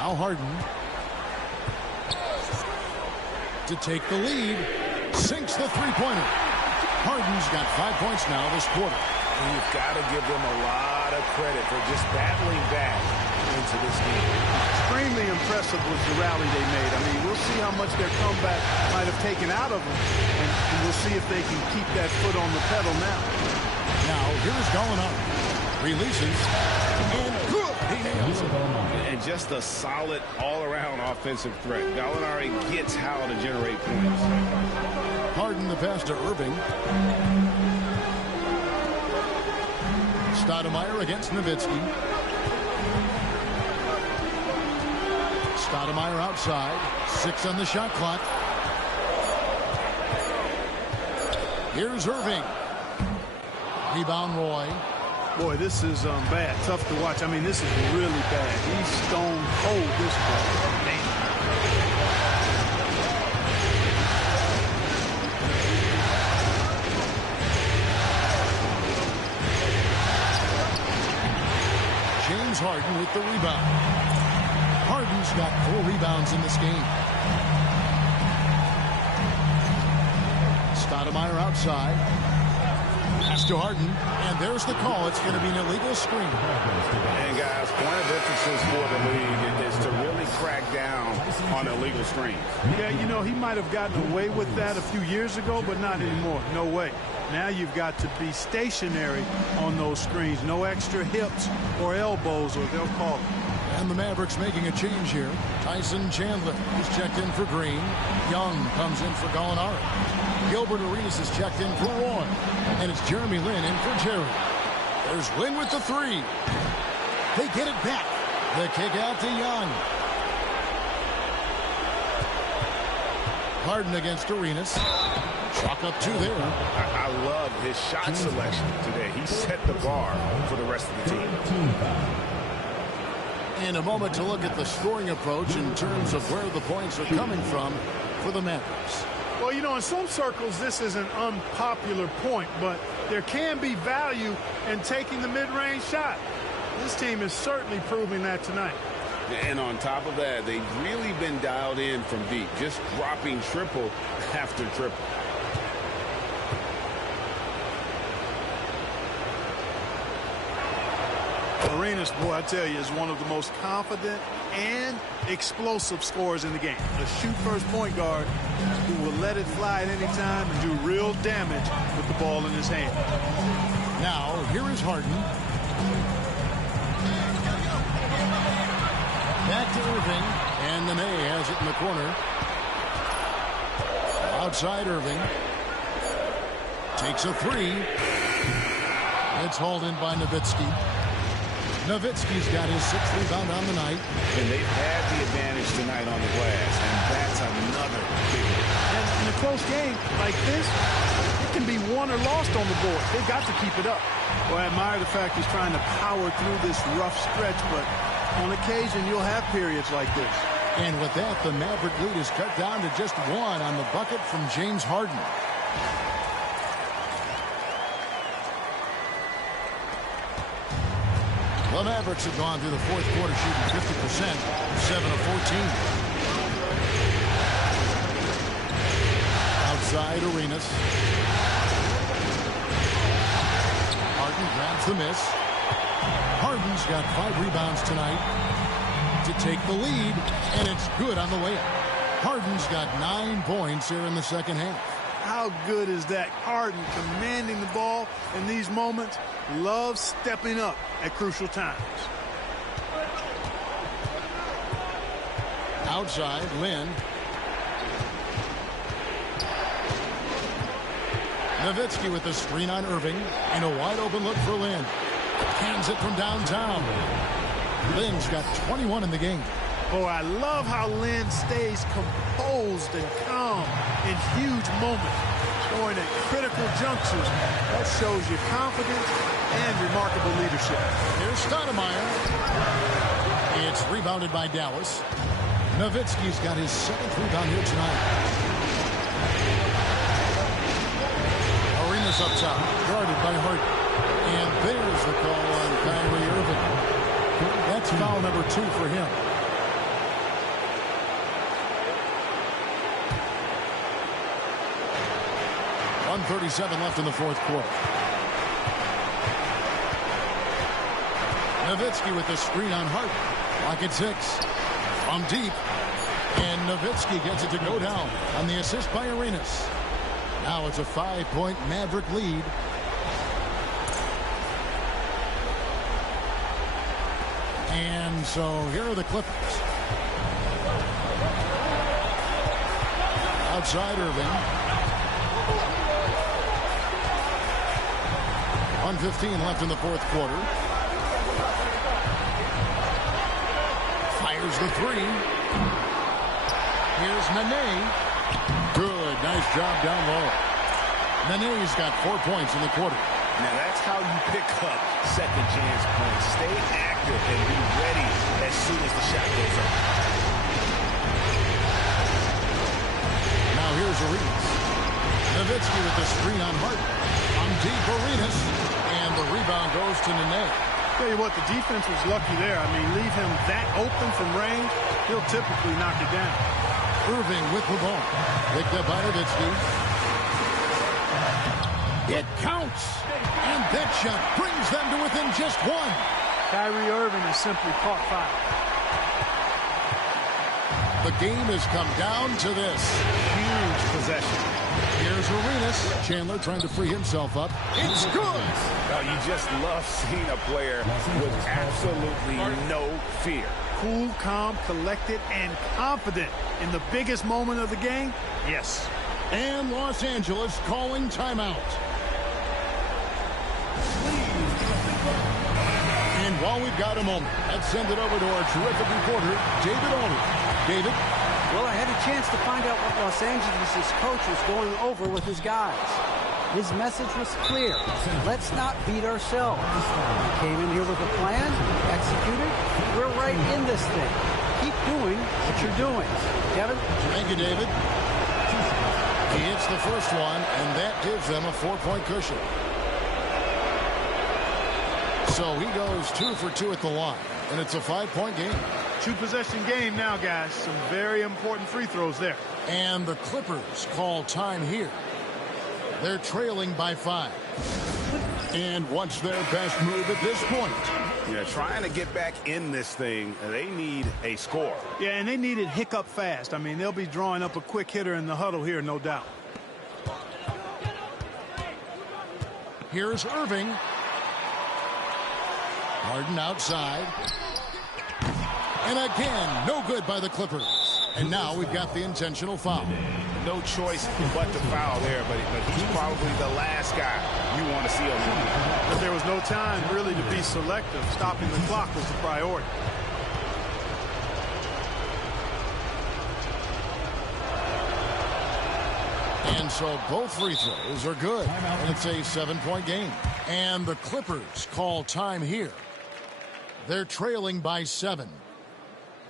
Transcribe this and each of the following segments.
Now Harden. To take the lead. Sinks the three-pointer. Harden's got 5 points now this quarter. You've got to give them a lot of credit for just battling back into this game. Extremely impressive was the rally they made. I mean, we'll see how much their comeback might have taken out of them, and we'll see if they can keep that foot on the pedal now. Now, here's Gallinari. Releases. And good. He nails it. And just a solid all-around offensive threat. Gallinari gets how to generate points. Harden the pass to Irving. Stoudemire against Nowitzki. Stoudemire outside. 6 on the shot clock. Here's Irving. Rebound Roy. Boy, this is bad. Tough to watch. I mean, this is really bad. He's stone cold this ball. James Harden with the rebound. Harden's got 4 rebounds in this game. Stoudemire outside. Pass to Harden, and there's the call. It's going to be an illegal screen. And guys, one of the emphasis for the league is to really crack down on illegal screens. Yeah, you know, he might have gotten away with that a few years ago, but not anymore. No way. Now you've got to be stationary on those screens. No extra hips or elbows, or they'll call it. And the Mavericks making a change here. Tyson Chandler, he's checked in for Green. Young comes in for Gallinari. Gilbert Arenas is checked in for Roy. And it's Jeremy Lin in for Terry. There's Lin with the 3. They get it back. The kick out to Young. Harden against Arenas. Chalk up 2 there. I love his shot selection today. He set the bar for the rest of the team. In a moment to look at the scoring approach in terms of where the points are coming from for the Mavericks. Well, you know, in some circles, this is an unpopular point, but there can be value in taking the mid-range shot. This team is certainly proving that tonight. And on top of that, they've really been dialed in from deep, just dropping triple after triple. Arenas, boy, I tell you, is one of the most confident and explosive scorers in the game. A shoot-first point guard who will let it fly at any time and do real damage with the ball in his hand. Now, here is Harden. Back to Irving. And Nene has it in the corner. Outside Irving. Takes a 3. It's hauled in by Nowitzki. Nowitzki's got his 6th rebound on the night. And they've had the advantage tonight on the glass, and that's another big one. And in a close game like this, it can be won or lost on the board. They've got to keep it up. Well, I admire the fact he's trying to power through this rough stretch, but on occasion you'll have periods like this. And with that, the Maverick lead is cut down to just 1 on the bucket from James Harden. The Mavericks have gone through the 4th quarter shooting 50%, 7 of 14. Outside Arenas. Harden grabs the miss. Harden's got 5 rebounds tonight to take the lead, and it's good on the layup. Harden's got 9 points here in the second half. How good is that? Harden commanding the ball in these moments. Loves stepping up at crucial times. Outside, Lin. Nowitzki with the screen on Irving. And a wide open look for Lin. Hands it from downtown. Lin's got 21 in the game. Oh, I love how Lin stays composed and calm in huge moments, scoring at critical junctures. That shows you confidence and remarkable leadership. Here's Stoudemire. It's rebounded by Dallas. Nowitzki's got his 7th rebound here tonight. Arenas up top, guarded by Harden. And there's the call on Kyrie Irving. That's foul number 2 for him. 1:37 left in the fourth quarter. Nowitzki with the screen on Hart. Lock at 6. From deep. And Nowitzki gets it to go down on the assist by Arenas. Now it's a 5-point Maverick lead. And so here are the Clippers. Outside Irving. 1:15 left in the fourth quarter. Fires the 3. Here's Nene. Good. Nice job down low. Nene's got 4 points in the quarter. Now that's how you pick up second chance points. Stay active and be ready as soon as the shot goes up. Now here's Arenas. Nowitzki with the screen on Hart. On deep, Arenas. And the rebound goes to Nene. Tell you what, the defense was lucky there. I mean, leave him that open from range, he'll typically knock it down. Irving with the ball. Picked up by Nowitzki. It counts. And that shot brings them to within just 1. Kyrie Irving has simply caught fire. The game has come down to this. Huge possession. Here's Arenas. Chandler trying to free himself up. It's good. Oh, you just love seeing a player with absolutely no fear. Cool, calm, collected, and confident in the biggest moment of the game. Yes. And Los Angeles calling timeout. And while we've got a moment, let's send it over to our terrific reporter, David Aldridge. David? Well, I had a chance to find out what Los Angeles' coach was going over with his guys. His message was clear. Let's not beat ourselves. We came in here with a plan, executed. We're right in this thing. Keep doing what you're doing. Kevin? Thank you, David. He hits the first one, and that gives them a 4-point cushion. So he goes 2 for 2 at the line, and it's a 5-point game. 2-possession game now, guys. Some very important free throws there. And the Clippers call time here. They're trailing by 5. And what's their best move at this point? Yeah, trying to get back in this thing, they need a score. Yeah, and they need it hiccup fast. I mean, they'll be drawing up a quick hitter in the huddle here, no doubt. Here's Irving. Harden outside. And again, no good by the Clippers. And now we've got the intentional foul. No choice but to foul there, but he's probably the last guy you want to see on the field. But there was no time really to be selective. Stopping the clock was the priority. And so both free throws are good. And it's a 7-point game. And the Clippers call time here. They're trailing by 7.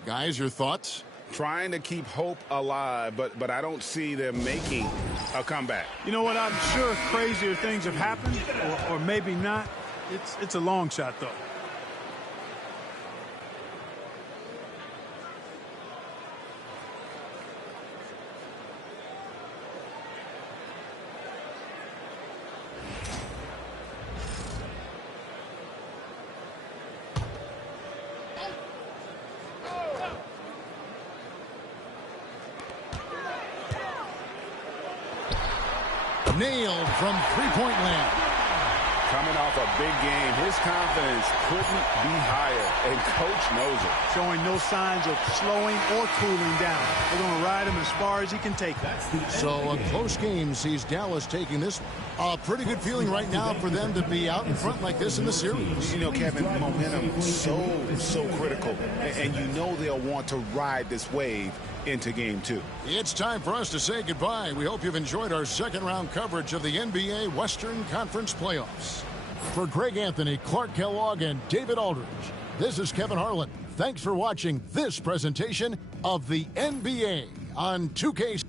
Guys, your thoughts? Trying to keep hope alive, but I don't see them making a comeback. You know what? I'm sure crazier things have happened, or maybe not. It's a long shot, though. Nailed from three-point land. Coming off a big game, his confidence couldn't be higher, and Coach knows it. Showing no signs of slowing or cooling down. They're going to ride him as far as he can take them. So a close game sees Dallas taking this one. A pretty good feeling right now for them to be out in front like this in the series. You know, Kevin, momentum so critical, and you know they'll want to ride this wave into game 2. It's time for us to say goodbye. We hope you've enjoyed our second round coverage of the NBA Western Conference Playoffs. For Greg Anthony, Clark Kellogg, and David Aldridge, this is Kevin Harlan. Thanks for watching this presentation of the NBA on 2K.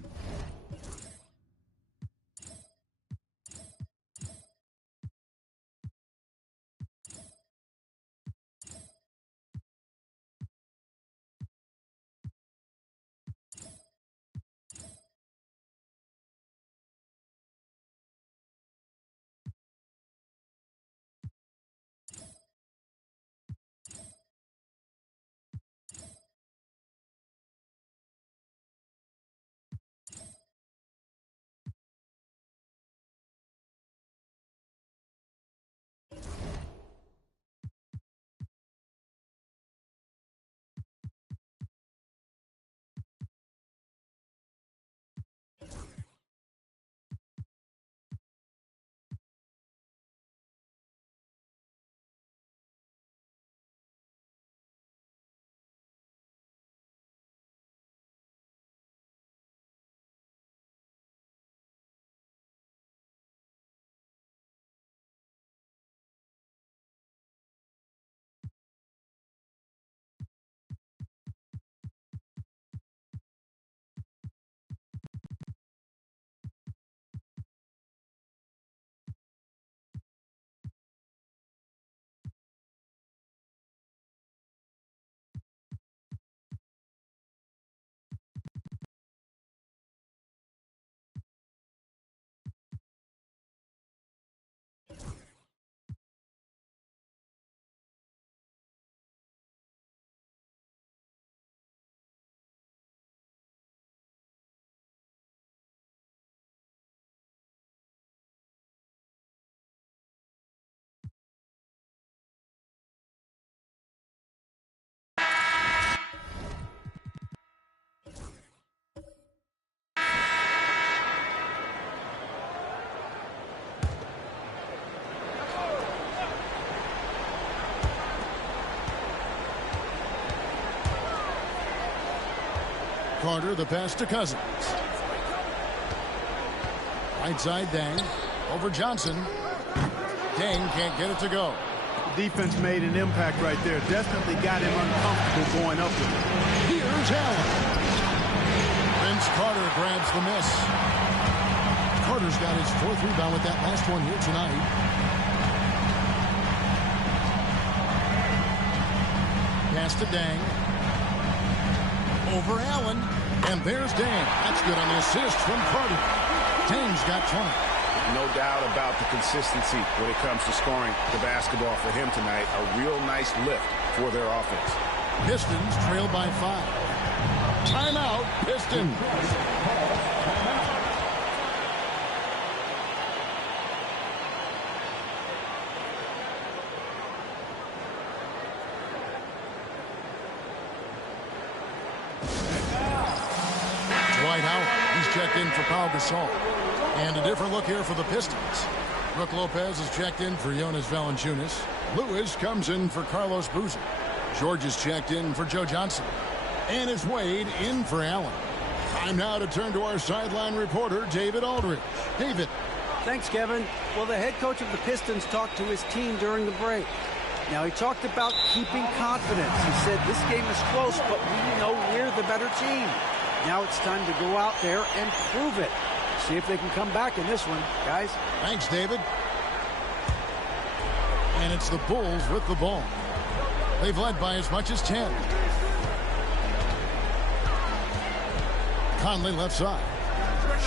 Carter, the pass to Cousins. Right side, Dang. Over Johnson. Dang can't get it to go. The defense made an impact right there. Definitely got him uncomfortable going up with it. Here's Allen. Vince Carter grabs the miss. Carter's got his 4th rebound with that last one here tonight. Pass to Dang. Over Allen. And there's Dang. That's good on the assist from Carter. Dang's got 20. No doubt about the consistency when it comes to scoring the basketball for him tonight. A real nice lift for their offense. Pistons trail by 5. Timeout, Pistons. Dwight Howard, he's checked in for Pau Gasol. And a different look here for the Pistons. Brook Lopez is checked in for Jonas Valanciunas. Lewis comes in for Carlos Boozer. George is checked in for Joe Johnson. And it's Wade in for Allen. Time now to turn to our sideline reporter, David Aldridge. David. Thanks, Kevin. Well, the head coach of the Pistons talked to his team during the break. Now, he talked about keeping confidence. He said, this game is close, but we know we're the better team. Now it's time to go out there and prove it. See if they can come back in this one, guys. Thanks, David. And it's the Bulls with the ball. They've led by as much as 10. Conley left side.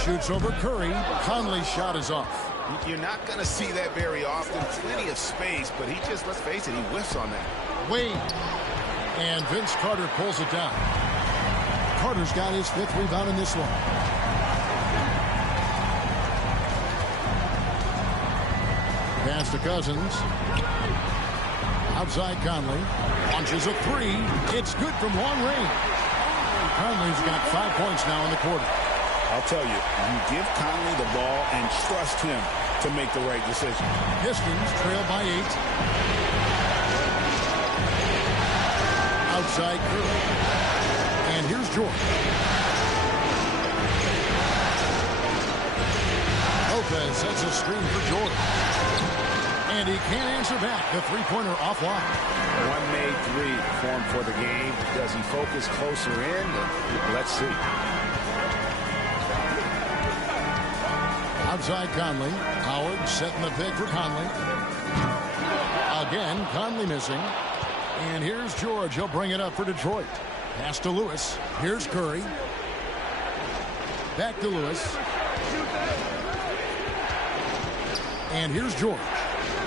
Shoots over Curry. Conley's shot is off. You're not going to see that very often. Plenty of space, but he just, let's face it, he whiffs on that. Wade. And Vince Carter pulls it down. Carter's got his 5th rebound in this one. Pass to Cousins. Outside Conley. Launches a 3. It's good from long range. Conley's got 5 points now in the quarter. I'll tell you, you give Conley the ball and trust him to make the right decision. Pistons trail by 8. Outside Curry. And here's George. Lopez sets a screen for Jordan. And he can't answer back. The three-pointer offline. One made 3 formed for the game. Does he focus closer in? Let's see. Outside Conley. Howard setting the pick for Conley. Again, Conley missing. And here's George. He'll bring it up for Detroit. Pass to Lewis. Here's Curry. Back to Lewis. And here's George.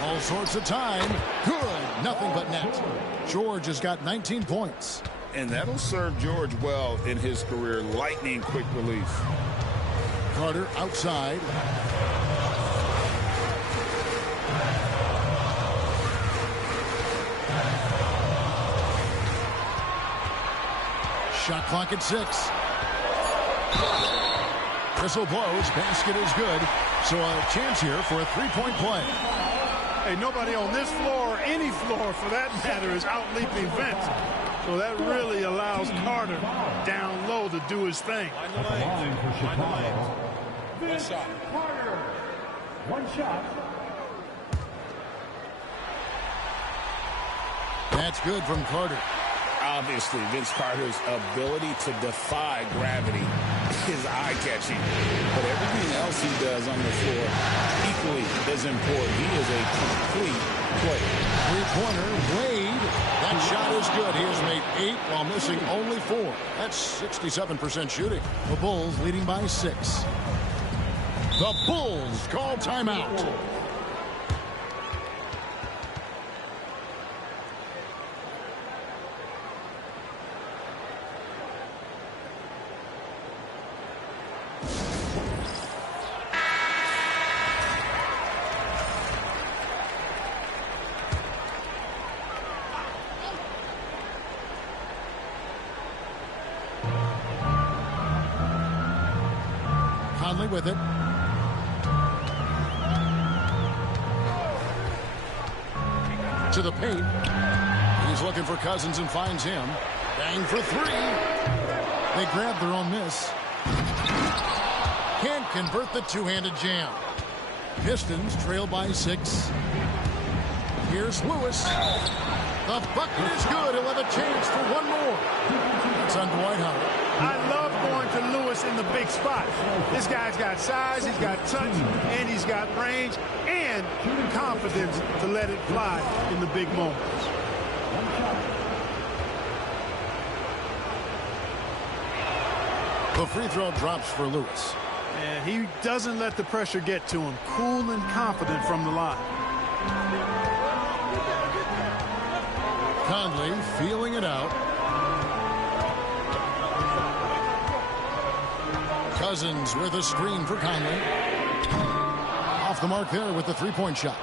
All sorts of time. Good. Nothing but net. George has got 19 points. And that'll serve George well in his career. Lightning quick release. Carter outside. Shot clock at 6. Whistle blows. Basket is good. So a chance here for a three-point play. Hey, nobody on this floor, or any floor for that matter, is out-leaping Vince. So that really allows Carter down low to do his thing. Vince Carter. One shot. That's good from Carter. Obviously, Vince Carter's ability to defy gravity is eye-catching. But everything else he does on the floor equally is important. He is a complete player. Three-pointer, Wade. That shot is good. He has made 8 while missing only 4. That's 67% shooting. The Bulls leading by 6. The Bulls call timeout. Conley with it. To the paint. He's looking for Cousins and finds him. Bang for 3. They grab their own miss. Can't convert the two-handed jam. Pistons trail by 6. Here's Lewis. The bucket is good. He'll have a chance for one more. That's on Dwight Howard. I love going to Lewis in the big spot. This guy's got size, he's got touch, and he's got range and confidence to let it fly in the big moments. The free throw drops for Lewis. And he doesn't let the pressure get to him. Cool and confident from the line. Conley feeling it out. Cousins with a screen for Conley. Off the mark there with the three-point shot.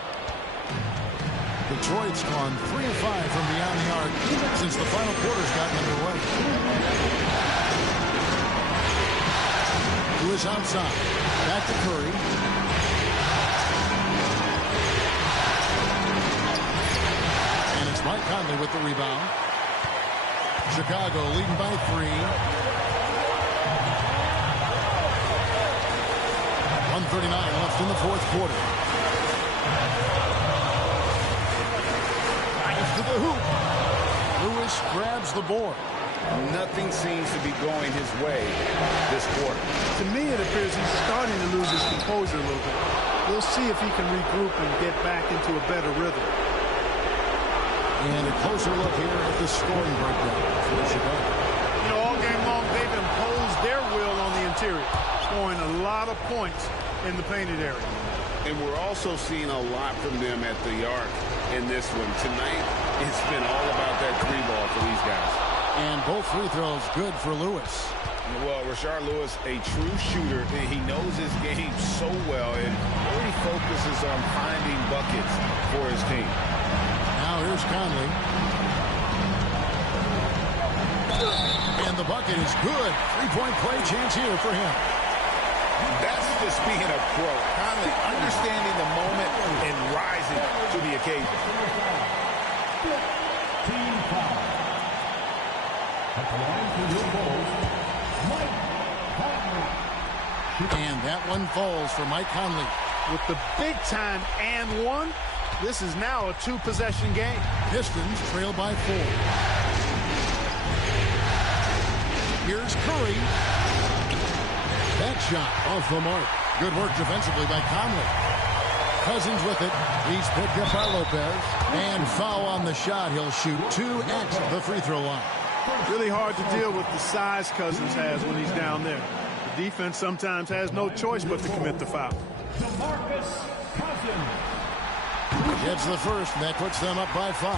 Detroit's gone 3 of 5 from beyond the arc since the final quarter's gotten underway. Lewis outside. Back to Curry. And it's Mike Conley with the rebound. Chicago leading by 3. 1:39 left in the fourth quarter. To the hoop. Lewis grabs the board. Nothing seems to be going his way this quarter. To me, it appears he's starting to lose his composure a little bit. We'll see if he can regroup and get back into a better rhythm. And a closer look here at the scoring breakdown for Chicago. You know, all game long, they've imposed their will on the interior, scoring a lot of points in the painted area. And we're also seeing a lot from them at the arc in this one. Tonight, it's been all about that three ball for these guys. And both free throws good for Lewis. Well, Rashard Lewis, a true shooter. He knows his game so well and really focuses on finding buckets for his team. Now here's Conley. And the bucket is good. Three-point play chance here for him. That's just being a pro. Conley understanding the moment and rising to the occasion. Team foul. At the line for your goals, Mike Conley. And that one falls for Mike Conley. With the big-time and one, this is now a two-possession game. Pistons trail by 4. Here's Curry. That shot off the mark. Good work defensively by Conley. Cousins with it. He's picked up by Lopez. And foul on the shot. He'll shoot 2 at the free throw line. Really hard to deal with the size Cousins has when he's down there. The defense sometimes has no choice but to commit the foul. DeMarcus Cousins. Gets the first, and that puts them up by 5.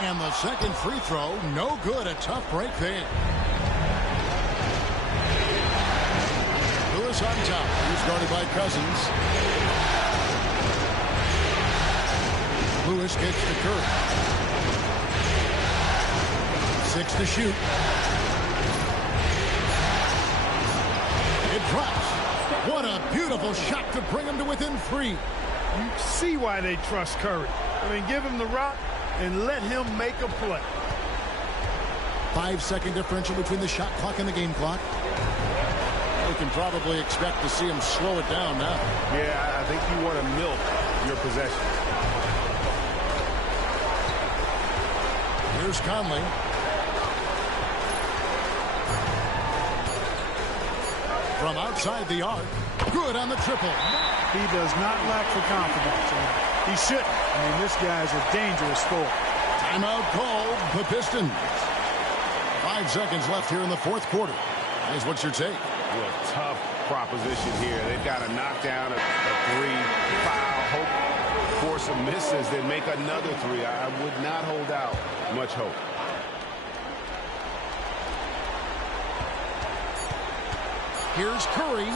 And the second free throw, no good. A tough break there. Lewis on top. He's guarded by Cousins. Lewis kicks to Curry. 6 to shoot. It drops. What a beautiful shot to bring him to within 3. You see why they trust Curry. I mean, give him the rock and let him make a play. 5-second differential between the shot clock and the game clock. We can probably expect to see him slow it down now. Yeah, I think you want to milk your possession. Here's Conley. From outside the arc. Good on the triple. He does not lack for confidence. He shouldn't. I mean, this guy's a dangerous scorer. Timeout called the Pistons. 5 seconds left here in the fourth quarter. Guys, what's your take? Well, tough proposition here. They've got to knock down a 3, foul, hope for some misses, then make another 3. I would not hold out much hope. Here's Curry.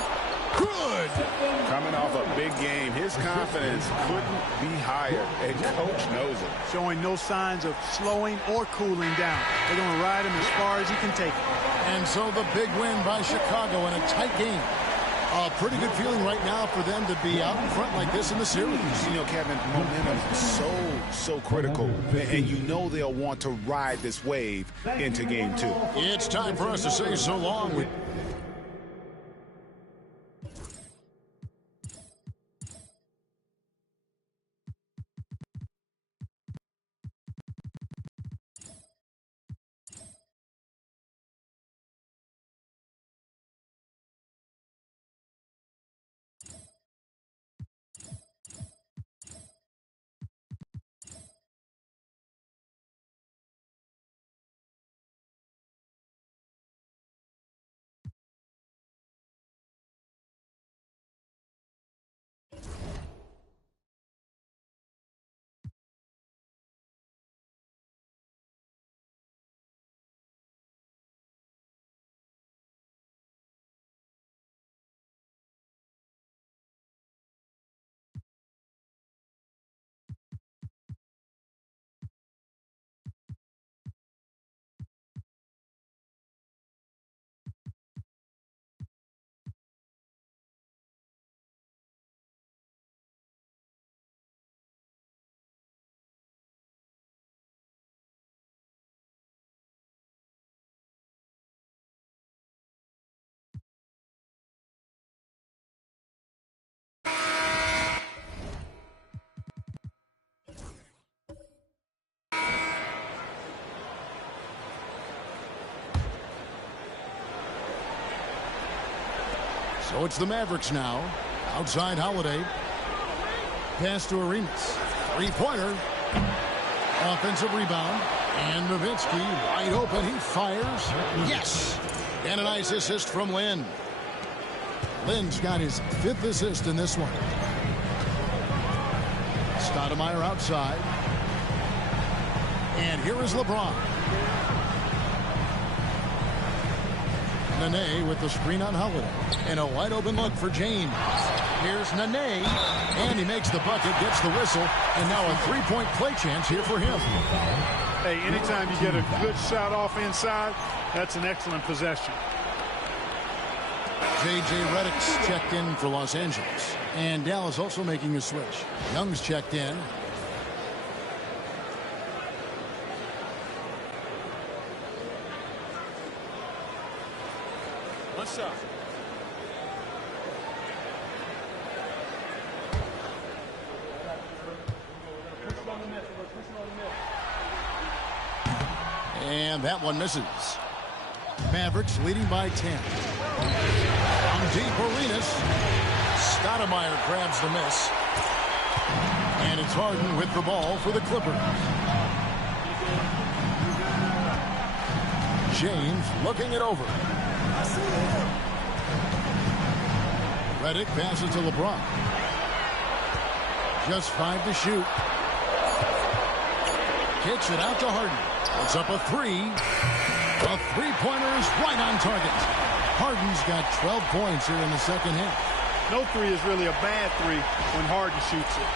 Good. Coming off a big game, his confidence couldn't be higher, and coach knows it. Showing no signs of slowing or cooling down. They're going to ride him as far as he can take it. And so the big win by Chicago in a tight game. A pretty good feeling right now for them to be out in front like this in the series. You know, Kevin, momentum is so critical. And you know they'll want to ride this wave into game 2. It's time for us to say so long. So it's the Mavericks now. Outside Holiday. Pass to Arenas. Three-pointer. Offensive rebound. And Nowitzki wide open. He fires. Yes! And a nice assist from Lynn. Lynn's got his 5th assist in this one. Stoudemire outside. And here is LeBron. Nene with the screen on Holiday. And a wide open look for James. Here's Nene. And he makes the bucket, gets the whistle. And now a three-point play chance here for him. Hey, anytime you get a good shot off inside, that's an excellent possession. J.J. Redick's checked in for Los Angeles. And Dallas also making a switch. Young's checked in. What's up? And that one misses. Mavericks leading by 10. On deep, Arenas. Stoudemire grabs the miss. And it's Harden with the ball for the Clippers. James looking it over. Redick passes to LeBron. Just 5 to shoot. Kicks it out to Harden. Puts up a 3. A three-pointer is right on target. Harden's got 12 points here in the second half. No 3 is really a bad 3 when Harden shoots it.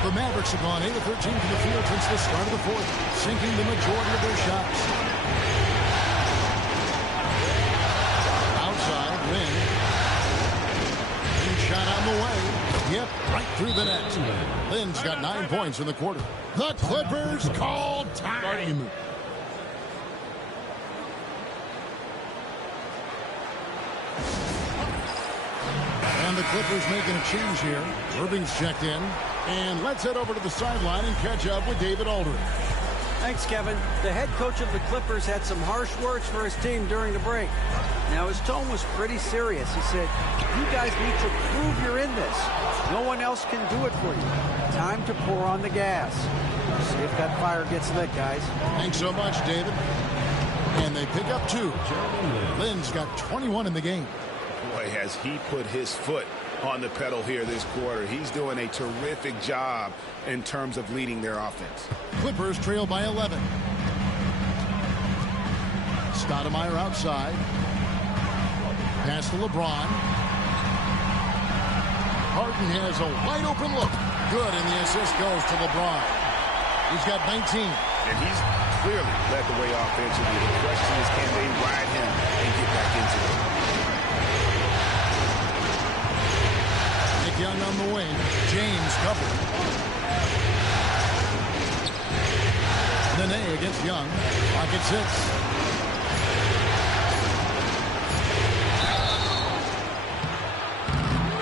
The Mavericks have gone 8 of 13 to the field since the start of the fourth, sinking the majority of their shots. Outside, Lynn. Shot on the way. Yep, right through the net. Lynn's got 9 points in the quarter. The Clippers call time. And the Clippers making a change here. Irving's checked in. And let's head over to the sideline and catch up with David Aldridge. Thanks, Kevin. The head coach of the Clippers had some harsh words for his team during the break. Now, his tone was pretty serious. He said, you guys need to prove you're in this. No one else can do it for you. Time to pour on the gas. See if that fire gets lit, guys. Thanks so much, David. And they pick up 2. Lynn's got 21 in the game. Boy, has he put his foot on the pedal here this quarter. He's doing a terrific job in terms of leading their offense. Clippers trail by 11. Stoudemire outside. Pass to LeBron. Harden has a wide open look. Good, and the assist goes to LeBron. He's got 19. And he's clearly led the way offensively. The question is, can they ride him and get back into it? Nick Young on the wing. James covered. Nene against Young. Clock at 6.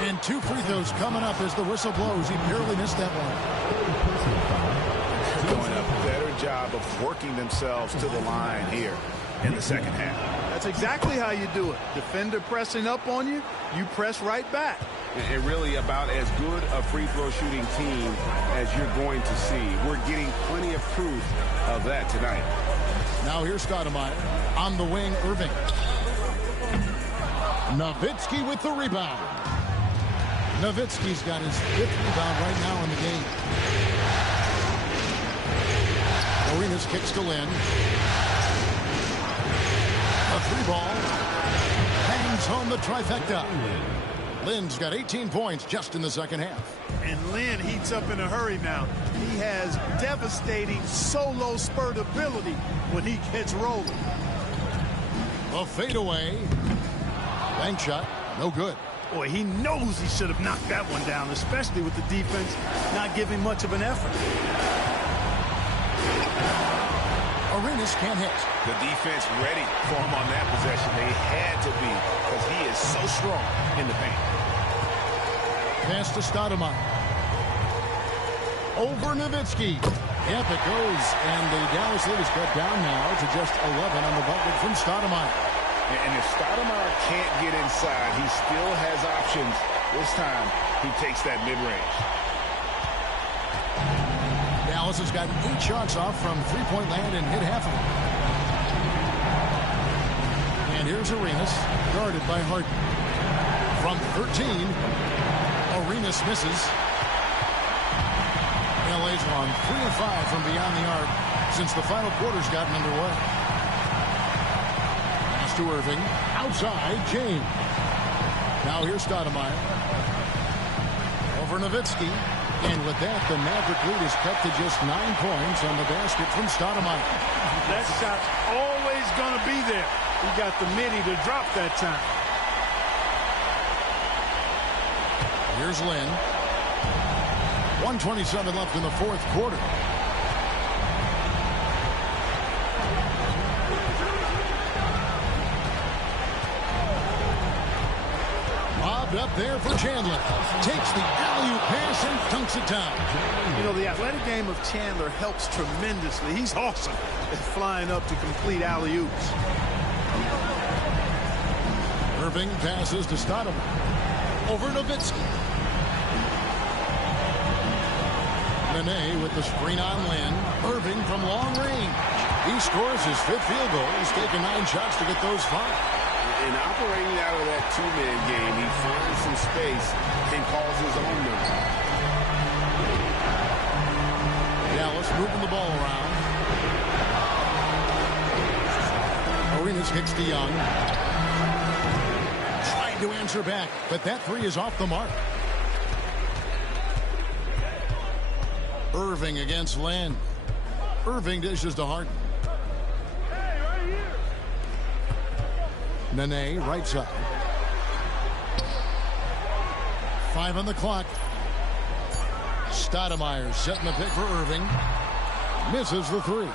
And 2 free throws coming up as the whistle blows. He barely missed that one. Doing a better job of working themselves to the line here in the second half. That's exactly how you do it. Defender pressing up on you, you press right back. And really about as good a free throw shooting team as you're going to see. We're getting plenty of proof of that tonight. Now here's Stoudemire. On the wing, Irving. Nowitzki with the rebound. Nowitzki's got his 5th rebound right now in the game. Arenas kicks to Lynn. A 3-ball. Hangs home the trifecta. Lynn's got 18 points just in the second half. And Lynn heats up in a hurry now. He has devastating solo spurt ability when he gets rolling. A fadeaway. Bank shot. No good. Boy, he knows he should have knocked that one down, especially with the defense not giving much of an effort. Arenas can't hit. The defense ready for him on that possession. They had to be, because he is so strong in the paint. Pass to Stoudemire. Over Nowitzki. Yep, it goes. And the Dallas lead is cut down now to just 11 on the bucket from Stoudemire. And if Stoudemire can't get inside, he still has options. This time, he takes that mid-range. Dallas has got 8 shots off from three-point land and hit half of them. And here's Arenas, guarded by Harden. From 13, Arenas misses. LA's on 3 of 5 from beyond the arc since the final quarter's gotten underway. Pass to Irving. Outside, James. Now here's Stoudemire. Over Nowitzki. And with that, the Maverick lead is cut to just 9 points on the basket from Stoudemire. That shot's always going to be there. He got the midi to drop that time. Here's Lynn. 1:27 left in the fourth quarter. Lobbed up there for Chandler. Takes the alley-oop pass and dunks it down. You know, the athletic game of Chandler helps tremendously. He's awesome at flying up to complete alley-oops. Irving passes to Stoudemire. Over Nowitzki. Nene with the screen on Lynn. Irving from long range. He scores his 5th field goal. He's taken 9 shots to get those 5. And operating out of that 2-man game, he finds some space and calls his own number. Dallas moving the ball around. Arenas kicks to Young. Trying to answer back, but that 3 is off the mark. Irving against Lynn. Irving dishes to Harden. Nene, right side. 5 on the clock. Stoudemire setting the pick for Irving. Misses the 3.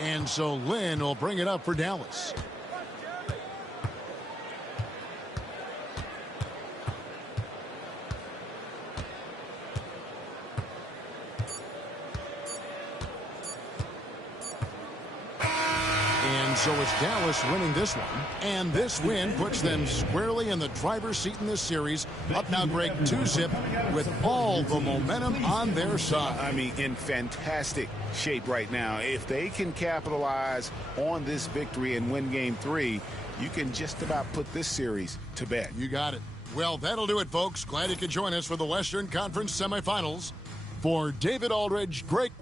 And so Lynn will bring it up for Dallas. So it's Dallas winning this one. And this win puts them squarely in the driver's seat in this series. Up now, Greg, 2-zip with all the momentum on their side. I mean, in fantastic shape right now. If they can capitalize on this victory and win game 3, you can just about put this series to bed. You got it. Well, that'll do it, folks. Glad you could join us for the Western Conference semifinals. For David Aldridge, Greg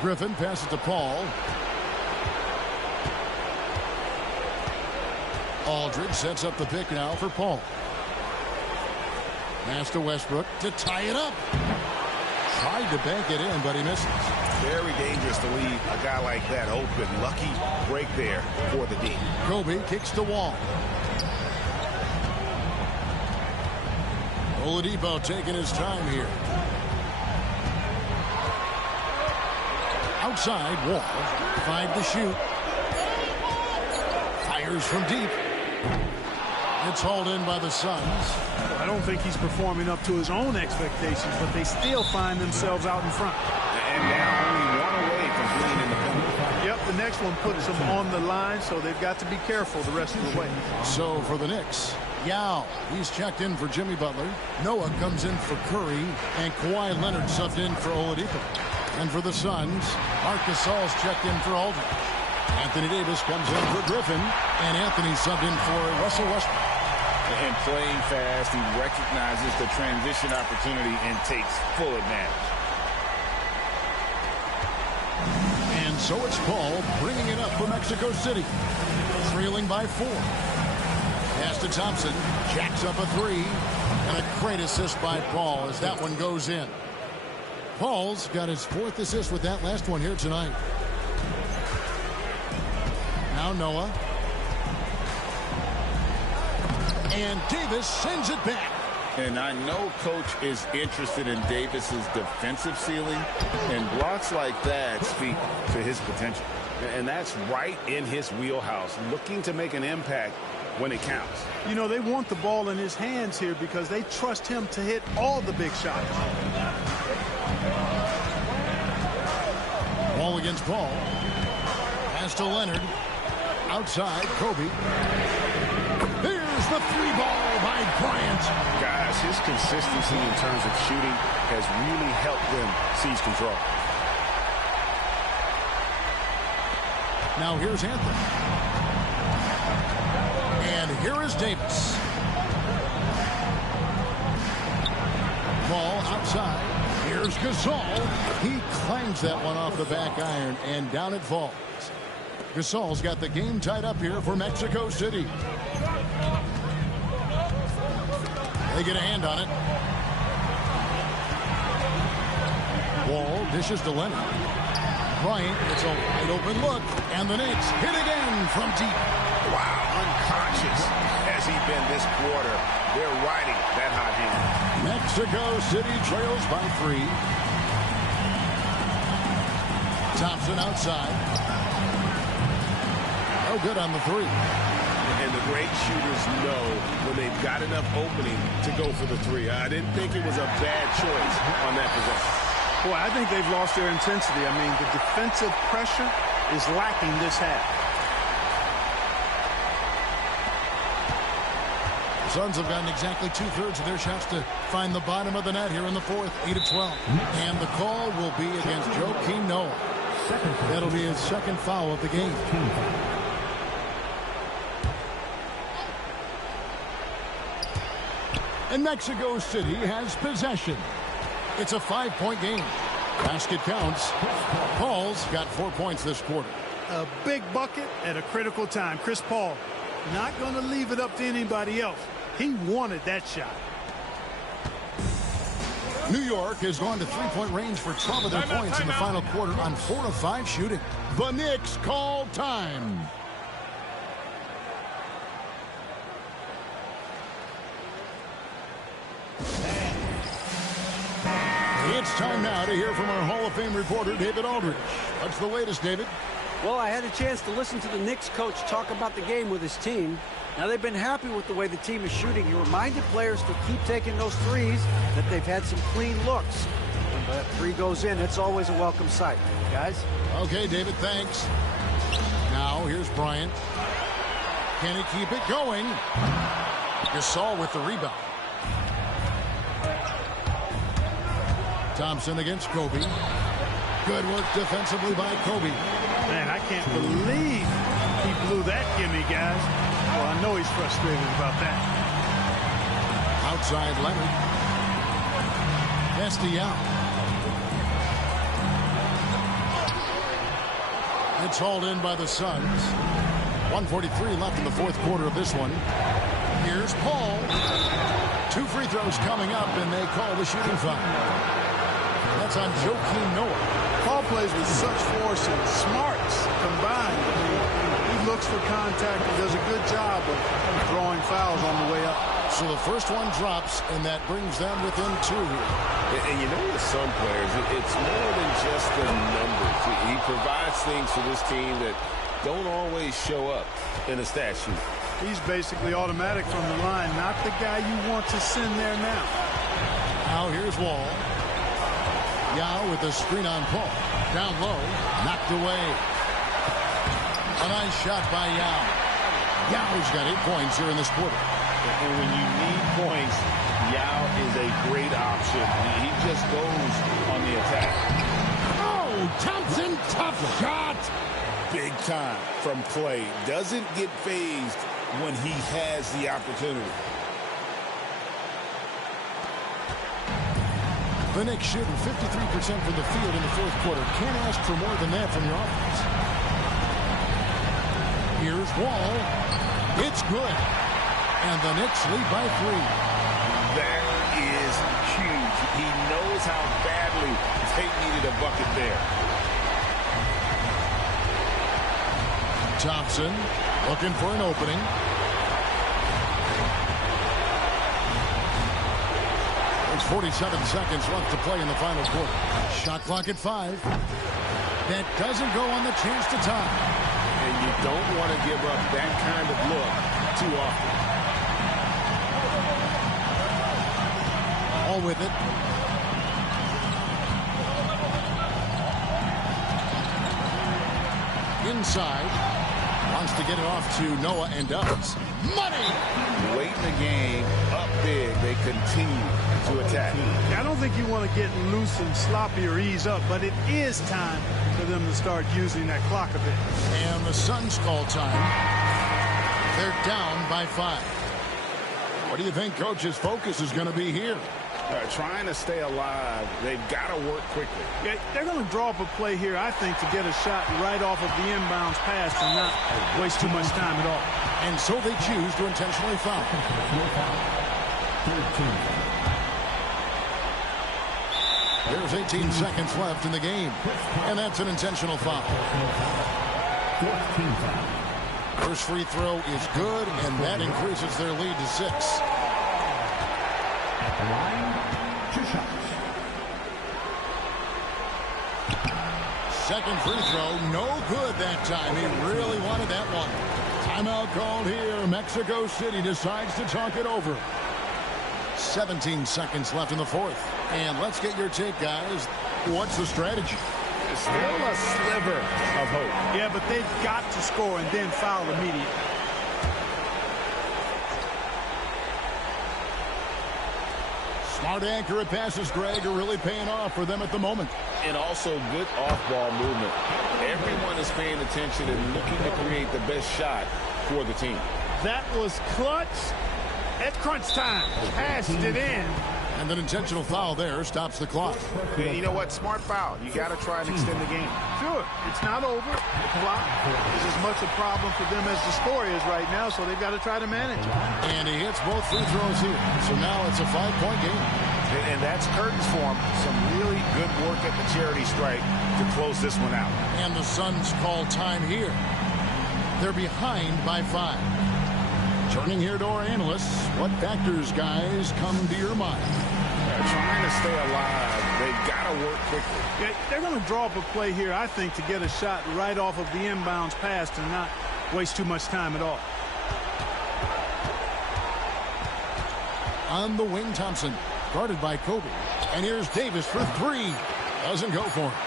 Griffin passes to Paul. Aldridge sets up the pick now for Paul. Pass to Westbrook to tie it up. Tried to bank it in, but he misses. Very dangerous to leave a guy like that open. Lucky break there for the D. Kobe kicks the wall. Oladipo taking his time here. Outside, Wall. 5 to shoot. Fires from deep. It's hauled in by the Suns. I don't think he's performing up to his own expectations, but they still find themselves out in front. And now only one away from being in the penalty. Yep, the next one puts them on the line, so they've got to be careful the rest of the way. So for the Knicks, Yao, he's checked in for Jimmy Butler. Noah comes in for Curry, and Kawhi Leonard subbed in for Oladipo. And for the Suns, Marc Gasol's checked in for Aldridge. Anthony Davis comes in for Griffin, and Anthony subbed in for Russell Westbrook. And playing fast, he recognizes the transition opportunity and takes full advantage. And so it's Paul bringing it up for Mexico City. Trailing by 4. Pass to Thompson. Jacks up a 3. And a great assist by Paul as that one goes in. Paul's got his 4th assist with that last one here tonight. Now Noah. And Davis sends it back. And I know Coach is interested in Davis's defensive ceiling, and blocks like that speak to his potential. And that's right in his wheelhouse, looking to make an impact when it counts. You know, they want the ball in his hands here because they trust him to hit all the big shots. Ball against Paul. Pass to Leonard. Outside, Kobe. Here's the 3-ball by Bryant. Guys, his consistency in terms of shooting has really helped them seize control. Now here's Anthony. And here is Davis. Ball outside. Here's Gasol. He clangs that one off the back iron, and down it falls. Gasol's got the game tied up here for Mexico City. They get a hand on it. Wall dishes to Leonard. Bryant gets a wide open look, and the Knicks hit again from deep. Wow, unconscious has he been this quarter. They're riding that hot hand. Mexico City trails by 3. Thompson outside. No good on the three. And the great shooters know when they've got enough opening to go for the three. I didn't think it was a bad choice on that possession. Boy, I think they've lost their intensity. I mean, the defensive pressure is lacking this half. The Suns have gotten exactly 2/3 of their shots to find the bottom of the net here in the fourth, 8 of 12. And the call will be against Joakim Noah. That'll be his second foul of the game. And Mexico City has possession. It's a 5-point game. Basket counts. Paul's got 4 points this quarter. A big bucket at a critical time. Chris Paul not going to leave it up to anybody else. He wanted that shot. New York has gone to 3-point range for 12 of their points in the final quarter on 4 of 5 shooting. The Knicks call time. It's time now to hear from our Hall of Fame reporter, David Aldridge. What's the latest, David? Well, I had a chance to listen to the Knicks coach talk about the game with his team. Now, they've been happy with the way the team is shooting. He reminded players to keep taking those threes, that they've had some clean looks. When that three goes in, it's always a welcome sight. Guys? Okay, David, thanks. Now, here's Bryant. Can he keep it going? Gasol with the rebound. Thompson against Kobe. Good work defensively by Kobe. Man, I can't believe he blew that gimme, guys. Well, I know he's frustrated about that. Outside Leonard. Castiel. It's hauled in by the Suns. 1:43 left in the fourth quarter of this one. Here's Paul. 2 free throws coming up, and they call the shooting foul. That's on Joakim Noah. Paul plays with such force and smarts combined. I mean, he looks for contact and does a good job of drawing fouls on the way up. So the first one drops, and that brings them within 2 here. And you know, with some players, it's more than just the numbers. He provides things for this team that don't always show up in a stat sheet. He's basically automatic from the line, not the guy you want to send there now. Now here's Wall. Yao with the screen on Paul. Down low, knocked away. A nice shot by Yao. Yao's got 8 points here in this quarter. And when you need points, Yao is a great option. He just goes on the attack. Oh, Thompson, tough shot. Big time from Clay. Doesn't get phased when he has the opportunity. The Knicks shooting 53% from the field in the fourth quarter. Can't ask for more than that from your offense. Here's Wall. It's good. And the Knicks lead by 3. That is huge. He knows how badly they needed a bucket there. Thompson looking for an opening. There's 47 seconds left to play in the final quarter. Shot clock at 5. That doesn't go on the chance to tie. And you don't want to give up that kind of look too often. All with it. Inside. Wants to get it off to Noah and does. Money! Late in the game, up big, they continue to attack. I don't think you want to get loose and sloppy or ease up, but it is time for them to start using that clock a bit. And the Suns call time. They're down by 5. What do you think Coach's focus is going to be here? Trying to stay alive, they've got to work quickly. Yeah, they're going to draw up a play here, I think, to get a shot right off of the inbounds pass and not waste too much time at all. And so they choose to intentionally foul. There's 18 seconds left in the game. And that's an intentional foul. First free throw is good, and that increases their lead to 6. At the line, 2 shots. Second free throw, no good that time. He really wanted that one. Timeout called here. Mexico City decides to talk it over. 17 seconds left in the fourth. And let's get your take, guys. What's the strategy? Still a sliver of hope. Yeah, but they've got to score and then foul immediately. Smart accurate passes, Greg, are really paying off for them at the moment. And also good off-ball movement. Everyone is paying attention and looking to create the best shot for the team. That was clutch at crunch time. Passed it in. And an intentional foul there stops the clock. Yeah, you know what? Smart foul. You got to try and extend the game. Sure, it's not over. The clock is as much a problem for them as the score is right now, so they've got to try to manage it. And he hits both free throws here. So now it's a 5-point game. And that's curtains for him. Some really good work at the charity strike to close this one out. And the Suns call time here. They're behind by 5. Turning here to our analysts, what factors, guys, come to your mind? Trying to stay alive. They've got to work quickly. Yeah, they're going to draw up a play here, I think, to get a shot right off of the inbounds pass and not waste too much time at all. On the wing, Thompson, guarded by Kobe. And here's Davis for 3. Doesn't go for it.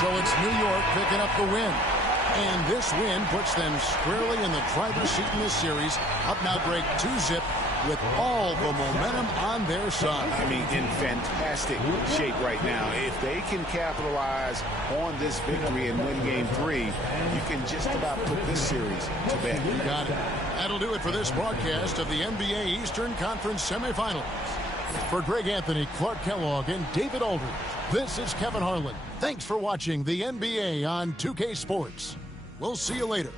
So it's New York picking up the win. And this win puts them squarely in the driver's seat in this series. Up now, Greg, 2-zip with all the momentum on their side. I mean, in fantastic shape right now. If they can capitalize on this victory and win Game 3, you can just about put this series to bed. You got it. That'll do it for this broadcast of the NBA Eastern Conference semifinals. For Greg Anthony, Clark Kellogg, and David Aldridge, this is Kevin Harlan. Thanks for watching the NBA on 2K Sports. We'll see you later.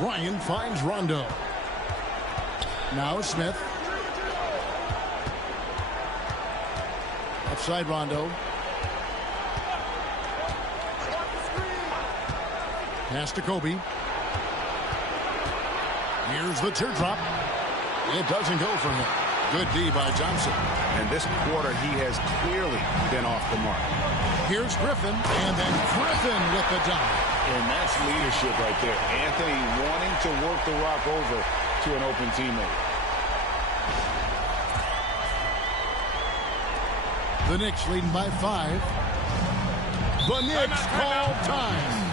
Bryant finds Rondo. Now Smith. Outside Rondo. Pass to Kobe. Here's the teardrop. It doesn't go for him. Good D by Johnson. And this quarter, he has clearly been off the mark. Here's Griffin, and then Griffin with the dunk. And that's leadership right there. Anthony wanting to work the rock over to an open teammate. The Knicks leading by 5. The Knicks call time.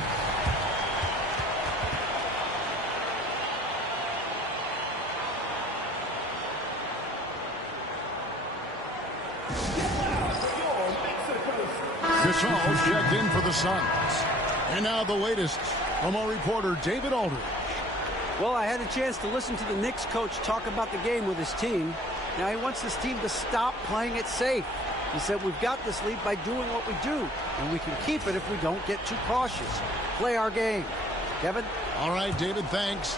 Gasol's checked in for the Suns. And now the latest from our reporter, David Aldridge. Well, I had a chance to listen to the Knicks coach talk about the game with his team. Now he wants his team to stop playing it safe. He said, we've got this lead by doing what we do, and we can keep it if we don't get too cautious. Play our game. Kevin? All right, David, thanks.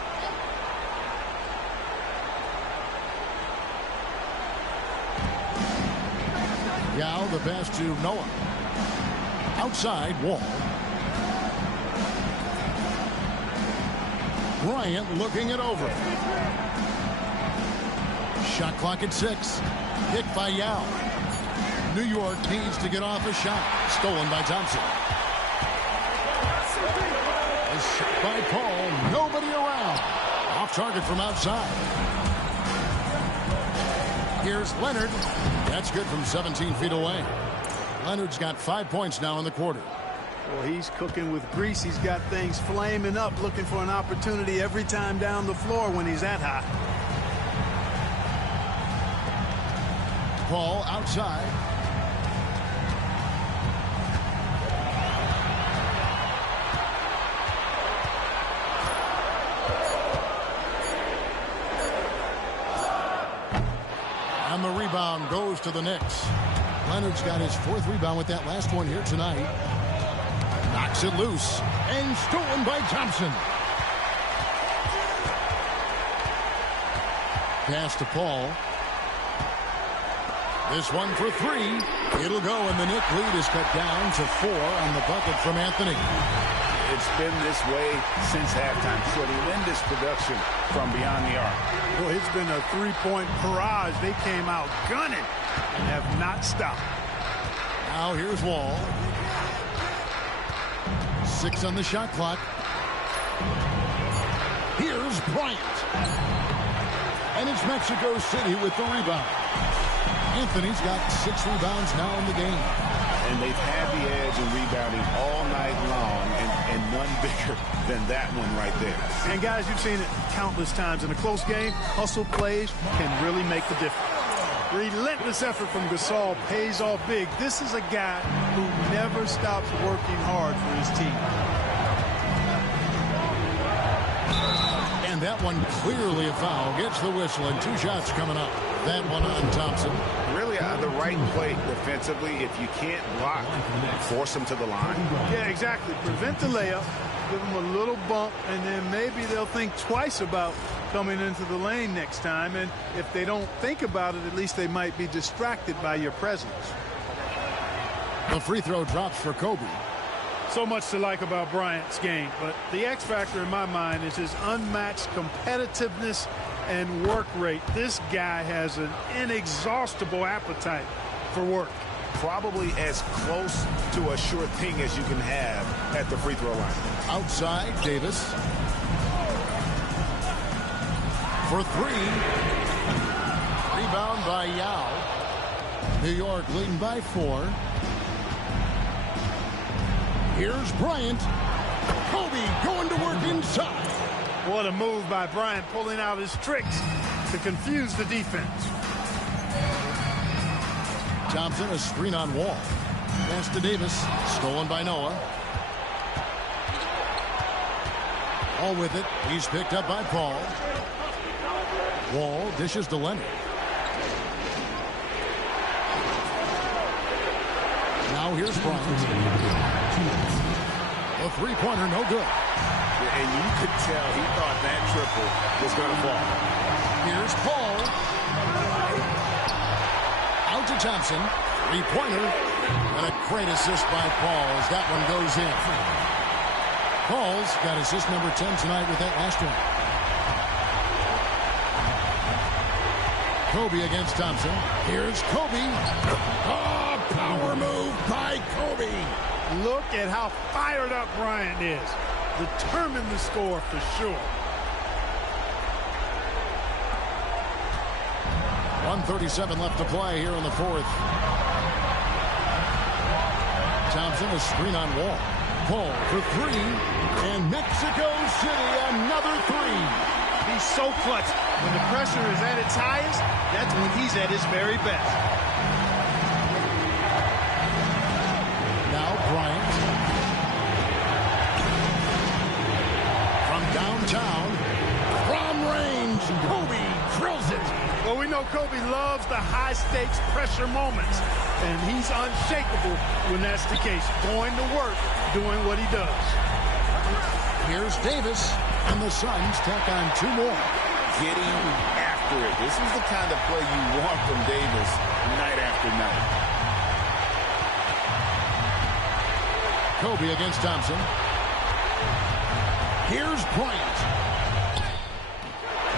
Yao, the pass to Noah. Outside, Wall. Bryant looking it over. Shot clock at 6. Kick by Yao. New York needs to get off a shot. Stolen by Thompson. A shot by Paul. Nobody around. Off target from outside. Here's Leonard. That's good from 17 feet away. Leonard's got 5 points now in the quarter. Well, he's cooking with grease. He's got things flaming up, looking for an opportunity every time down the floor when he's that hot. Paul outside. And the rebound goes to the Knicks. Leonard's got his 4th rebound with that last one here tonight. Knocks it loose. And stolen by Thompson. Pass to Paul. This one for 3. It'll go, and the Knicks lead is cut down to 4 on the bucket from Anthony. It's been this way since halftime. Tremendous production from beyond the arc. Well, it's been a 3-point barrage. They came out gunning and have not stopped. Now here's Wall. 6 on the shot clock. Here's Bryant. And it's Mexico City with the rebound. Anthony's got 6 rebounds now in the game. And they've had the edge in rebounding all night long, and none bigger than that one right there. And guys, you've seen it countless times in a close game. Hustle plays can really make the difference. Relentless effort from Gasol pays off big. This is a guy who never stops working hard for his team. And that one clearly a foul. Gets the whistle, and 2 shots coming up. That one on Thompson. Really the right play defensively. If you can't block, force them to the line. Yeah, exactly. Prevent the layup, give them a little bump, and then maybe they'll think twice about coming into the lane next time. And if they don't think about it, at least they might be distracted by your presence. The free throw drops for Kobe. So much to like about Bryant's game, but the X factor in my mind is his unmatched competitiveness and work rate. This guy has an inexhaustible appetite for work. Probably as close to a sure thing as you can have at the free throw line. Outside, Davis. For 3. Rebound by Yao. New York leading by 4. Here's Bryant. Kobe going to work inside. What a move by Bryant, pulling out his tricks to confuse the defense. Thompson, a screen on Wall. Pass to Davis. Stolen by Noah. All with it. He's picked up by Paul. Wall dishes to Leonard. Now here's Bryant. A 3-pointer, no good. And you could tell he thought that triple was going to fall. Here's Paul. Out to Thompson. Three-pointer. And a great assist by Paul as that one goes in. Paul's got assist number 10 tonight with that last one. Kobe against Thompson. Here's Kobe. Oh, power move by Kobe. Look at how fired up Bryant is. Determined to score for sure. 1:37 left to play here in the fourth. Thompson a screen on Wall. Paul for three. And Mexico City another three. He's so clutch. When the pressure is at its highest, that's when he's at his very best. Now Bryant. From downtown. From range. Kobe drills it. Well, we know Kobe loves the high-stakes pressure moments, and he's unshakable when that's the case. Going to work, doing what he does. Here's Davis, and the Suns tack on two more. Getting after it. This is the kind of play you want from Davis night after night. Kobe against Thompson. Here's Bryant.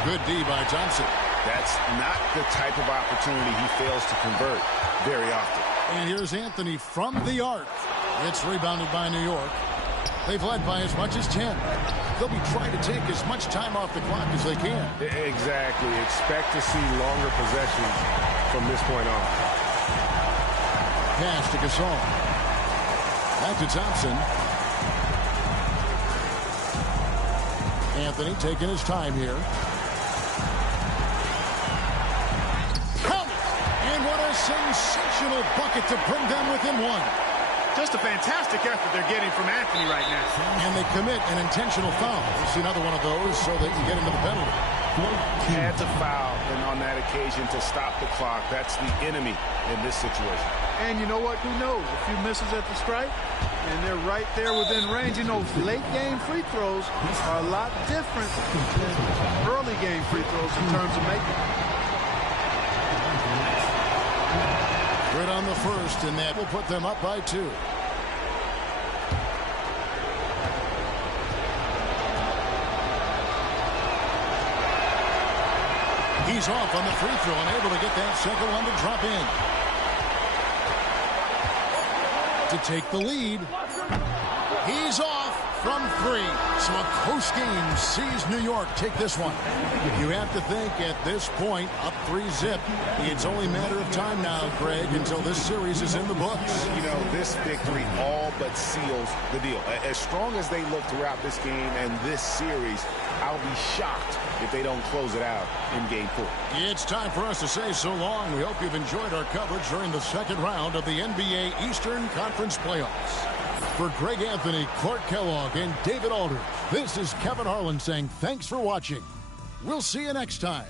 Good D by Thompson. That's not the type of opportunity he fails to convert very often. And here's Anthony from the arc. It's rebounded by New York. They've led by as much as 10. They'll be trying to take as much time off the clock as they can. Exactly. Expect to see longer possessions from this point on. Pass to Gasol. Back to Thompson. Anthony taking his time here. Count it! And what a sensational bucket to bring them within one. Just a fantastic effort they're getting from Anthony right now. And they commit an intentional foul. We'll see another one of those so they can get into the penalty. Had to foul, and on that occasion to stop the clock. That's the enemy in this situation. And you know what? Who knows? A few misses at the stripe, and they're right there within range. You know, late-game free throws are a lot different than early-game free throws in terms of making. Good on the first, and that will put them up by 2. He's off on the free throw and able to get that second one to drop in. To take the lead. He's off from 3. So a close game sees New York take this one. You have to think at this point, up 3-zip. It's only a matter of time now, Greg, until this series is in the books. You know, this victory all but seals the deal. As strong as they look throughout this game and this series, I'll be shocked if they don't close it out in Game 4. It's time for us to say so long. We hope you've enjoyed our coverage during the second round of the NBA Eastern Conference Playoffs. For Greg Anthony, Clark Kellogg, and David Alder, this is Kevin Harlan saying thanks for watching. We'll see you next time.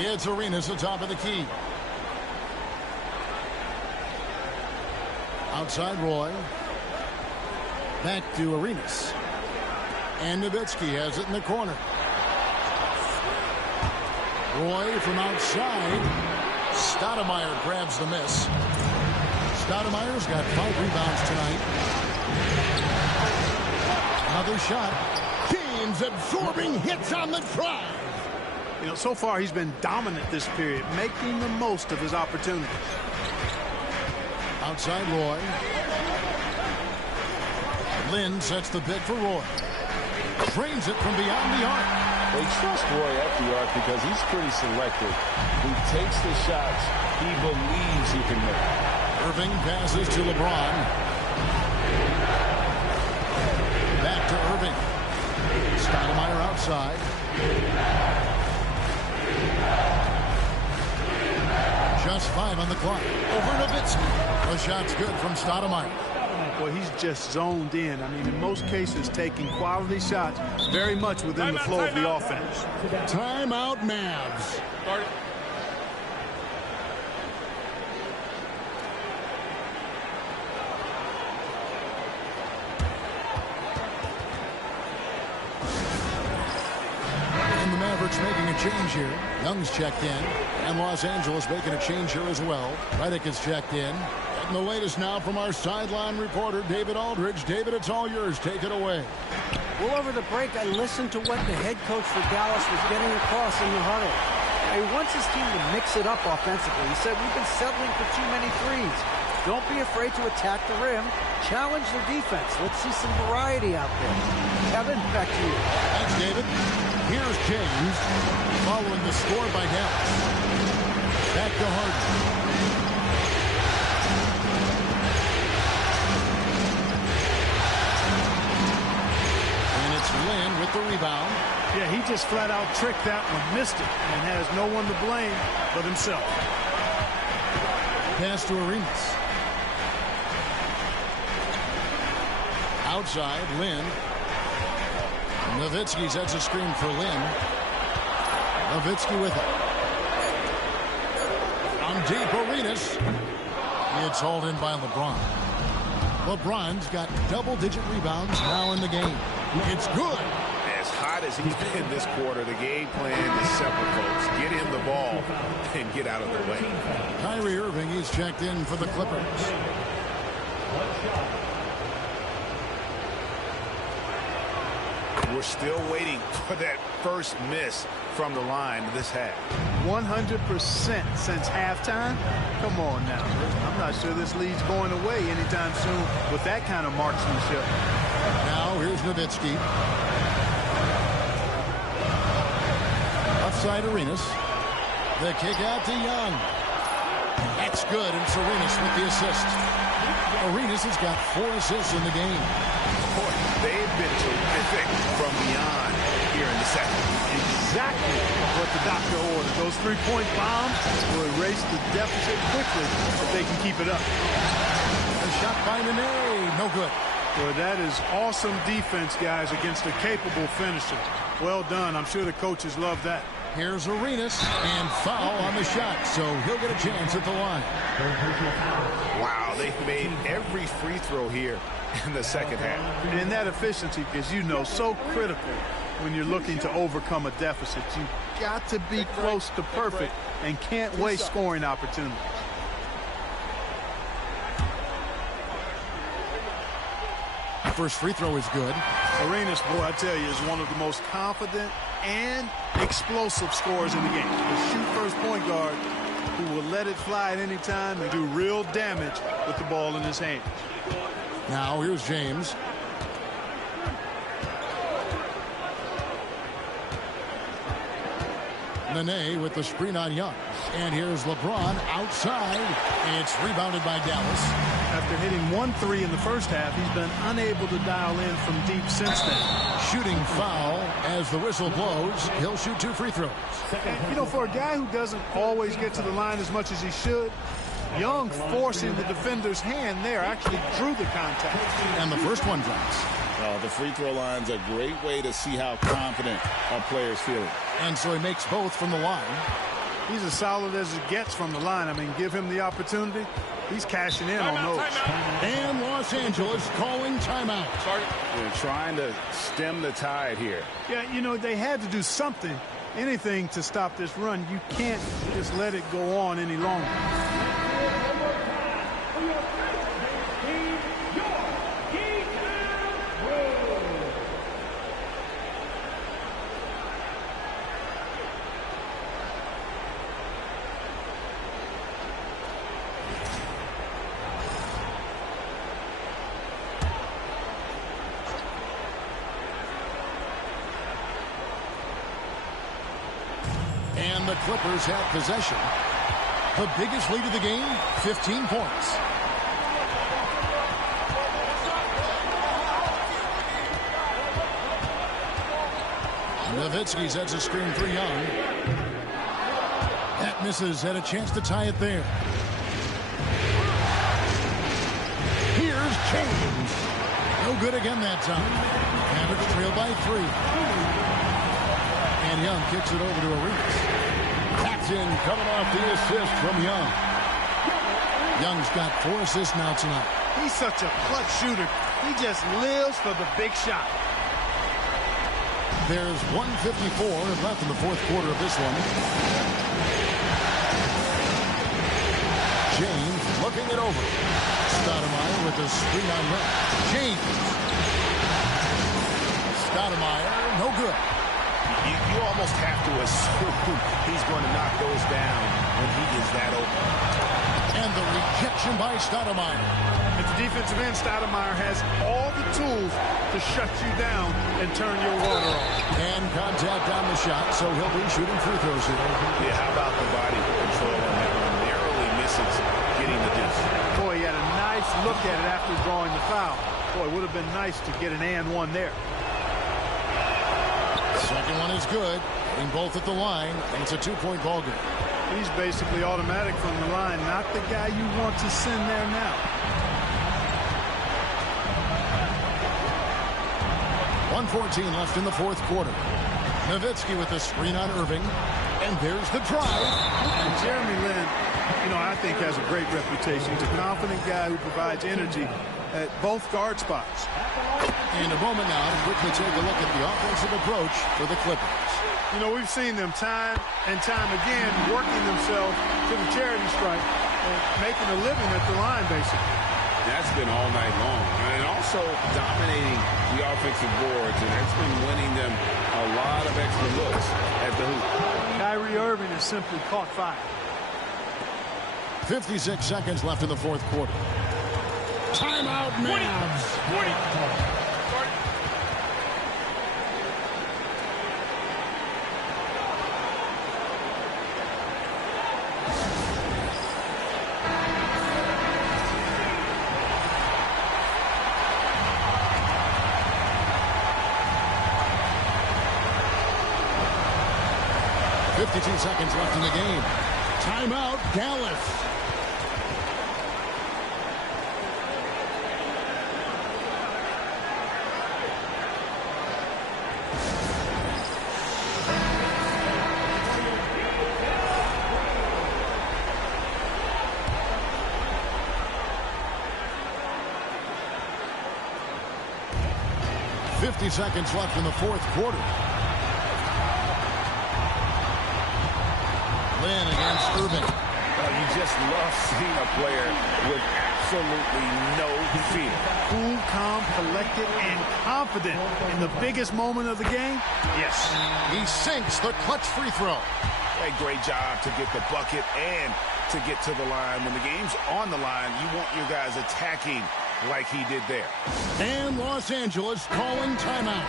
It's Arenas at top of the key. Outside Roy. Back to Arenas. And Nowitzki has it in the corner. Roy from outside. Stoudemire grabs the miss. Stoudemire's got 5 rebounds tonight. Another shot. James absorbing hits on the drive. You know, so far he's been dominant this period, making the most of his opportunity. Outside Roy. Lynn sets the pick for Roy. Drains it from beyond the arc. They trust Roy at the arc because he's pretty selective. He takes the shots he believes he can make. Irving passes to LeBron. Back to Irving. Stoudemire outside. Just 5 on the clock. Over Nowitzki. The shot's good from Stoudemire. Well, he's just zoned in. I mean, in most cases, taking quality shots very much within the flow of the offense. Timeout, Mavs. And the Mavericks making a change here. Young's checked in. And Los Angeles making a change here as well. Redick is checked in. And the latest now from our sideline reporter, David Aldridge. David, it's all yours. Take it away. Well, over the break, I listened to what the head coach for Dallas was getting across in the huddle. He wants his team to mix it up offensively. He said, we've been settling for too many threes. Don't be afraid to attack the rim. Challenge the defense. Let's see some variety out there. Kevin, back to you. Thanks, David. Here's James following the score by Dallas. Back to Harden. Lynn with the rebound. Yeah, he just flat out tricked that one, missed it, and has no one to blame but himself. Pass to Arenas. Outside, Lynn. Nowitzki sets a screen for Lynn. Nowitzki with it. On deep, Arenas. It's hauled in by LeBron. LeBron's got double-digit rebounds now in the game. It's good. As hot as he's been this quarter, the game plan is simple, folks. Get him the ball and get out of the way. Kyrie Irving, he's checked in for the Clippers. We're still waiting for that first miss from the line this half. 100% since halftime? Come on now. I'm not sure this lead's going away anytime soon with that kind of marksmanship. Now here's Nowitzki. Outside Arenas. The kick out to Young. That's good, and Arenas with the assist. Arenas has got 4 assists in the game. Boy, they've been terrific from beyond here in the second. Exactly what the doctor ordered. Those 3-point bombs will erase the deficit quickly if they can keep it up. A shot by Nene. No good. Well, that is awesome defense, guys, against a capable finisher. Well done. I'm sure the coaches love that. Here's Arenas, and foul on the shot, so he'll get a chance at the line. Wow, they've made every free throw here in the second half. And that efficiency is, so critical when you're looking to overcome a deficit. You've got to be close to perfect and can't waste scoring opportunities. First free throw is good. Arenas, boy, I tell you, is one of the most confident and explosive scorers in the game. A shoot first point guard who will let it fly at any time and do real damage with the ball in his hands. Now here's James. Nene with the screen on Young. And here's LeBron outside. It's rebounded by Dallas. After hitting 1 3 in the first half, he's been unable to dial in from deep since then. Shooting foul as the whistle blows. He'll shoot 2 free throws. And, for a guy who doesn't always get to the line as much as he should, Young forcing the defender's hand there actually drew the contact. And the first one drops. The free throw line's a great way to see how confident a player's feeling. And so he makes both from the line. He's as solid as it gets from the line. I mean, give him the opportunity. He's cashing in on those. And Los Angeles calling timeout. They're trying to stem the tide here. Yeah, they had to do something, anything to stop this run. You can't just let it go on any longer. And the Clippers have possession. The biggest lead of the game, 15 points. Nowitzki sets a screen for Young. That misses, had a chance to tie it there. Here's James. No good again that time. Mavericks trail by 3. And Young kicks it over to Arenas. That's in, coming off the assist from Young. Young's got 4 assists now tonight. He's such a clutch shooter. He just lives for the big shot. There's 1:54 left in the fourth quarter of this one. James looking it over. Stoudemire with the screen on Young. James. Stoudemire, no good. You almost have to assume he's going to knock those down when he is that open. And the rejection by Stoudemire. At the defensive end, Stoudemire has all the tools to shut you down and turn your water off. And contact on the shot, so he'll be shooting free throws here. Yeah, how about the body control on that one? Narrowly misses getting the deuce. Boy, he had a nice look at it after drawing the foul. Boy, it would have been nice to get an and one there. Second one is good. Hitting both at the line, and it's a two-point ball game. He's basically automatic from the line, not the guy you want to send there now. 1:14 left in the fourth quarter. Nowitzki with the screen on Irving, and there's the drive. And Jeremy Lin, you know, I think has a great reputation. He's a confident guy who provides energy at both guard spots. In a moment now to quickly take a look at the offensive approach for the Clippers. You know, we've seen them time and time again working themselves to the charity stripe and making a living at the line, basically. That's been all night long. And also dominating the offensive boards, and that's been winning them a lot of extra looks at the hoop. Kyrie Irving has simply caught fire. 56 seconds left in the fourth quarter. Timeout, Mavs. 20. 52 seconds left in the game. Timeout, Dallas. Seconds left in the fourth quarter. Lin against Irving. You just love seeing a player with absolutely no fear. Cool, calm, collected, and confident in the biggest moment of the game. Yes. He sinks the clutch free throw. A great job to get the bucket and to get to the line. When the game's on the line, you want your guys attacking like he did there. And Los Angeles calling timeout.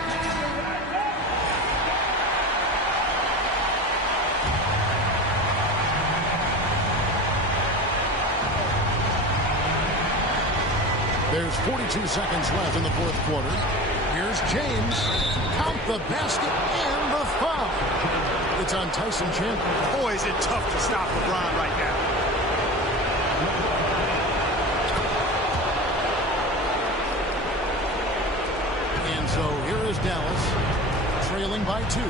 There's 42 seconds left in the fourth quarter. Here's James. Count the basket and the foul. It's on Tyson Chandler. Boy, is it tough to stop LeBron right now. So here is Dallas, trailing by 2.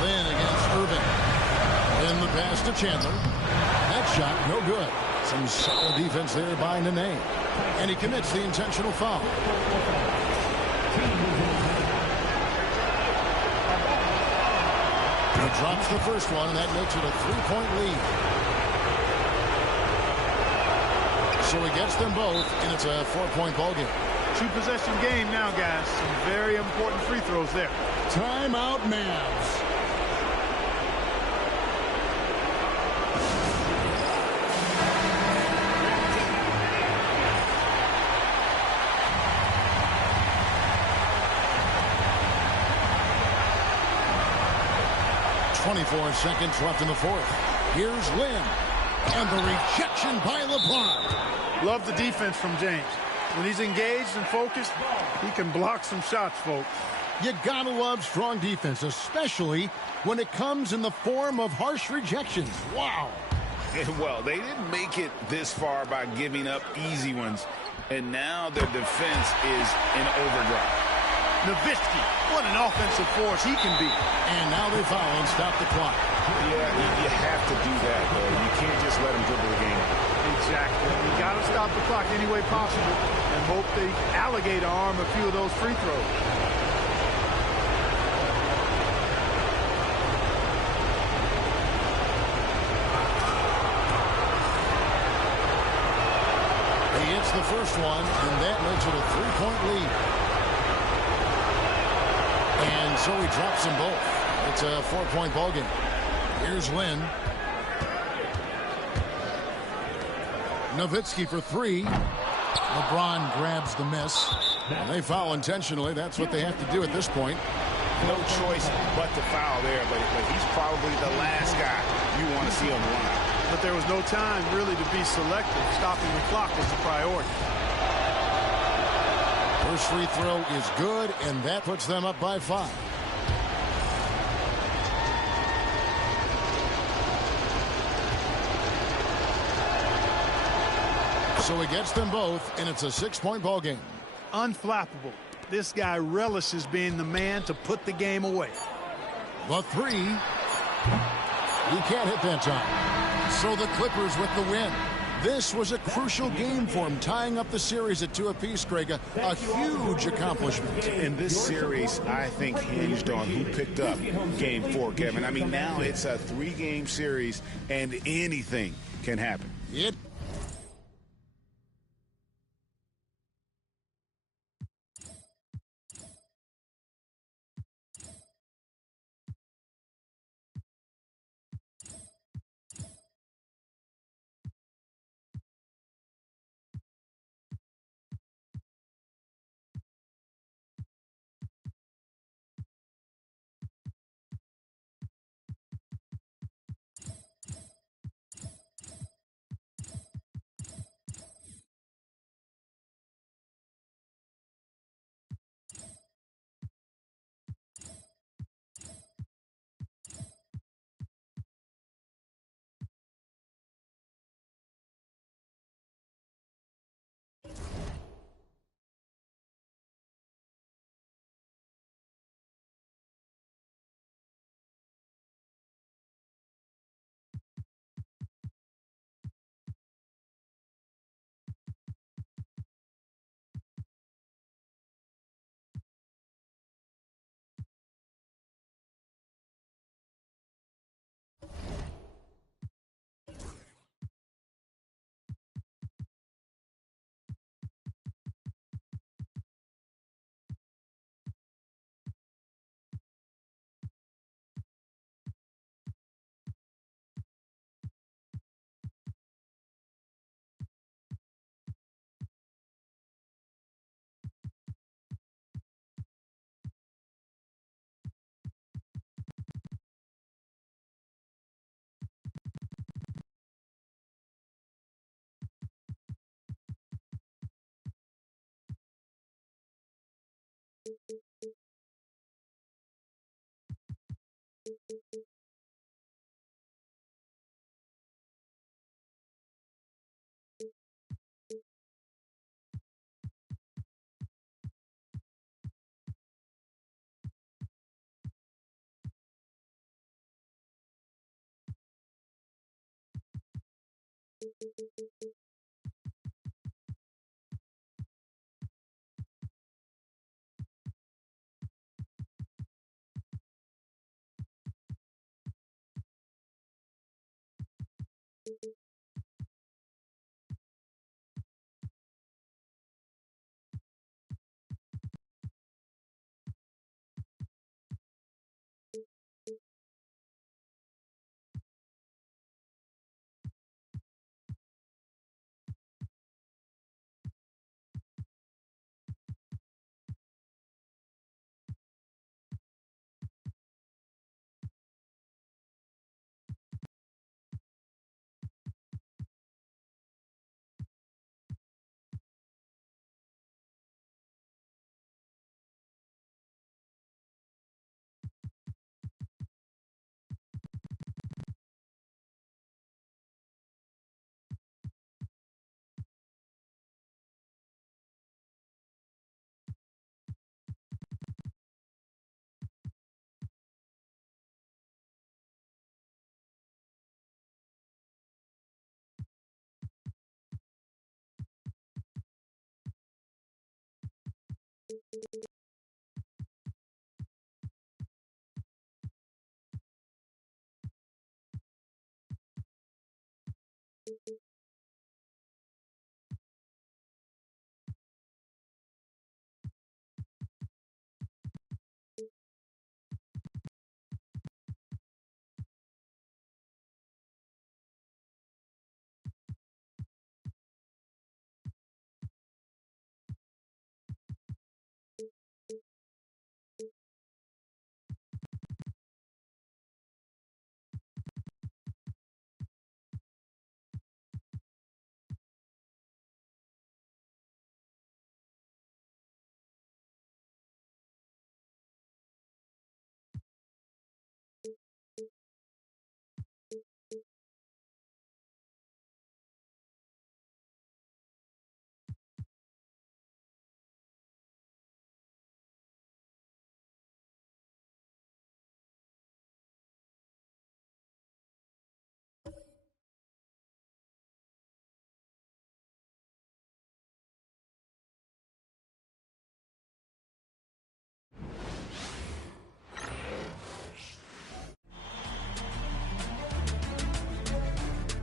Lin against Irving. In the pass to Chandler. That shot, no good. Some solid defense there by Nene. And he commits the intentional foul. He drops the first one, and that makes it a 3-point lead. So he gets them both, and it's a 4-point ball game. 2-possession game now, guys. Some very important free throws there. Timeout, Mavs. .24 seconds left in the fourth. Here's Lin. And the rejection by LeBron. Love the defense from James. When he's engaged and focused, he can block some shots, folks. You gotta love strong defense, especially when it comes in the form of harsh rejections. Wow. Well, they didn't make it this far by giving up easy ones, and now their defense is in overdrive. Nowitzki, what an offensive force he can be. And now they foul and stop the clock. Yeah, you have to do that, though. You can't just let them dribble the game. Exactly. You got to stop the clock any way possible and hope they alligator arm a few of those free throws. He hits the first one, and that makes it a 3-point lead. And so he drops them both. It's a 4-point ball game. Here's Lin. Nowitzki for three. LeBron grabs the miss. And they foul intentionally. That's what they have to do at this point. No choice but to foul there, but he's probably the last guy you want to see on the line. But there was no time really to be selective. Stopping the clock was the priority. First free throw is good, and that puts them up by 5. So he gets them both, and it's a 6-point ball game. Unflappable. This guy relishes being the man to put the game away. The three. He can't hit that time. So the Clippers with the win. This was a crucial game for him, tying up the series at 2 apiece, Greg. A huge accomplishment. In this series, I think, hinged on who picked up Game 4, Kevin. I mean, now it's a 3-game series, and anything can happen. It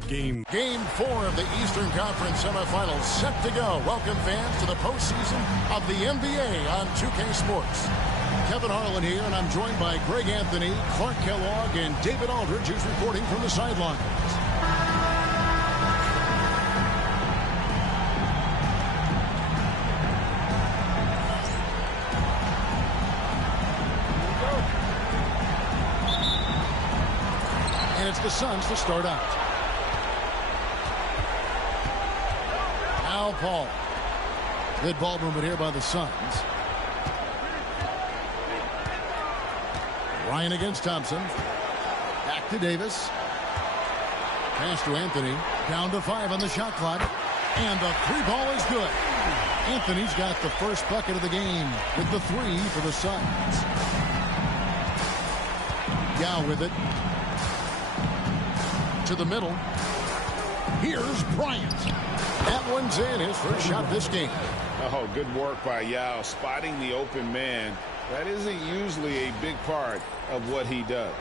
Game 4 of the Eastern Conference semifinals set to go. Welcome fans to the postseason of the NBA on 2K Sports. Kevin Harlan here, and I'm joined by Greg Anthony, Clark Kellogg, and David Aldridge, who's reporting from the sidelines. And it's the Suns to start out. Al Paul. Good ball movement here by the Suns. Ryan against Thompson. Back to Davis. Pass to Anthony. Down to 5 on the shot clock. And the 3 ball is good. Anthony's got the first bucket of the game with the 3 for the Suns. Yao with it. To the middle. Here's Bryant. That one's in, his first shot this game. Oh, good work by Yao, spotting the open man. That isn't usually a big part of what he does.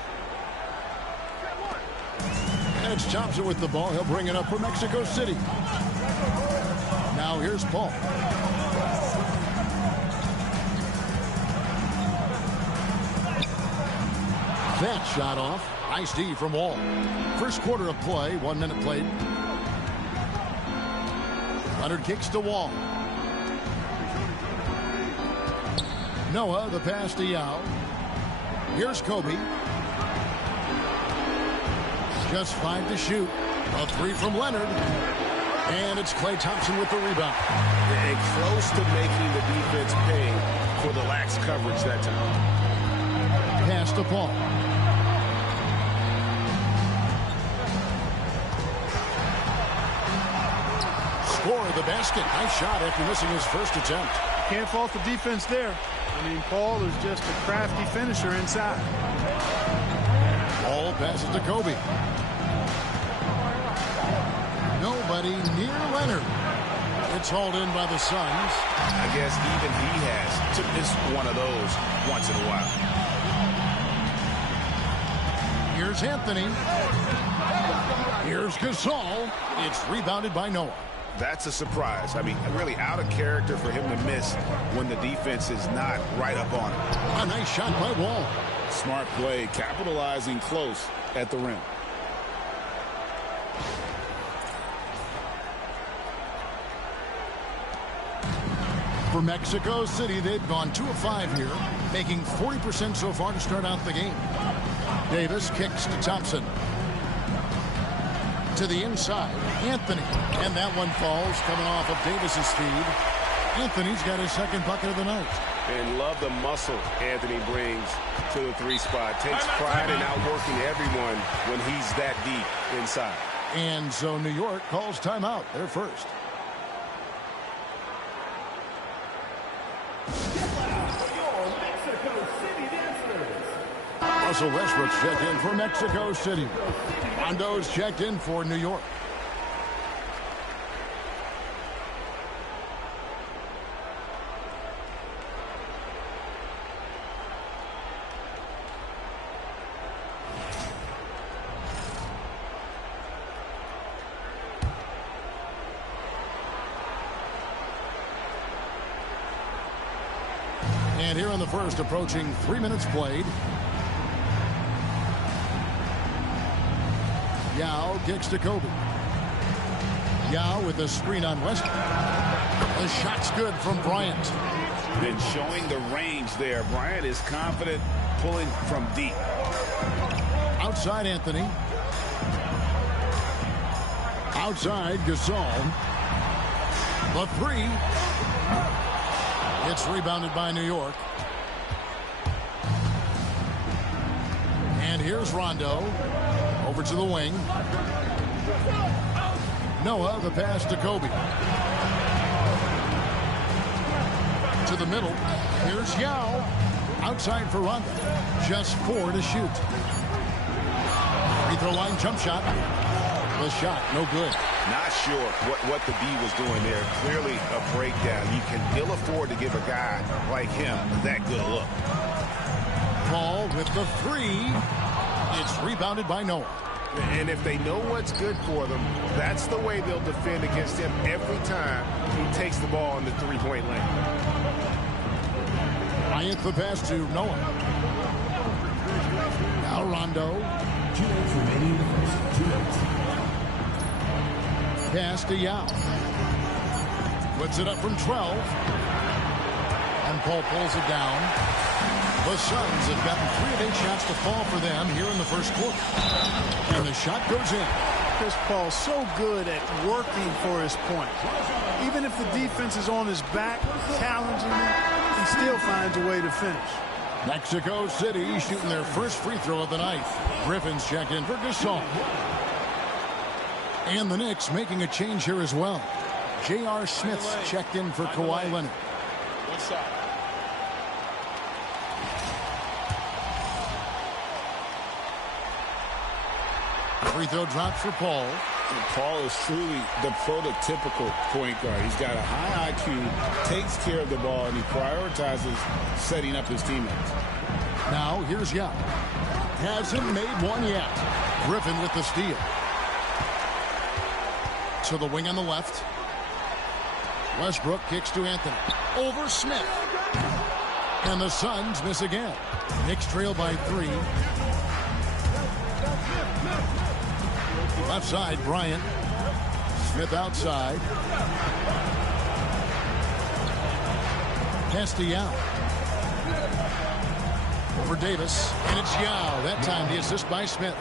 And it's Thompson with the ball. He'll bring it up for Mexico City. Now here's Paul. That shot off. Nice D from Wall. First quarter of play, 1 minute played. Leonard kicks to Wall. Noah, the pass to Yao. Here's Kobe. Just 5 to shoot. A 3 from Leonard. And it's Klay Thompson with the rebound. And close to making the defense pay for the lax coverage that time. Pass to Paul. Score the basket. Nice shot after missing his first attempt. Can't fault the defense there. I mean, Paul is just a crafty finisher inside. Ball passes to Kobe. Nobody near Leonard. It's hauled in by the Suns. I guess even he has to miss one of those once in a while. Here's Anthony. Here's Gasol. It's rebounded by Noah. That's a surprise. I mean, really out of character for him to miss when the defense is not right up on him. A nice shot by Wall. Smart play, capitalizing close at the rim. For Mexico City, they've gone 2 of 5 here, making 40% so far to start out the game. Davis kicks to Thompson. To the inside, Anthony. And that one falls, coming off of Davis's feed. Anthony's got his second bucket of the night. And love the muscle Anthony brings to the 3 spot. Takes pride in outworking everyone when he's that deep inside. And so New York calls timeout. They're first. Russell Westbrook's checked in for Mexico City. Rondo's checked in for New York. And here in the first, approaching 3 minutes played. Yao kicks to Kobe. Yao with the screen on Westbrook. The shot's good from Bryant. Been showing the range there. Bryant is confident pulling from deep. Outside Anthony. Outside Gasol. The 3. It's rebounded by New York. And here's Rondo. Over to the wing. Noah, the pass to Kobe. To the middle. Here's Yao. Outside for Rondo. Just 4 to shoot. Free throw line jump shot. The shot, no good. Not sure what the D was doing there. Clearly a breakdown. You can ill afford to give a guy like him that good a look. Paul with the 3. It's rebounded by Noah. And if they know what's good for them, that's the way they'll defend against him every time he takes the ball in the three-point lane. Bryant the pass to Noah. Now Rondo. 2 minutes remaining in the first. 2 minutes. Pass to Yao. Puts it up from 12. And Paul pulls it down. The Suns have gotten 3 of 8 shots to fall for them here in the first quarter. And the shot goes in. Chris Paul so good at working for his point. Even if the defense is on his back, challenging him, he still finds a way to finish. Mexico City shooting their first free throw of the night. Griffin's checked in for Gasol. And the Knicks making a change here as well. J.R. Smith's checked in for Kawhi Leonard. What's up? Free throw drops for Paul. And Paul is truly the prototypical point guard. He's got a high IQ, takes care of the ball, and he prioritizes setting up his teammates. Now here's Yao. Hasn't made one yet. Griffin with the steal. To the wing on the left. Westbrook kicks to Anthony. Over Smith. And the Suns miss again. Knicks trail by 3. Left side, Bryant. Smith outside. Pass to Yao. Over Davis. And it's Yao. That time the assist by Smith.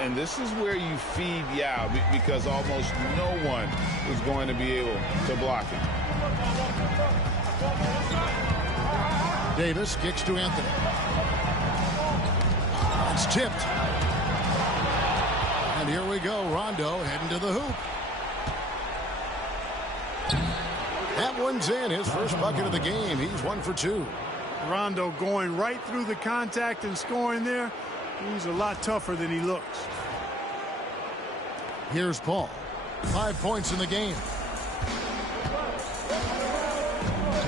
And this is where you feed Yao because almost no one is going to be able to block him. Davis kicks to Anthony. It's tipped. And here we go. Rondo heading to the hoop. That one's in. His first bucket of the game. He's 1 for 2. Rondo going right through the contact and scoring there. He's a lot tougher than he looks. Here's Paul. 5 points in the game.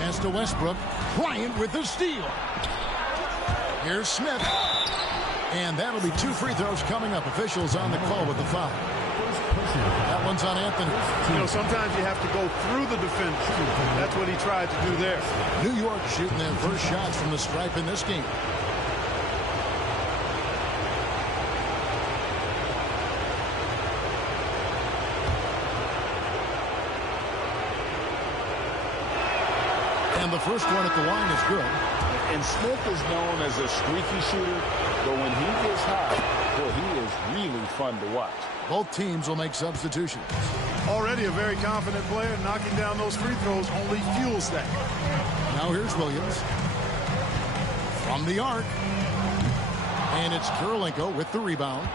Pass to Westbrook. Bryant with the steal. Here's Smith. And that'll be 2 free throws coming up. Officials on the call with the foul. That one's on Anthony. You know, sometimes you have to go through the defender. That's what he tried to do there. New York shooting their first shots from the stripe in this game. And the first one at the line is good. And Smith is known as a streaky shooter, but when he gets hot, boy, he is really fun to watch. Both teams will make substitutions. Already a very confident player. Knocking down those free throws only fuels that. Now here's Williams. From the arc. And it's Kirilenko with the rebound.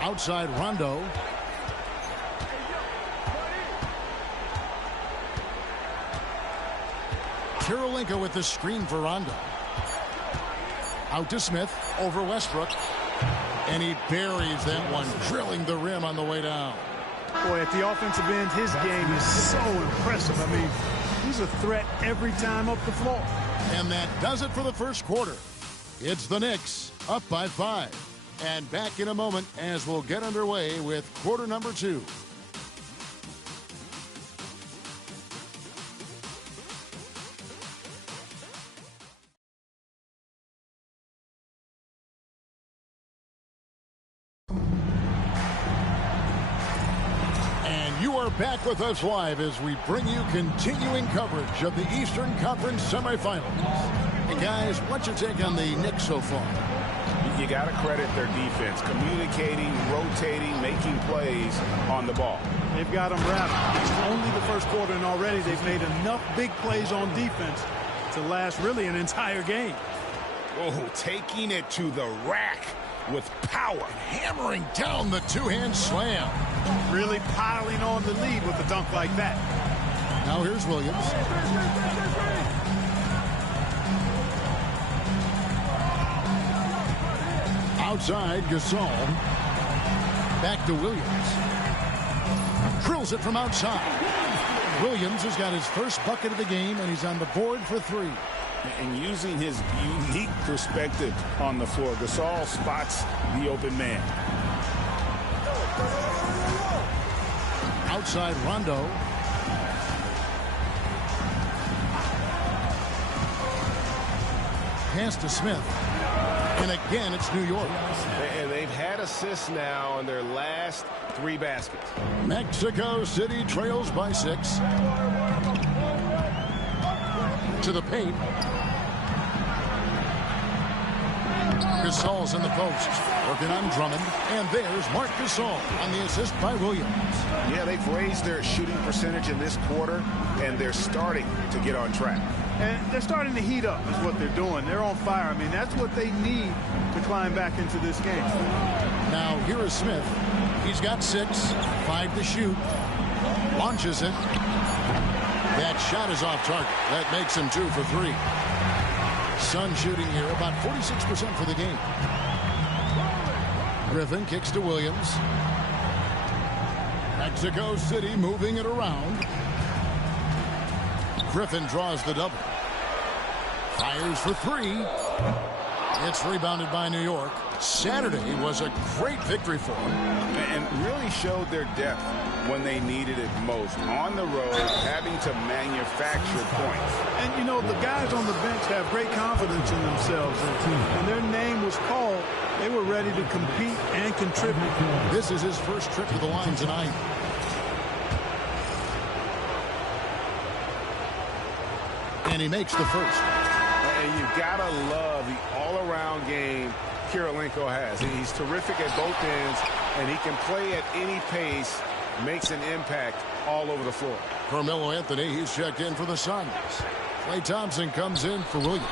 Outside Rondo. Kirilenko with the screen for Rondo. Out to Smith, over Westbrook. And he buries that one, drilling the rim on the way down. Boy, at the offensive end, his game is so impressive. I mean, he's a threat every time up the floor. And that does it for the first quarter. It's the Knicks up by 5. And back in a moment as we'll get underway with quarter number 2. Back with us live as we bring you continuing coverage of the Eastern Conference semifinals. Hey guys, what's your take on the Knicks so far? You got to credit their defense, communicating, rotating, making plays on the ball. They've got them wrapped. It's only the first quarter, and already they've made enough big plays on defense to last really an entire game. Oh, taking it to the rack with power. Hammering down the two-hand slam. Really piling on the lead with a dunk like that. Now here's Williams. Outside, Gasol. Back to Williams. Drills it from outside. Williams has got his first bucket of the game, and he's on the board for 3. And using his unique perspective on the floor, Gasol spots the open man. Outside Rondo. Pass to Smith. And again, it's New York. And they've had assists now on their last 3 baskets. Mexico City trails by 6. To the paint. Gasol's in the post. Working on Drummond. And there's Marc Gasol on the assist by Williams. Yeah, they've raised their shooting percentage in this quarter, and they're starting to get on track. And they're starting to heat up is what they're doing. They're on fire. I mean, that's what they need to climb back into this game. Now, here is Smith. He's got 6, 5 to shoot. Launches it. That shot is off target. That makes him 2 for 3. Sun shooting here about 46% for the game. Griffin kicks to Williams. Mexico City moving it around. Griffin draws the double. Fires for 3. It's rebounded by New York. Saturday was a great victory for them. And really showed their depth when they needed it most. On the road, having to manufacture points. And, you know, the guys on the bench have great confidence in themselves. And when their name was called, they were ready to compete and contribute. This is his first trip to the line tonight. And he makes the first. And you gotta love the all-around game Kirilenko has. He's terrific at both ends, and he can play at any pace, makes an impact all over the floor. Carmelo Anthony, he's checked in for the Suns. Klay Thompson comes in for Williams.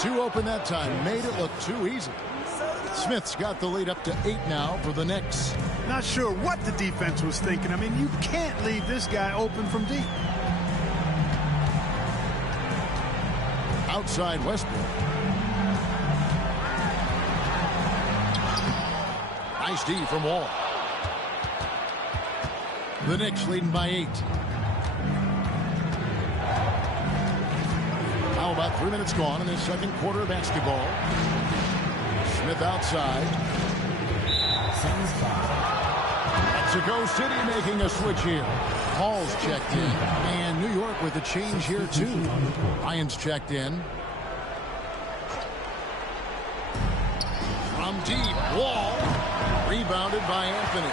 2 open that time, made it look too easy. Smith's got the lead up to 8 now for the Knicks. Not sure what the defense was thinking. I mean, you can't leave this guy open from deep. Outside Westbrook. Nice D from Wall. The Knicks leading by 8. How about 3 minutes gone in this second quarter of basketball? Smith outside. Mexico City making a switch here. Hall's checked in. And New York with a change here, too. Ryan's checked in. From deep, Wall. Rebounded by Anthony.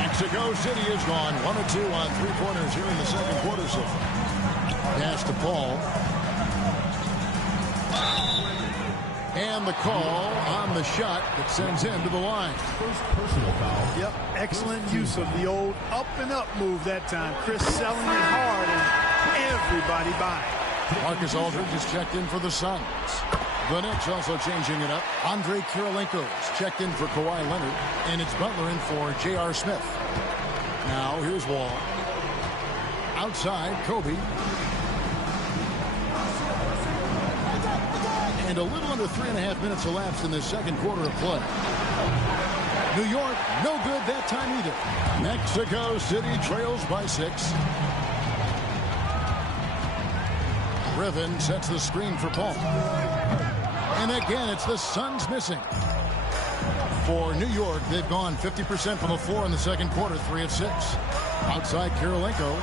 Mexico City has gone 1 of 2 on 3-pointers here in the second quarter so far. Pass to Paul. And the call on the shot that sends him to the line. First personal foul. Yep, excellent use of the old up-and-up move that time. Chris selling it hard and everybody buying. Marcus Aldridge is checked in for the Suns. The Knicks also changing it up. Andre Kirilenko's checked in for Kawhi Leonard. And it's Butler in for J.R. Smith. Now here's Wall. Outside, Kobe. And a little under 3.5 minutes elapsed in this second quarter of play. New York, no good that time either. Mexico City trails by 6. Griffin sets the screen for Paul. And again, it's the Suns missing. For New York, they've gone 50% from the floor in the second quarter, 3 of 6. Outside Kirilenko.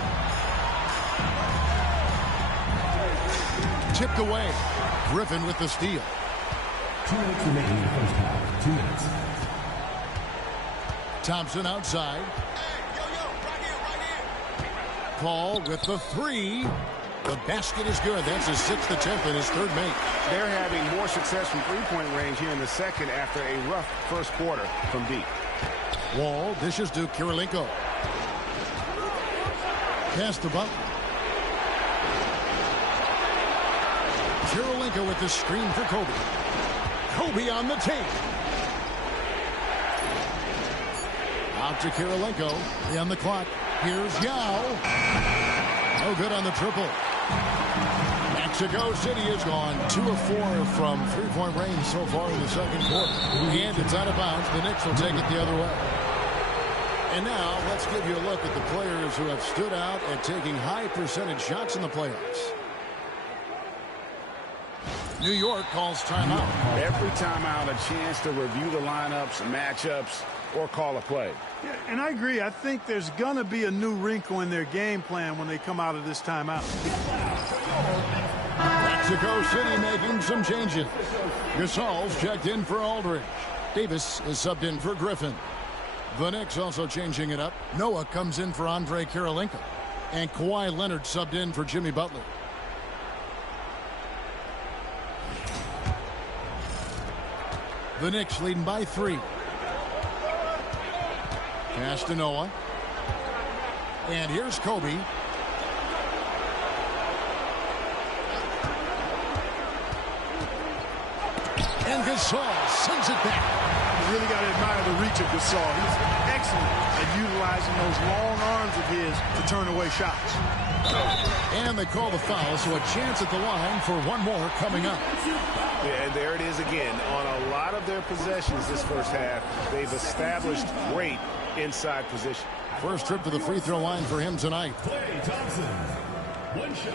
Tipped away. Griffin with the steal. 2 minutes remaining in the first half. 2 minutes. Thompson outside. Paul with the 3. The basket is good. That's his 6th attempt and his 3rd make. They're having more success from three-point range here in the second after a rough first quarter from deep. Wall dishes to Kirilenko. Pass to Butler. Kirilenko with the screen for Kobe. Kobe on the tape. Out to Kirilenko. On the clock. Here's Yao. No good on the triple. Mexico City has gone 2 of 4 from three-point range so far in the second quarter. And it's out of bounds. The Knicks will take it the other way. And now let's give you a look at the players who have stood out at taking high percentage shots in the playoffs. New York calls timeout. Every timeout, a chance to review the lineups, matchups, or call a play. Yeah, and I agree. I think there's going to be a new wrinkle in their game plan when they come out of this timeout. Mexico City making some changes. Gasol's checked in for Aldridge. Davis is subbed in for Griffin. The Knicks also changing it up. Noah comes in for Andre Kirilenko. And Kawhi Leonard subbed in for Jimmy Butler. The Knicks leading by 3. Pass to Noah. And here's Kobe. And Gasol sends it back. You really got to admire the reach of Gasol. He's excellent at utilizing those long arms of his to turn away shots. And they call the foul, so a chance at the line for one more coming up. Yeah, and there it is again. On a lot of their possessions this first half, they've established great inside position. First trip to the free throw line for him tonight. Klay Thompson. One shot.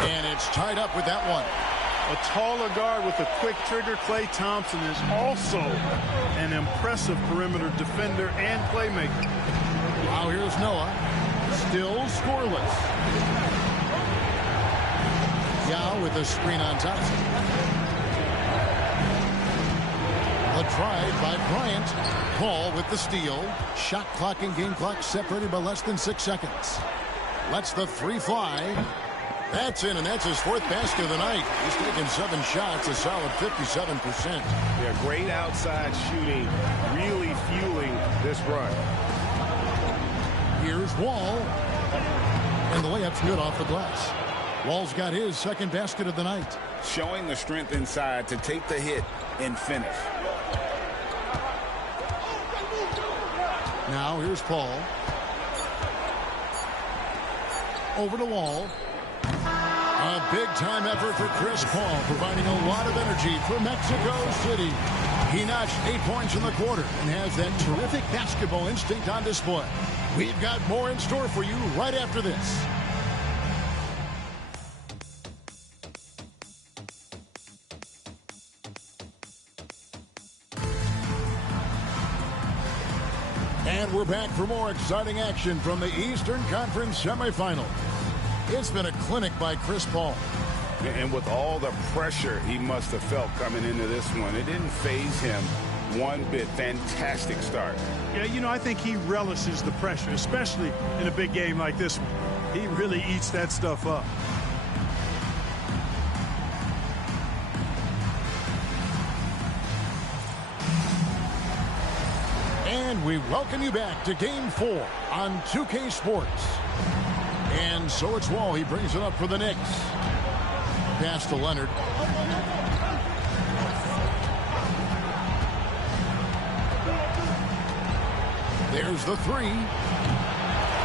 And it's tied up with that one. A taller guard with a quick trigger, Klay Thompson, is also an impressive perimeter defender and playmaker. Now here's Noah. Still scoreless. Yao with a screen on Thompson. A drive by Bryant. Paul with the steal. Shot clock and game clock separated by less than 6 seconds. Lets the 3 fly. That's in, and that's his 4th basket of the night. He's taken 7 shots, a solid 57%. Yeah, great outside shooting, really fueling this run. Here's Wall. And the layup's good off the glass. Wall's got his 2nd basket of the night. Showing the strength inside to take the hit and finish. Now here's Paul. Over to Wall. A big-time effort for Chris Paul, providing a lot of energy for Mexico City. He notched 8 points in the quarter and has that terrific basketball instinct on display. We've got more in store for you right after this. And we're back for more exciting action from the Eastern Conference semifinal. It's been a clinic by Chris Paul. And with all the pressure he must have felt coming into this one, it didn't faze him one bit. Fantastic start. Yeah, you know, I think he relishes the pressure, especially in a big game like this one. He really eats that stuff up. And we welcome you back to Game 4 on 2K Sports. And so it's Wall. He brings it up for the Knicks. Pass to Leonard. There's the 3.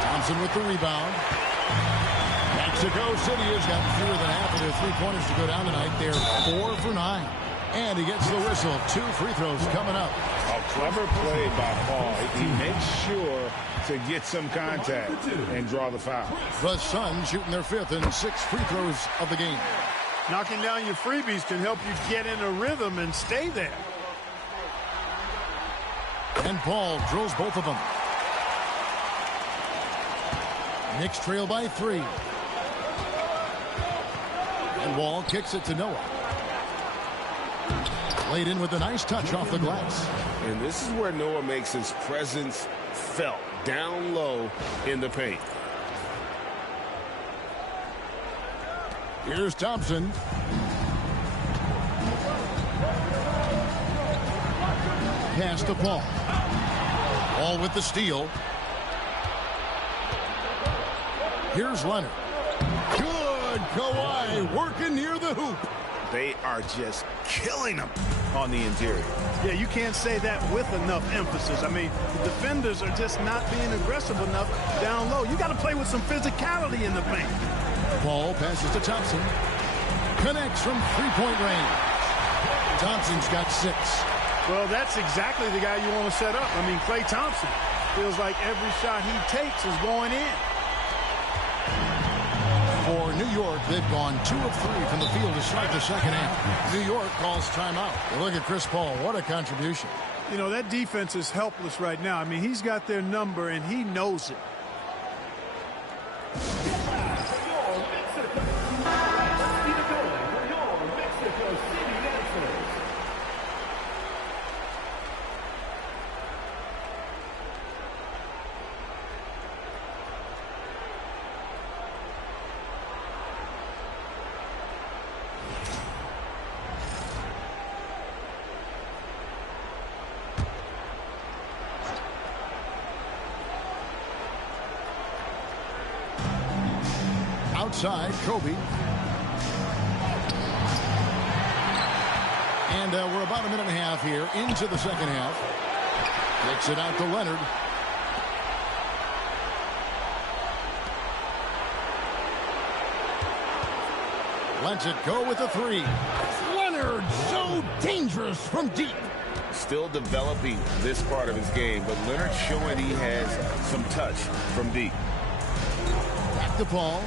Thompson with the rebound. Mexico City has gotten fewer than half of their 3-pointers to go down tonight. They're 4 for 9. And he gets the whistle. 2 free throws coming up. A clever play by Paul. He makes sure to get some contact and draw the foul. The Suns shooting their 5th and 6th free throws of the game. Knocking down your freebies can help you get in a rhythm and stay there. And Paul drills both of them. Knicks trail by 3. And Wall kicks it to Noah. Laid in with a nice touch off the glass. And this is where Noah makes his presence felt, down low in the paint. Here's Thompson. Pass to Paul. Paul with the steal. Here's Leonard. Good. Kawhi working near the hoop. They are just killing them on the interior. Yeah, you can't say that with enough emphasis. I mean, the defenders are just not being aggressive enough down low. You got to play with some physicality in the paint. Paul passes to Thompson. Connects from 3-point range. Thompson's got 6. Well, that's exactly the guy you want to set up. I mean, Klay Thompson. Feels like every shot he takes is going in. For New York, they've gone 2 of 3 from the field to start the second half. New York calls timeout. Look at Chris Paul. What a contribution. You know, that defense is helpless right now. I mean, he's got their number, and he knows it. Outside, Kobe. And we're about a minute and a half here into the second half. Kicks it out to Leonard. Lets it go with a 3. Leonard, so dangerous from deep. Still developing this part of his game, but Leonard showing he has some touch from deep. Back to Paul.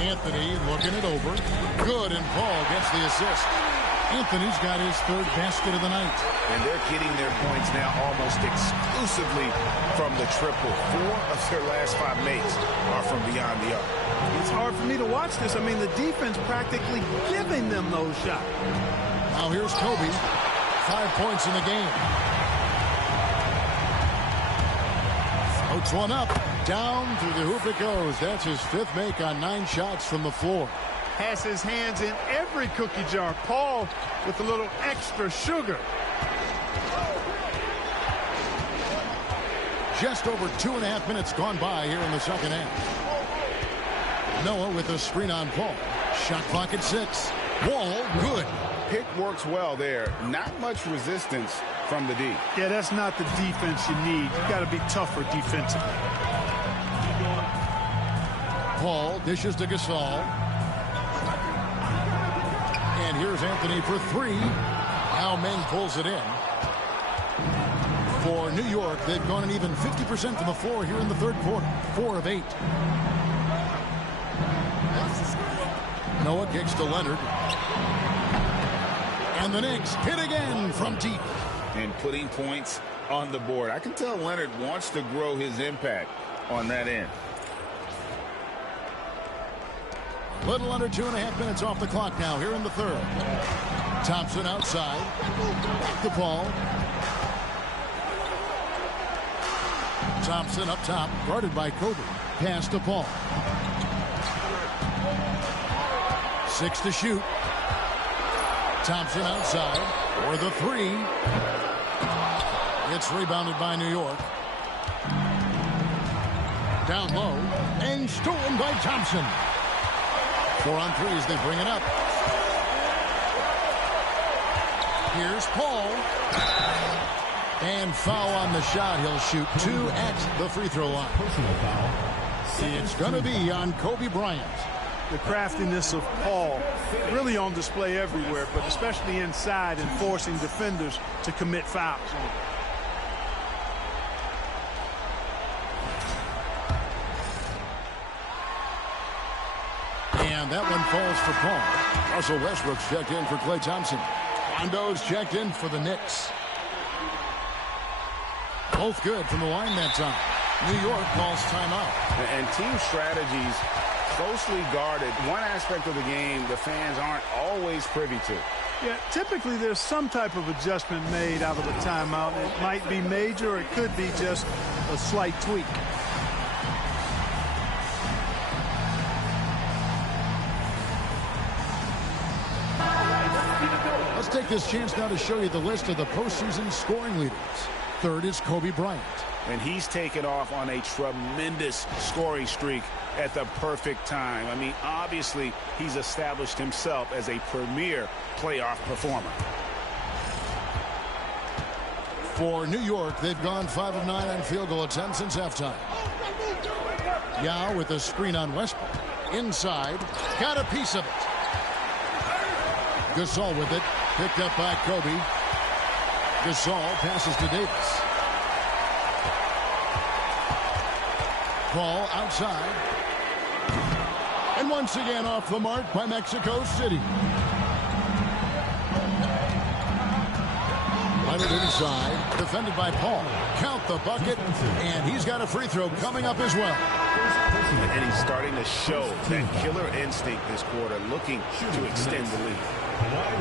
Anthony looking it over. Good, and Paul gets the assist. Anthony's got his 3rd basket of the night. And they're getting their points now almost exclusively from the triple. 4 of their last 5 makes are from beyond the arc. It's hard for me to watch this. I mean, the defense practically giving them those shots. Now here's Kobe. 5 points in the game. Floats one up. Down through the hoop it goes. That's his 5th make on 9 shots from the floor. Has his hands in every cookie jar. Paul with a little extra sugar. Just over 2.5 minutes gone by here in the second half. Noah with a screen on Paul. Shot clock at 6. Wall, good. Pick works well there. Not much resistance from the D. Yeah, that's not the defense you need. You got to be tougher defensively. Paul dishes to Gasol. And here's Anthony for 3. Now Meng pulls it in. For New York, they've gone an even 50% from the floor here in the 3rd quarter. 4 of 8. Noah kicks to Leonard. And the Knicks hit again from deep. And putting points on the board. I can tell Leonard wants to grow his impact on that end. Little under 2.5 minutes off the clock now here in the 3rd. Thompson outside. Back to Paul. Thompson up top, guarded by Kobe. Pass to Paul. 6 to shoot. Thompson outside for the 3. It's rebounded by New York. Down low and stolen by Thompson. 4 on 3 as they bring it up. Here's Paul. And foul on the shot. He'll shoot 2 at the free throw line. Personal foul. It's going to be on Kobe Bryant. The craftiness of Paul really on display everywhere, but especially inside and forcing defenders to commit fouls. And that one falls for Paul. Russell Westbrook's checked in for Klay Thompson. Rondo's checked in for the Knicks. Both good from the line that time. New York calls timeout. And team strategies closely guarded. One aspect of the game the fans aren't always privy to. Yeah, typically there's some type of adjustment made out of a timeout. It might be major or it could be just a slight tweak. Let's take this chance now to show you the list of the postseason scoring leaders. 3rd is Kobe Bryant. And he's taken off on a tremendous scoring streak at the perfect time. I mean, obviously, he's established himself as a premier playoff performer. For New York, they've gone 5 of 9 on field goal attempts since halftime. Yao with a screen on Westbrook. Inside, got a piece of it. Gasol with it, picked up by Kobe. Gasol passes to Davis. Ball outside. And once again off the mark by Mexico City. Leonard inside, defended by Paul. Count the bucket, and he's got a free throw coming up as well. And he's starting to show that killer instinct this quarter, looking to extend the lead.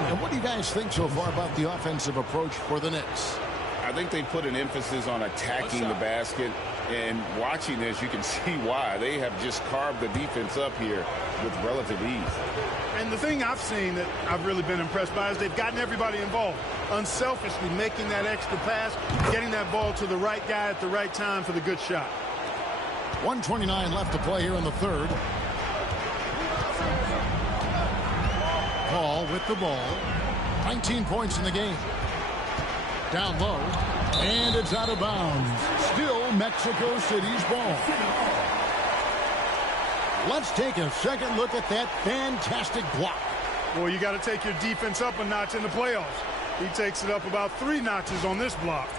And what do you guys think so far about the offensive approach for the Knicks? I think they put an emphasis on attacking the basket, and watching this, you can see why. They have just carved the defense up here with relative ease. And the thing I've seen that I've really been impressed by is they've gotten everybody involved, unselfishly making that extra pass, getting that ball to the right guy at the right time for the good shot. 1:29 left to play here in the third. Paul with the ball. 19 points in the game. Down low. And it's out of bounds. Still Mexico City's ball. Let's take a second look at that fantastic block. Boy, you got to take your defense up a notch in the playoffs. He takes it up about 3 notches on this block.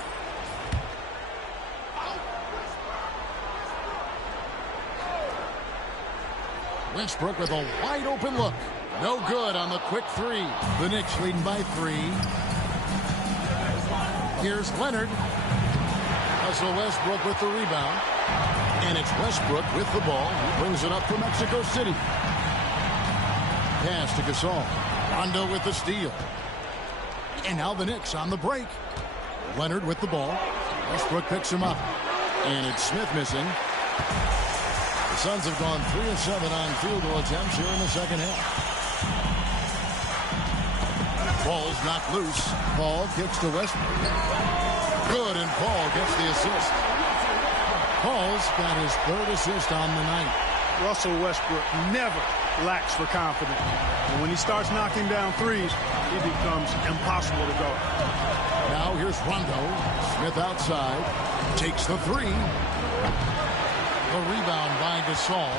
Westbrook with a wide open look. No good on the quick three. The Knicks leading by 3. Here's Leonard. Russell Westbrook with the rebound. And it's Westbrook with the ball. He brings it up for Mexico City. Pass to Gasol. Rondo with the steal. And now the Knicks on the break. Leonard with the ball. Westbrook picks him up. And it's Smith missing. The Suns have gone 3 of 7 on field goal attempts here in the second half. Ball's knocked loose. Paul kicks to Westbrook. Good, and Paul gets the assist. Paul's got his 3rd assist on the night. Russell Westbrook never lacks for confidence. And when he starts knocking down threes, he becomes impossible to guard. Now here's Rondo. Smith outside. Takes the 3. The rebound by Gasol.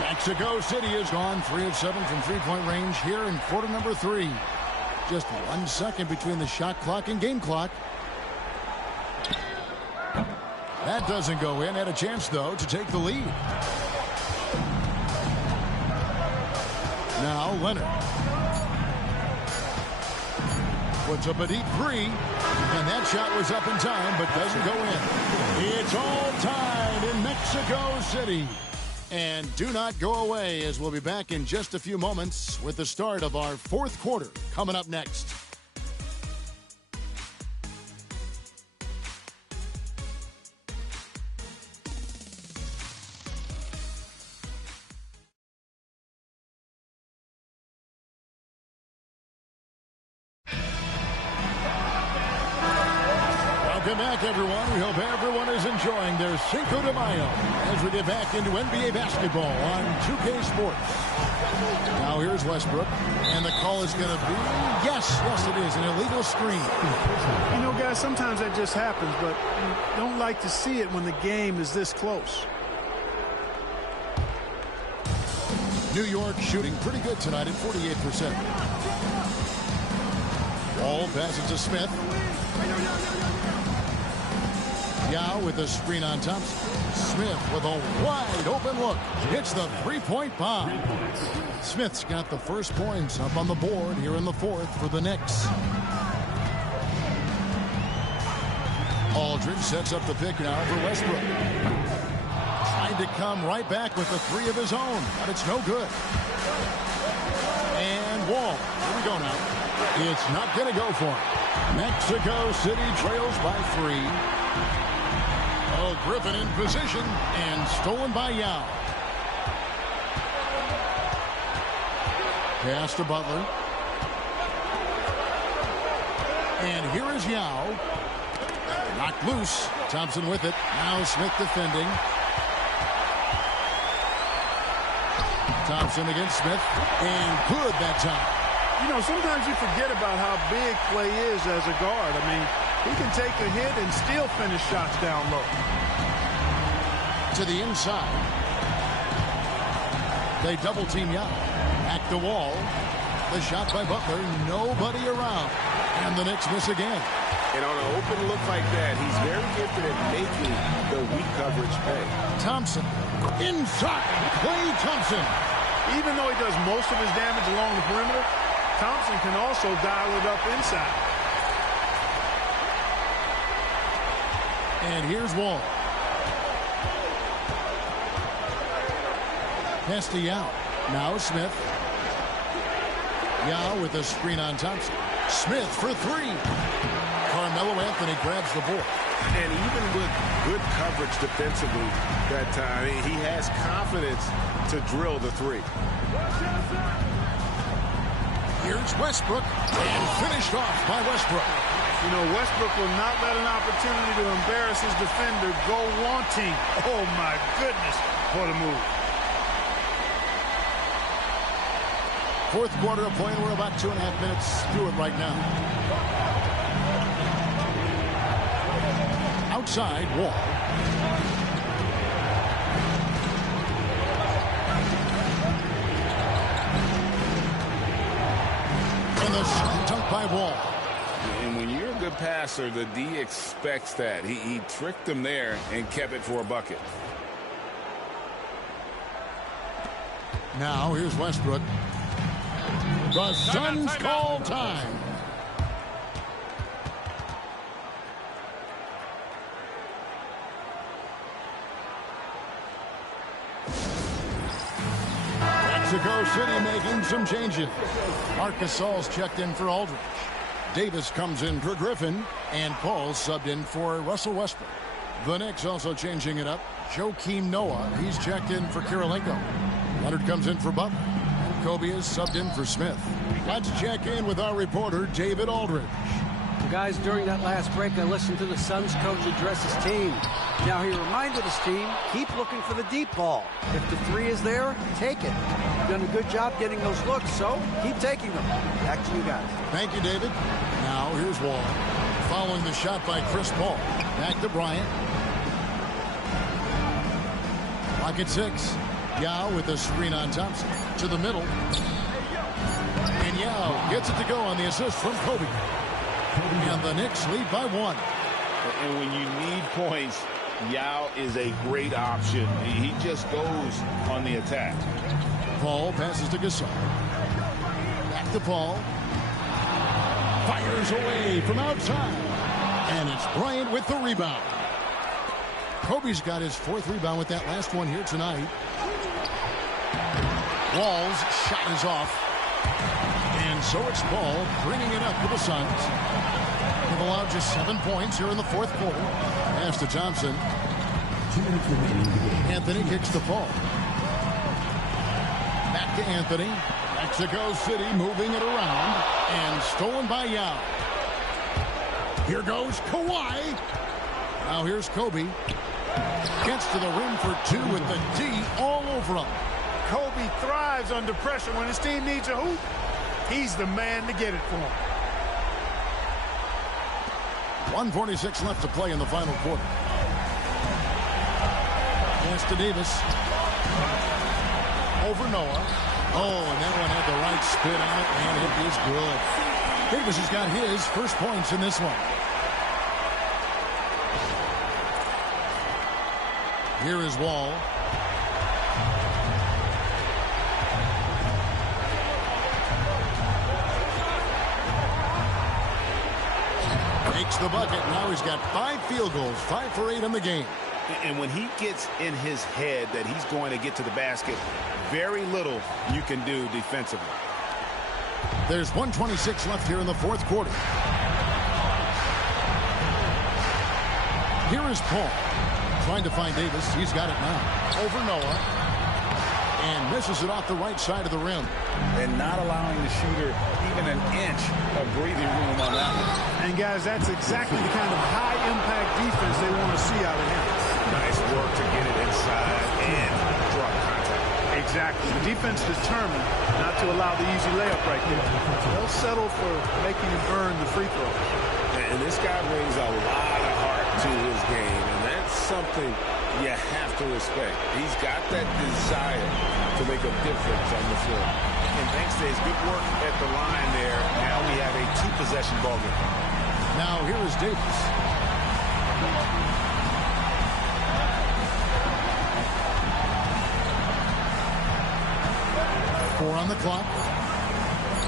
Mexico City has gone 3 of 7 from three-point range here in quarter number 3. Just 1 second between the shot clock and game clock. That doesn't go in. Had a chance, though, to take the lead. Now Leonard puts up a deep 3. And that shot was up in time, but doesn't go in. It's all tied in Mexico City. And do not go away, as we'll be back in just a few moments with the start of our 4th quarter coming up next. Welcome back, everyone. We hope everyone is enjoying their Cinco de Mayo as we get back into NBA basketball on 2K Sports. Now here's Westbrook, and the call is going to be, yes, it is, an illegal screen. You know, guys, sometimes that just happens, but you don't like to see it when the game is this close. New York shooting pretty good tonight at 48%. Ball passes to Smith. Yao with the screen on Thompson. Smith with a wide open look. Hits the 3-point bomb. Smith's got the first points up on the board here in the 4th for the Knicks. Aldridge sets up the pick now for Westbrook. Tried to come right back with the 3 of his own, but it's no good. And Wall. Here we go now. It's not going to go for him. Mexico City trails by 3. Oh, Griffin in position and stolen by Yao. Pass to Butler. And here is Yao. Knocked loose. Thompson with it. Now Smith defending. Thompson against Smith. And good that time. You know, sometimes you forget about how big Clay is as a guard. I mean, he can take a hit and still finish shots down low. To the inside. They double team Yao. Back the wall. The shot by Butler. Nobody around. And the Knicks miss again. And on an open look like that, he's very gifted at making the weak coverage pay. Thompson. Inside. Klay Thompson. Even though he does most of his damage along the perimeter, Thompson can also dial it up inside. And here's Wall. Pass to Yao. Now Smith. Yao with a screen on Thompson. Smith for three. Carmelo Anthony grabs the board. And even with good coverage defensively that time, he has confidence to drill the three. Here's Westbrook. And finished off by Westbrook. You know, Westbrook will not let an opportunity to embarrass his defender go wanting. Oh, my goodness. What a move. Fourth quarter of play, and we're about 2.5 minutes through it right now. Outside, Wall. And the slam dunk by Wall. And when you're a good passer, the D expects that. He tricked them there and kept it for a bucket. Now, here's Westbrook. The Suns call time. Mexico City making some changes. Marc Gasol's checked in for Aldridge. Davis comes in for Griffin. And Paul subbed in for Russell Westbrook. The Knicks also changing it up. Joakim Noah, he's checked in for Kirilenko. Leonard comes in for Butler. Kobe is subbed in for Smith. Let's check in with our reporter, David Aldridge. Well, guys, during that last break, I listened to the Suns coach address his team. Now he reminded his team, keep looking for the deep ball. If the three is there, take it. You've done a good job getting those looks, so keep taking them. Back to you guys. Thank you, David. Now, here's Wall. Following the shot by Chris Paul. Back to Bryant. Lock at 6. Yao with a screen on Thompson. To the middle. And Yao gets it to go on the assist from Kobe. And the Knicks lead by 1. And when you need points, Yao is a great option. He just goes on the attack. Paul passes to Gasol. Back to Paul. Fires away from outside. And it's Bryant with the rebound. Kobe's got his 4th rebound with that last one here tonight. Wall's shot is off. And so it's Paul bringing it up for the Suns. They've allowed just 7 points here in the 4th quarter. Pass to Thompson. Anthony kicks to Paul. Back to Anthony. Mexico City moving it around. And stolen by Yao. Here goes Kawhi. Now here's Kobe. Gets to the rim for 2 with the D all over him. Kobe thrives under pressure. When his team needs a hoop, he's the man to get it for him. 1:46 left to play in the final quarter. Pass to Davis. Over Noah. Oh, and that one had the right spin on it, and it is good. Davis has got his first points in this one. Here is Wall. Makes the bucket. Now he's got 5 field goals, 5 for 8 in the game. And when he gets in his head that he's going to get to the basket, very little you can do defensively. There's 1:26 left here in the 4th quarter. Here is Paul. Trying to find Davis. He's got it now. Over Noah. And misses it off the right side of the rim. And not allowing the shooter even an inch of breathing room on that one. And, guys, that's exactly the kind of high-impact defense they want to see out of him. Nice work to get it inside and draw contact. Exactly. The defense determined not to allow the easy layup right there. They'll settle for making him earn the free throw. And this guy brings a lot of heart to his game, and that's something you have to respect. He's got that desire to make a difference on the floor. And thanks to his good work at the line there, now we have a two-possession ball game. Now here is Davis. Four on the clock.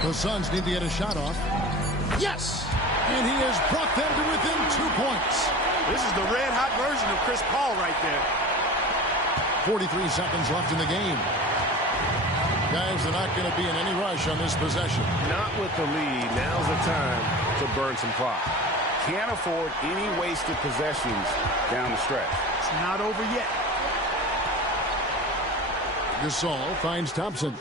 The Suns need to get a shot off. Yes! And he has brought them to within 2 points. This is the red-hot version of Chris Paul right there. 43 seconds left in the game. Guys, they're not going to be in any rush on this possession. Not with the lead. Now's the time to burn some clock. Can't afford any wasted possessions down the stretch. It's not over yet. Gasol finds Thompson.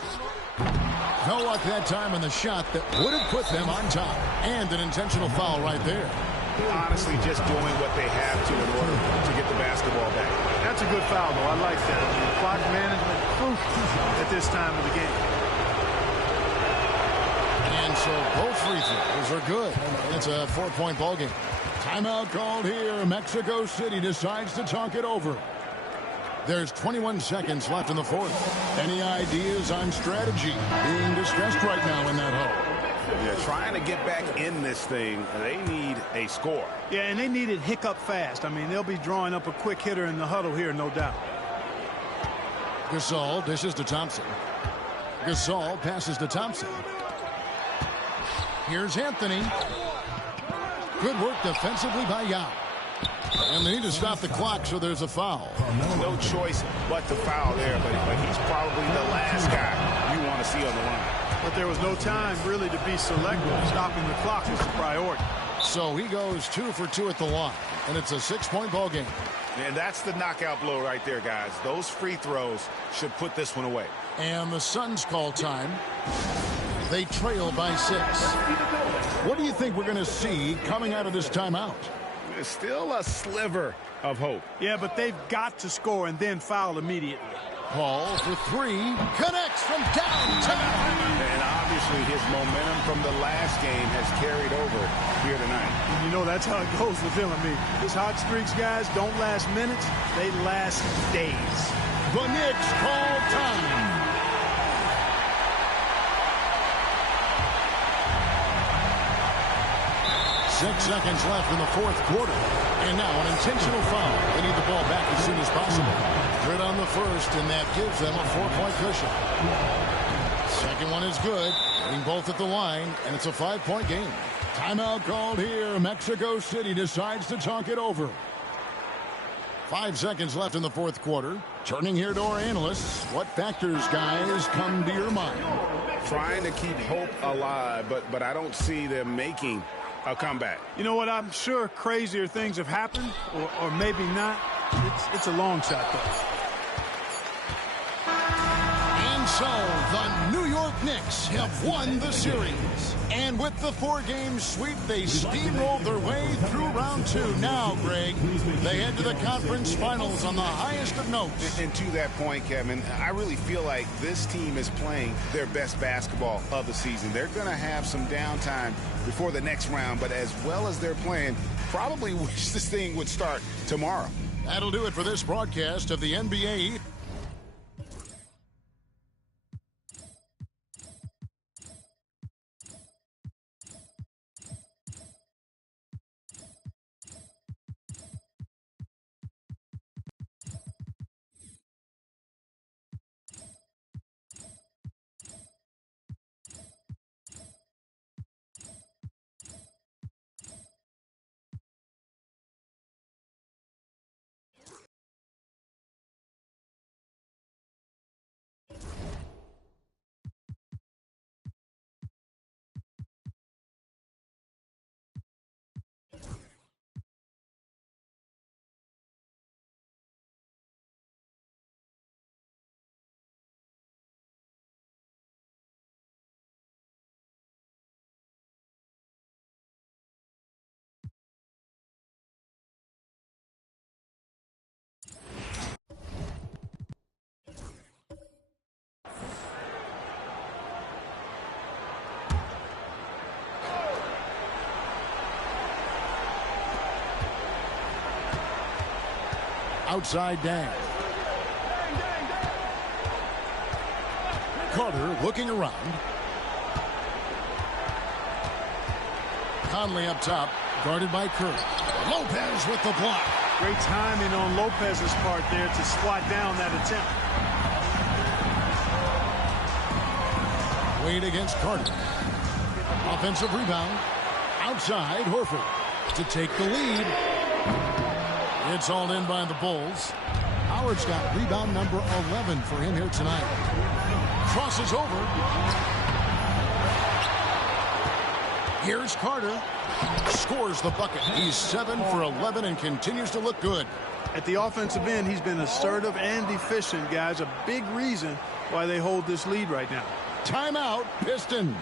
No luck that time on the shot that would have put them on top. And an intentional foul right there. Honestly, just doing what they have to in order to get the basketball back. That's a good foul, though. I like that. I mean, clock management crucial at this time of the game. And so both free throws are good. It's a 4-point ball game. Timeout called here. Mexico City decides to talk it over. There's 21 seconds left in the fourth. Any ideas on strategy being discussed right now in that hole? Yeah, trying to get back in this thing, they need a score. Yeah, and they need it hiccup fast. I mean, they'll be drawing up a quick hitter in the huddle here, no doubt. Gasol dishes to Thompson. Gasol passes to Thompson. Here's Anthony. Good work defensively by Yao. And they need to stop the clock, so there's a foul. No choice but to foul there, but he's probably the last guy you want to see on the line. But there was no time really to be selective. Stopping the clock was the priority. So he goes 2 for 2 at the line, and it's a 6-point ball game. And that's the knockout blow right there, guys. Those free throws should put this one away. And the Suns call time. They trail by 6. What do you think we're going to see coming out of this timeout? There's still a sliver of hope. Yeah, but they've got to score and then foul immediately. Paul for 3. Connects from downtown. And obviously his momentum from the last game has carried over here tonight. And you know that's how it goes with him. I mean, his hot streaks, guys, don't last minutes. They last days. The Knicks call time. 6 seconds left in the fourth quarter. And now an intentional foul. They need the ball back as soon as possible. Good on the first, and that gives them a 4-point cushion. Second one is good. Getting both at the line, and it's a 5-point game. Timeout called here. Mexico City decides to talk it over. 5 seconds left in the fourth quarter. Turning here to our analysts. What factors, guys, come to your mind? Trying to keep hope alive, but I don't see them making a comeback. You know what? I'm sure crazier things have happened, or maybe not. It's a long shot, though. And so the New York Knicks have won the series. And with the 4-game sweep, they steamrolled their way through round 2. Now, Greg, they head to the conference finals on the highest of notes. And to that point, Kevin, I really feel like this team is playing their best basketball of the season. They're going to have some downtime before the next round, but as well as they're playing, probably wish this thing would start tomorrow. That'll do it for this broadcast of the NBA. Outside dash. Carter looking around. Conley up top, guarded by Curry. Lopez with the block. Great timing on Lopez's part there to squat down that attempt. Wade against Carter. Offensive rebound. Outside, Horford to take the lead. It's all in by the Bulls. Howard's got rebound number 11 for him here tonight. Crosses over. Here's Carter. Scores the bucket. He's 7 for 11 and continues to look good. At the offensive end, he's been assertive and efficient, guys. A big reason why they hold this lead right now. Timeout, Pistons.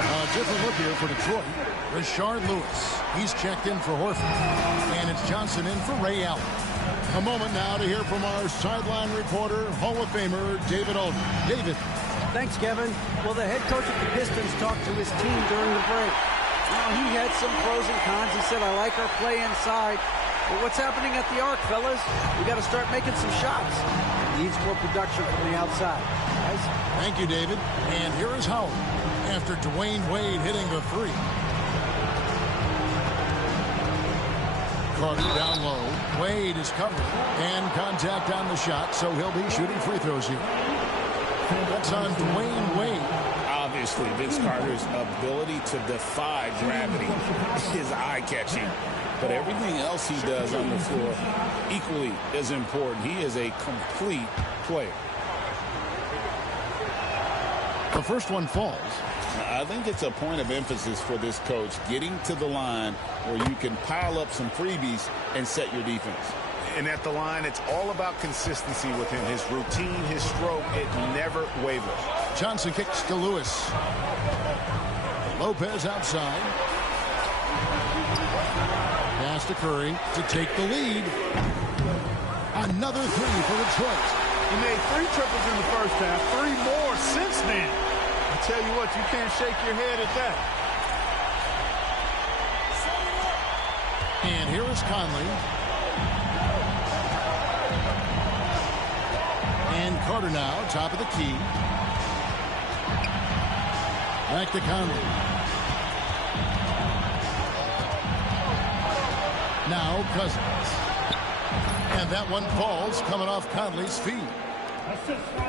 A different look here for Detroit. Rashard Lewis. He's checked in for Horford. And it's Johnson in for Ray Allen. A moment now to hear from our sideline reporter, Hall of Famer David Aldridge. David. Thanks, Kevin. Well, the head coach of the Pistons talked to his team during the break. Now, he had some pros and cons. He said, I like our play inside. But what's happening at the arc, fellas? We got to start making some shots. Needs more production from the outside. Guys? Thank you, David. And here is Howard after Dwayne Wade hitting the three. Carter down low. Wade is covered. And contact on the shot, so he'll be shooting free throws here. That's on Dwayne Wade. Obviously, Vince Carter's ability to defy gravity is eye-catching. But everything else he does on the floor equally is important. He is a complete player. The first one falls. I think it's a point of emphasis for this coach, getting to the line where you can pile up some freebies and set your defense. And at the line, it's all about consistency with him. His routine, his stroke, it never wavers. Johnson kicks to Lewis. Lopez outside. Pass to Curry to take the lead. Another three for Detroit. He made 3 triples in the first half, 3 more since then. I tell you what, you can't shake your head at that. And here is Conley. And Carter now, top of the key. Back to Conley. Now Cousins. And that one falls coming off Conley's feet.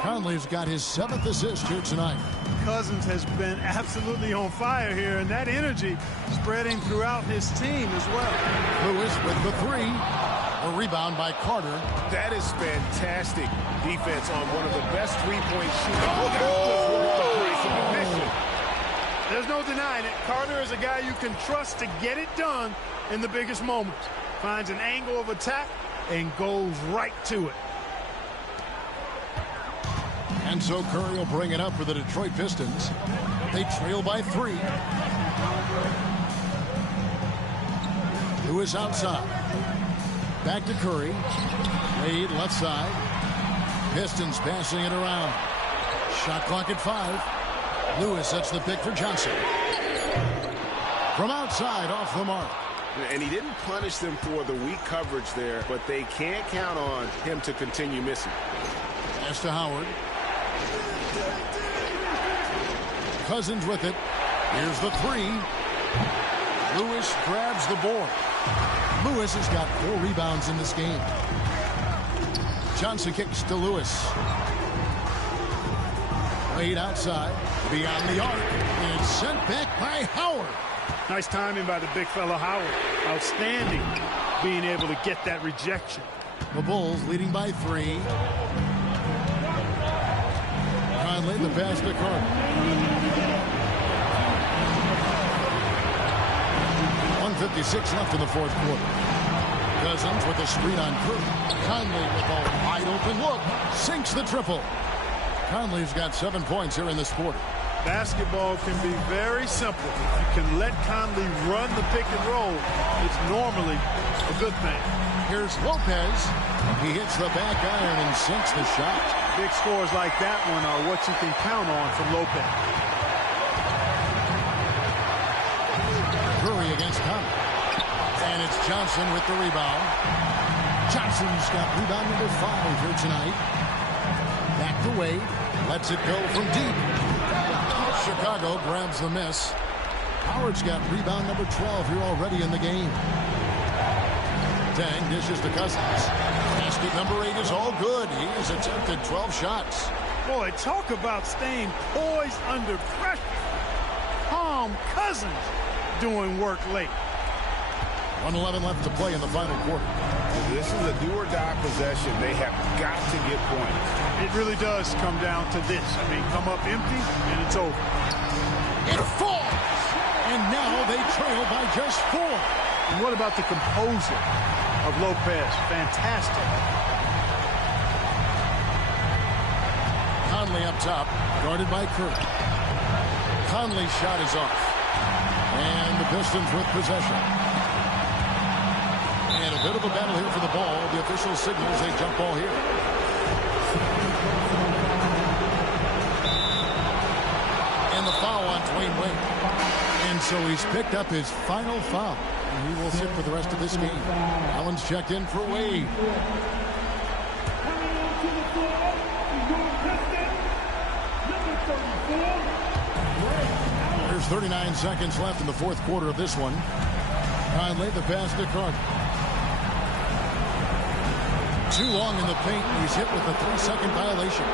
Conley's got his 7th assist here tonight. Cousins has been absolutely on fire here, and that energy spreading throughout his team as well. Lewis with the three. A rebound by Carter. That is fantastic defense on one of the best three-point shooters. Look at the place of the mission. There's no denying it. Carter is a guy you can trust to get it done in the biggest moments. Finds an angle of attack and goes right to it. And so Curry will bring it up for the Detroit Pistons. They trail by 3. Lewis outside. Back to Curry. Wade left side. Pistons passing it around. Shot clock at 5. Lewis sets the pick for Johnson. From outside, off the mark. And he didn't punish them for the weak coverage there, but they can't count on him to continue missing. Pass to Howard. Cousins with it. Here's the 3. Lewis grabs the board. Lewis has got 4 rebounds in this game. Johnson kicks to Lewis. Wade outside. Beyond the arc. And sent back by Howard. Nice timing by the big fella Howard. Outstanding being able to get that rejection. The Bulls leading by 3. Conley, the pass to Carter. 1:56 left in the fourth quarter. Cousins with a screen on Curry. Conley with a wide open look. Sinks the triple. Conley's got 7 points here in this quarter. Basketball can be very simple. If you can let Conley run the pick and roll, it's normally a good thing. Here's Lopez. He hits the back iron and sinks the shot. Big scores like that one are what you can count on from Lopez. Curry against Conley. And it's Johnson with the rebound. Johnson's got rebound number 5 here tonight. Back to Wade. Lets it go from deep. Chicago grabs the miss. Howard's got rebound number 12 here already in the game. Dang dishes to Cousins. Basket number 8 is all good. He has attempted 12 shots. Boy, talk about staying poised under pressure. Calm Cousins doing work late. 1:11 left to play in the final quarter. This is a do-or-die possession. They have got to get points. It really does come down to this. I mean, come up empty, and it's over. It falls! And now they trail by just 4. And what about the composure of Lopez? Fantastic. Conley up top, guarded by Curry. Conley's shot is off. And the Pistons with possession. And a bit of a battle here for the ball. The official signals a jump ball here. And the foul on Dwayne Wade. And so he's picked up his final foul. And he will sit for the rest of this game. Allen's checked in for Wade. There's 39 seconds left in the fourth quarter of this one. Conley, the pass to Carter. Too long in the paint, and he's hit with a 3-second violation.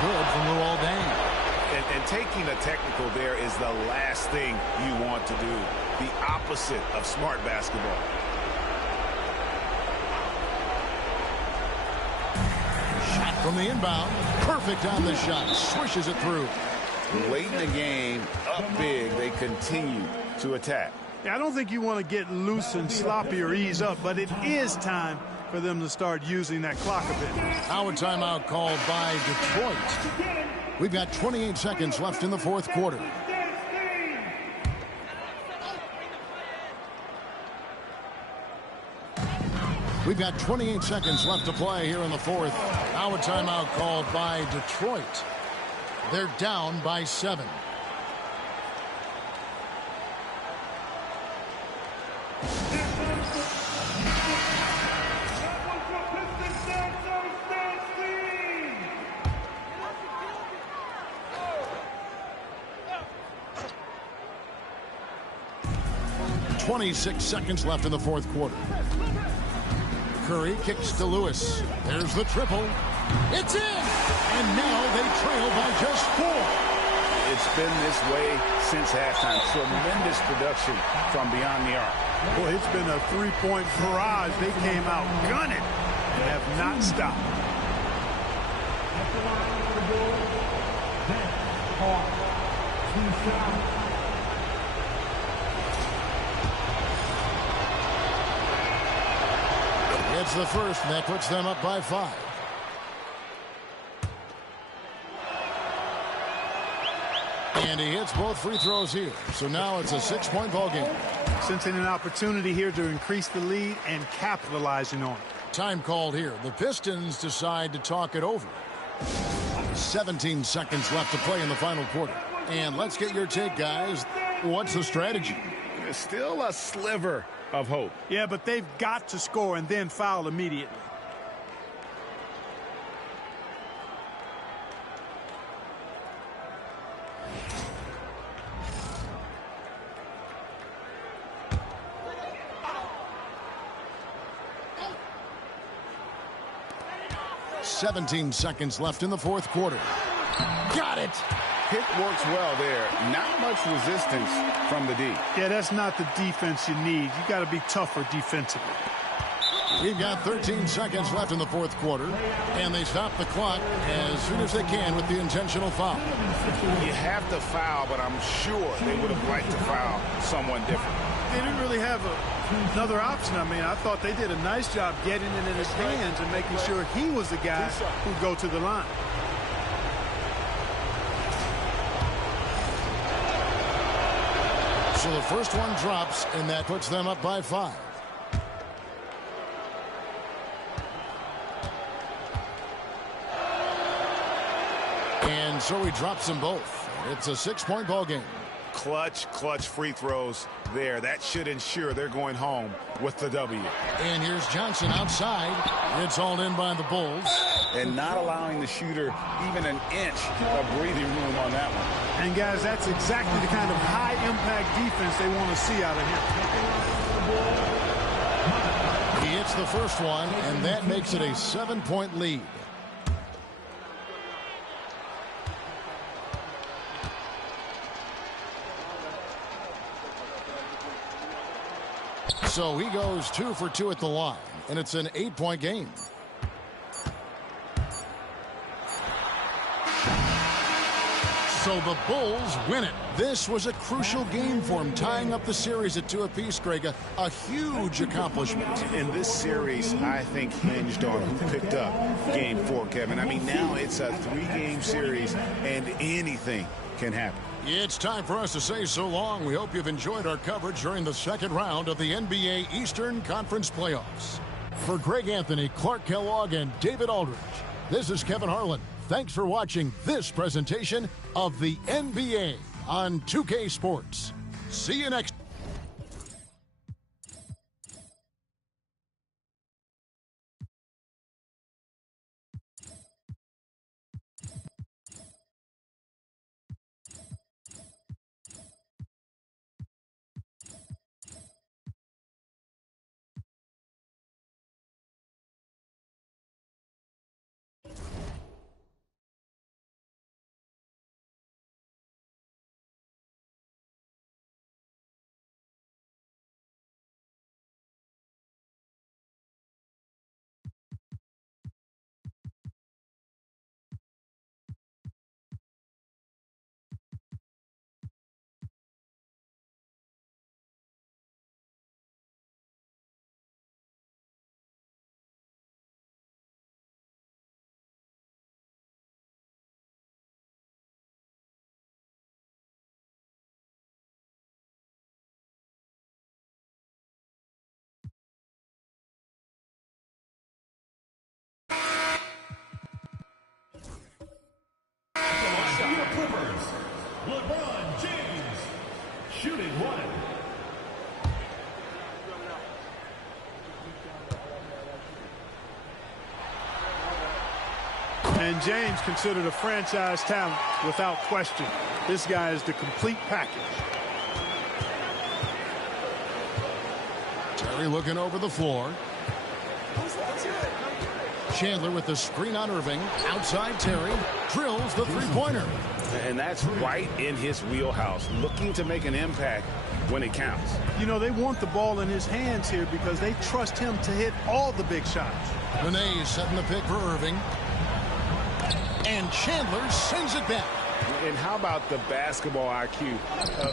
Good from Luol Deng. And taking a technical there is the last thing you want to do. The opposite of smart basketball. Shot from the inbound. Perfect on the shot. Swishes it through. Late in the game, up big, they continue to attack. Yeah, I don't think you want to get loose and sloppy or ease up, but it is time for them to start using that clock a bit. Now a timeout called by Detroit. We've got 28 seconds left in the fourth quarter. We've got 28 seconds left to play here in the fourth. Now a timeout called by Detroit. They're down by 7. .26 seconds left in the fourth quarter. Curry kicks to Lewis. There's the triple. It's in! And now they trail by just 4. It's been this way since halftime. Tremendous production from beyond the arc. Boy, it's been a three-point barrage. They came out gunning and have not stopped. It's the first, and that puts them up by 5. And he hits both free throws here. So now it's a 6-point ball game. Sensing an opportunity here to increase the lead and capitalizing on it. Time called here. The Pistons decide to talk it over. 17 seconds left to play in the final quarter. And let's get your take, guys. What's the strategy? There's still a sliver of hope. Yeah, but they've got to score and then foul immediately. .17 seconds left in the fourth quarter. Got it! Pick works well there. Not much resistance from the D. Yeah, that's not the defense you need. You got to be tougher defensively. We've got 13 seconds left in the fourth quarter, and they stop the clock as soon as they can with the intentional foul. You have to foul, but I'm sure they would have liked to foul someone different. they didn't really have another option. I mean, I thought they did a nice job getting it in his hands and making sure he was the guy who'd go to the line. So the first one drops, and that puts them up by 5. And so he drops them both. It's a 6-point ball game. Clutch free throws there. That should ensure they're going home with the W. And here's Johnson outside. It's hauled in by the Bulls. And not allowing the shooter even an inch of breathing room on that one. And, guys, that's exactly the kind of high-impact defense they want to see out of him. He hits the first one, and that makes it a 7-point lead. So he goes 2 for 2 at the line, and it's an 8-point game. So the Bulls win it. This was a crucial game for him, tying up the series at 2 apiece, Greg. A huge accomplishment. In this series, I think, hinged on who picked up Game 4, Kevin. I mean, now it's a 3-game series, and anything can happen. It's time for us to say so long. We hope you've enjoyed our coverage during the second round of the NBA Eastern Conference Playoffs. For Greg Anthony, Clark Kellogg, and David Aldridge, this is Kevin Harlan. Thanks for watching this presentation of the NBA on 2K Sports. See you next time. Clippers, LeBron James, shooting 1. And James considered a franchise talent without question. This guy is the complete package. Terry looking over the floor. Chandler with the screen on Irving. Outside Terry. Drills the three-pointer. And that's right in his wheelhouse, looking to make an impact when it counts. You know, they want the ball in his hands here because they trust him to hit all the big shots. Nene setting the pick for Irving. And Chandler sends it back. And how about the basketball IQ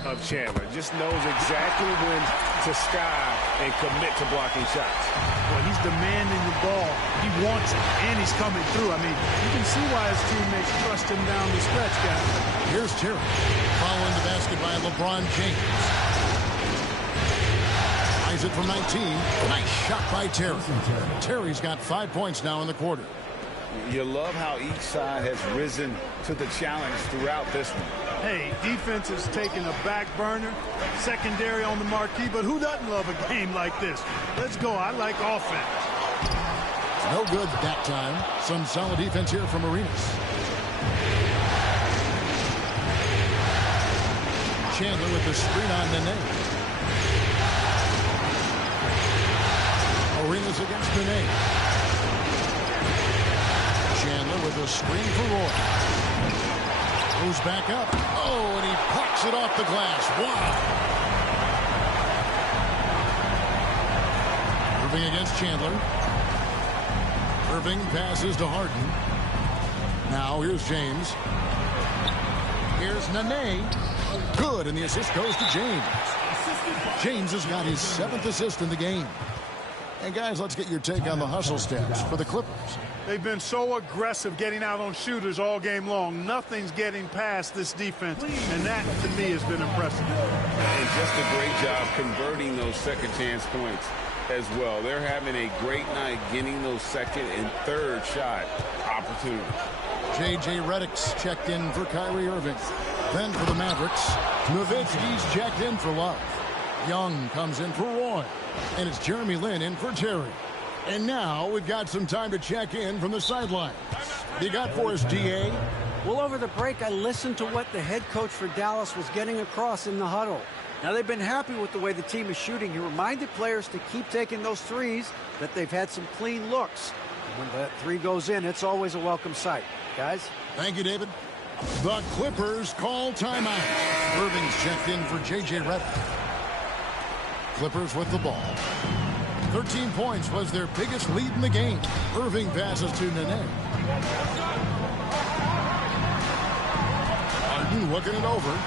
of Chandler? Just knows exactly when to sky and commit to blocking shots. Well, he's demanding the ball. He wants it, and he's coming through. I mean, you can see why his teammates trust him down the stretch, guys. Here's Terry. Following the basket by LeBron James. Eyes it from 19. Nice shot by Terry. Terry's got 5 points now in the quarter. You love how each side has risen to the challenge throughout this one. Hey, defense is taking a back burner, secondary on the marquee, but who doesn't love a game like this? Let's go. I like offense. No good that time. Some solid defense here from Arenas. Chandler with the screen on Nene. Arenas against Nene. Chandler with a screen for Roy. Goes back up. Oh, and he plucks it off the glass. Wow. Irving against Chandler. Irving passes to Harden. Now here's James. Here's Nene. Good, and the assist goes to James. James has got his 7th assist in the game. And guys, let's get your take on the hustle stats for the Clippers. They've been so aggressive getting out on shooters all game long. Nothing's getting past this defense, and that, to me, has been impressive. And just a great job converting those second chance points as well. They're having a great night getting those second and third shot opportunities. J.J. Redick's checked in for Kyrie Irving. Then for the Mavericks, Nowitzki's checked in for Love. Young comes in for Roy. And it's Jeremy Lin in for Terry. And now we've got some time to check in from the sidelines. You got for us, D.A.? Well, over the break, I listened to what the head coach for Dallas was getting across in the huddle. Now, they've been happy with the way the team is shooting. He reminded players to keep taking those threes, that they've had some clean looks. And when that three goes in, it's always a welcome sight. Guys? Thank you, David. The Clippers call timeout. Irving's checked in for J.J. Redick. Clippers with the ball. 13 points was their biggest lead in the game. Irving passes to Nene. Harden looking it over.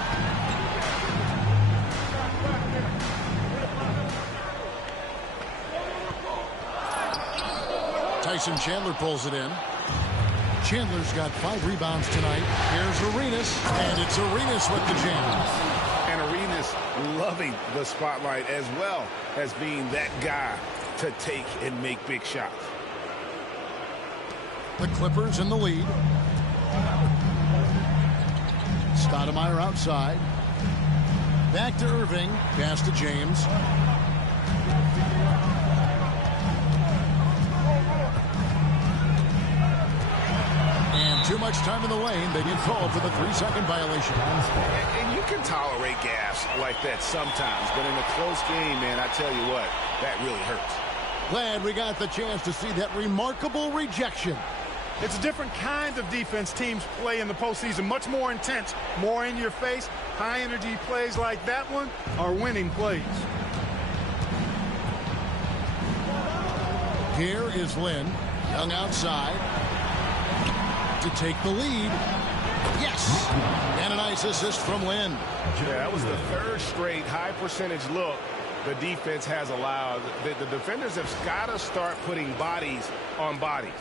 Tyson Chandler pulls it in. Chandler's got 5 rebounds tonight. Here's Arenas, and it's Arenas with the jam. And Arenas loving the spotlight as well as being that guy to take and make big shots. The Clippers in the lead. Stoudemire outside. Back to Irving. Pass to James. And too much time in the lane. They get called for the 3-second violation. And you can tolerate gas like that sometimes, but in a close game, man, I tell you what, that really hurts. Glad we got the chance to see that remarkable rejection. It's a different kind of defense teams play in the postseason. Much more intense, more in your face. High energy plays like that one are winning plays. Here is Lin. Young outside. To take the lead. Yes! And a nice assist from Lin. Yeah, that was the third straight high percentage look the defense has allowed. The defenders have got to start putting bodies on bodies.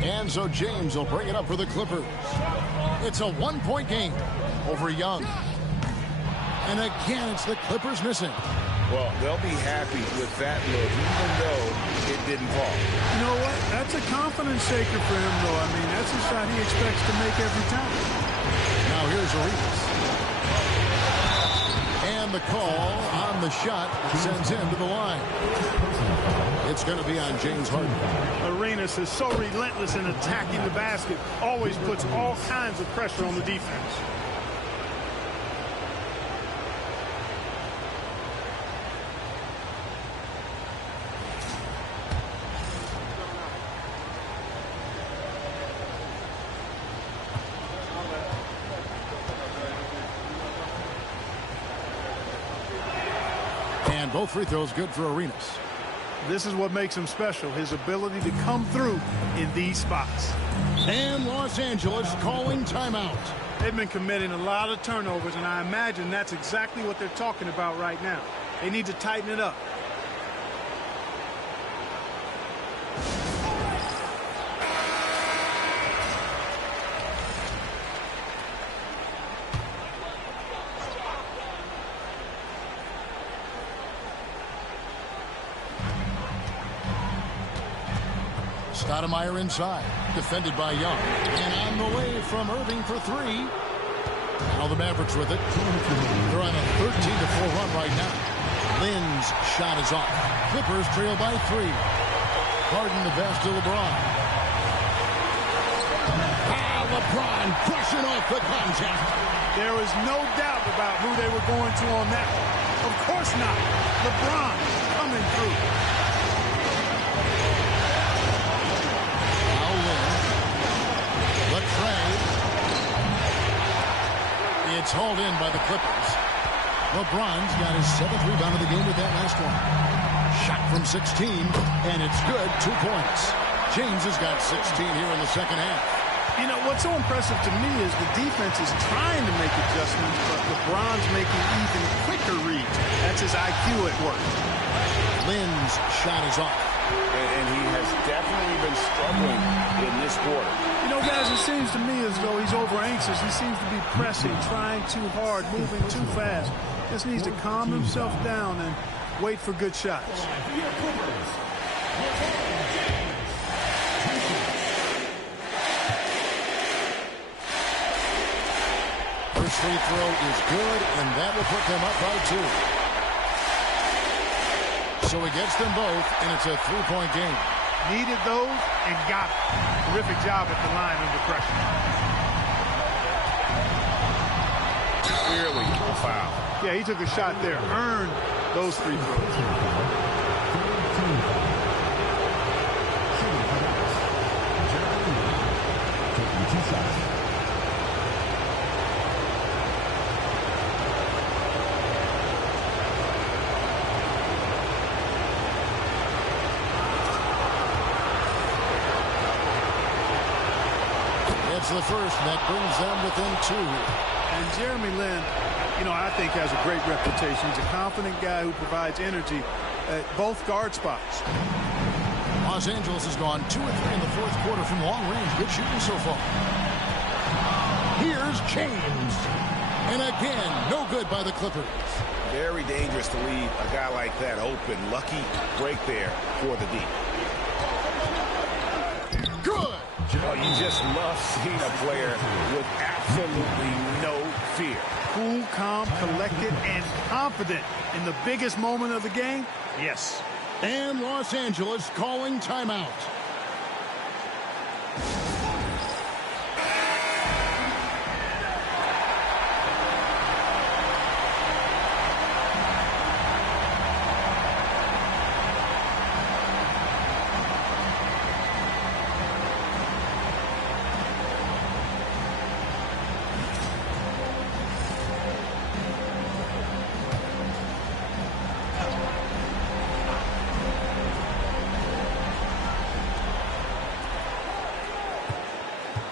And so James will bring it up for the Clippers. It's a 1-point game over Young. And again, it's the Clippers missing. Well, they'll be happy with that look, even though it didn't fall. You know what? That's a confidence shaker for him, though. I mean, that's a shot he expects to make every time. Now here's Arenas. And the call on the shot sends him to the line. It's going to be on James Harden. Arenas is so relentless in attacking the basket, always puts all kinds of pressure on the defense. And both free throws good for Arenas. This is what makes him special, his ability to come through in these spots. And Los Angeles calling timeout. They've been committing a lot of turnovers, and I imagine that's exactly what they're talking about right now. They need to tighten it up. Stoudemire inside, defended by Young. And on the way from Irving for 3. Now the Mavericks with it. They're on a 13-4 run right now. Lin's shot is off. Clippers trail by 3. Harden the pass to LeBron. LeBron crushing off the contact. There is no doubt about who they were going to on that one. Of course not. LeBron coming through. It's hauled in by the Clippers. LeBron's got his 7th rebound of the game with that last one. Shot from 16, and it's good. 2 points. James has got 16 here in the second half. You know, what's so impressive to me is the defense is trying to make adjustments, but LeBron's making even quicker reads. That's his IQ at work. Lynn's shot is off. And he has definitely been struggling in this quarter. You know, guys, it seems to me as though he's over-anxious. He seems to be pressing, trying too hard, moving too fast. Just needs to calm himself down and wait for good shots. First free throw is good, and that will put them up by 2. So he gets them both, and it's a 3-point game. Needed those and got it. Terrific job at the line under pressure. Clearly a foul. Yeah, he took a shot there. Earned those free throws. It's the first, and that brings them within 2. And Jeremy Lin, you know, I think has a great reputation. He's a confident guy who provides energy at both guard spots. Los Angeles has gone 2 of 3 in the fourth quarter from long range. Good shooting so far. Here's James. And again, no good by the Clippers. Very dangerous to leave a guy like that open. Lucky break there for the D. Good. Oh, you just love seeing a player with absolutely no fear. Cool, calm, collected, and confident in the biggest moment of the game. Yes. And Los Angeles calling timeout.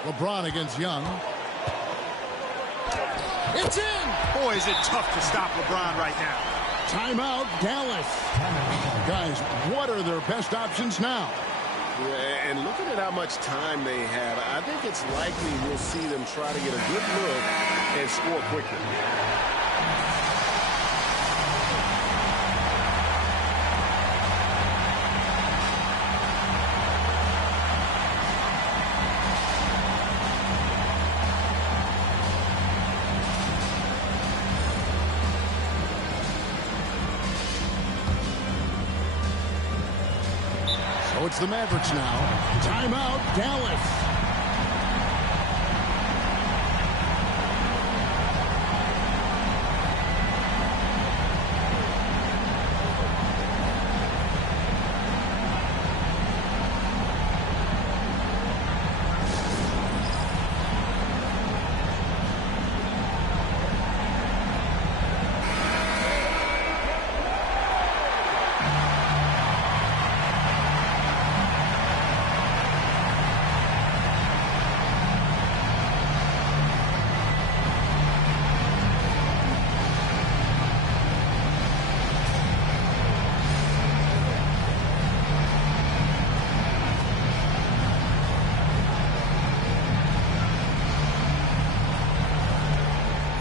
LeBron against Young. It's in! Boy, is it tough to stop LeBron right now. Timeout, Dallas. Guys, what are their best options now? Yeah, and looking at how much time they have, I think it's likely we'll see them try to get a good look and score quickly. So it's the Mavericks now. Timeout, Dallas.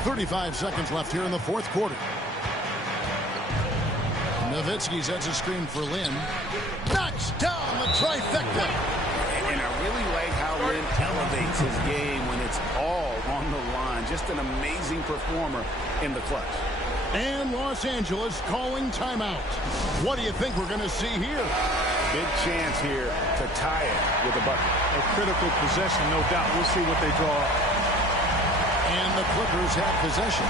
.35 seconds left here in the fourth quarter. Nowitzki sets a screen for Lin. Knocks down the trifecta. And I really like how Lin elevates his game when it's all on the line. Just an amazing performer in the clutch. And Los Angeles calling timeout. What do you think we're going to see here? Big chance here to tie it with a bucket. A critical possession, no doubt. We'll see what they draw up. And the Clippers have possession.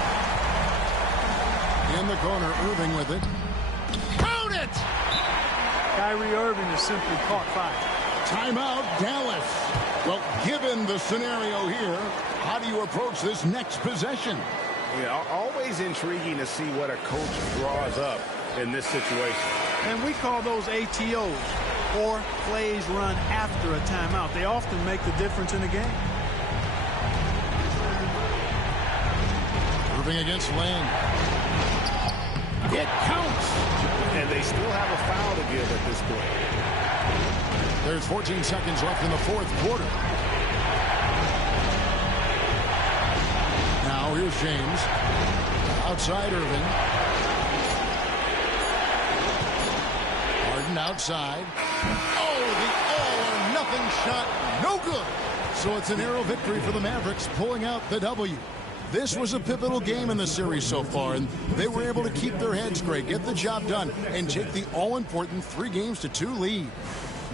In the corner, Irving with it. Count it! Kyrie Irving is simply caught fire. Timeout, Dallas. Well, given the scenario here, how do you approach this next possession? Yeah, always intriguing to see what a coach draws up in this situation. And we call those ATOs. or plays run after a timeout. They often make the difference in a game. Moving against Lane. It counts. And they still have a foul to give at this point. There's 14 seconds left in the fourth quarter. Now here's James. Outside Irving. Harden outside. Oh, the all-or-nothing shot. No good. So it's an arrow victory for the Mavericks, pulling out the W. This was a pivotal game in the series so far, and they were able to keep their heads straight, get the job done, and take the all-important 3-2 lead.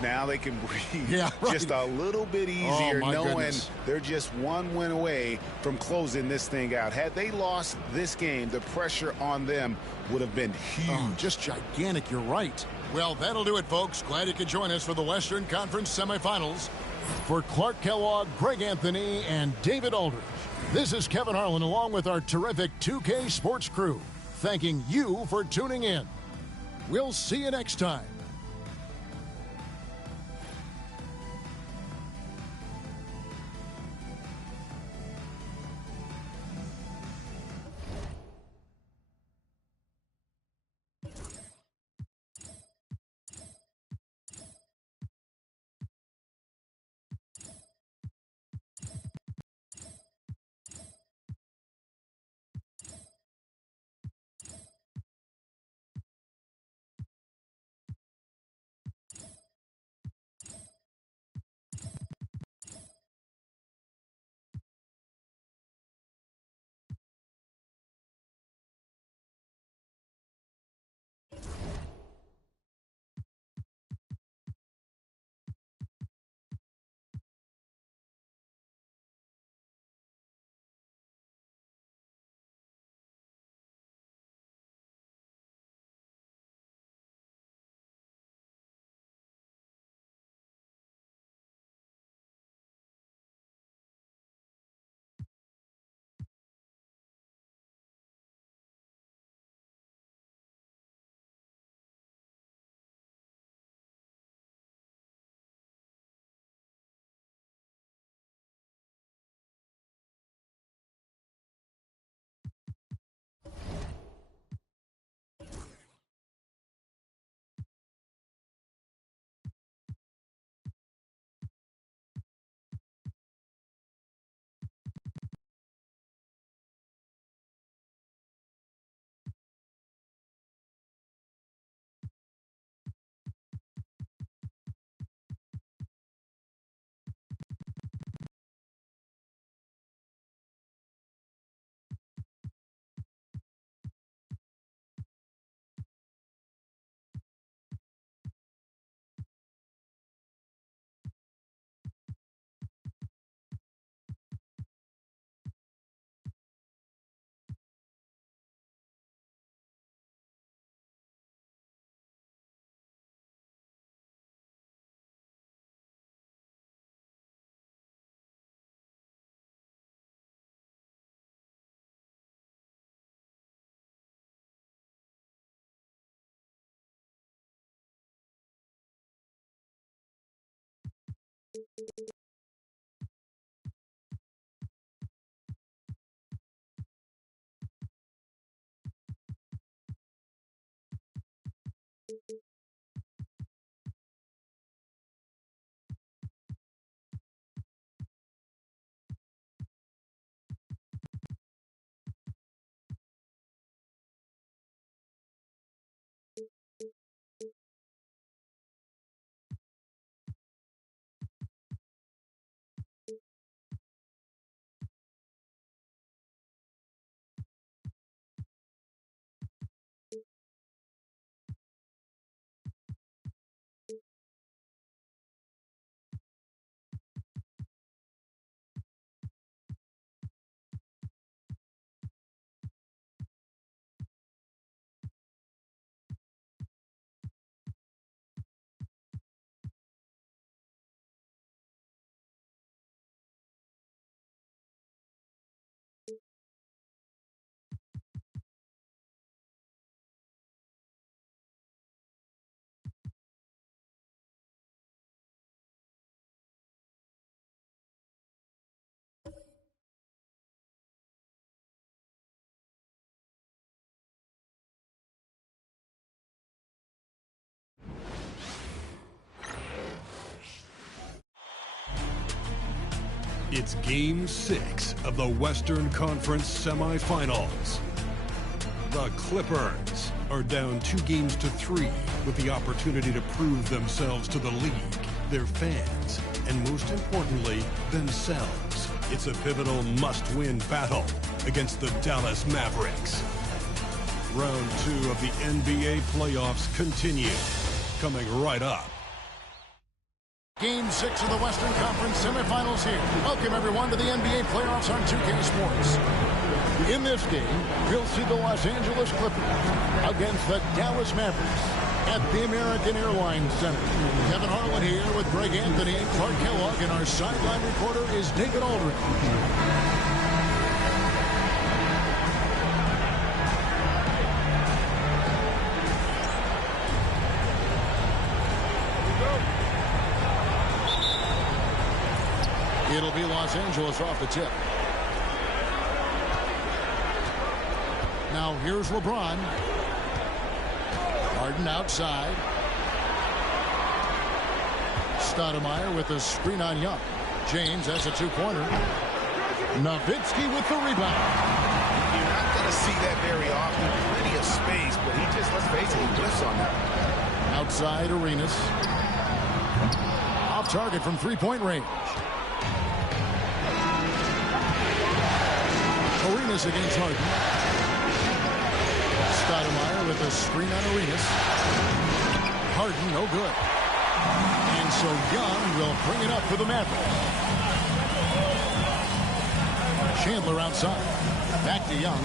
Now they can breathe right. just a little bit easier, knowing goodness. they're just one win away from closing this thing out. Had they lost this game, the pressure on them would have been huge. Oh, just gigantic, you're right. Well, that'll do it, folks. Glad you could join us for the Western Conference semifinals. For Clark Kellogg, Greg Anthony, and David Aldridge, this is Kevin Harlan along with our terrific 2K Sports crew, thanking you for tuning in. We'll see you next time. It's Game 6 of the Western Conference semifinals. The Clippers are down 2-3 with the opportunity to prove themselves to the league, their fans, and most importantly, themselves. It's a pivotal must-win battle against the Dallas Mavericks. Round 2 of the NBA playoffs continue, coming right up. Game 6 of the Western Conference semifinals here. Welcome, everyone, to the NBA playoffs on 2K Sports. In this game, we'll see the Los Angeles Clippers against the Dallas Mavericks at the American Airlines Center. Kevin Harlan here with Greg Anthony and Clark Kellogg, and our sideline reporter is David Aldridge. It'll be Los Angeles off the tip. Now here's LeBron. Harden outside. Stoudemire with a screen on Young. James has a two-pointer. Nowitzki with the rebound. You're not going to see that very often. Plenty of space, but he just, let's face it, he whiffs on that. Outside Arenas. Off target from three-point range. Arenas against Harden. Stoudemire with a screen on Arenas. Harden, no good. And so Young will bring it up for the Mavericks. Chandler outside. Back to Young.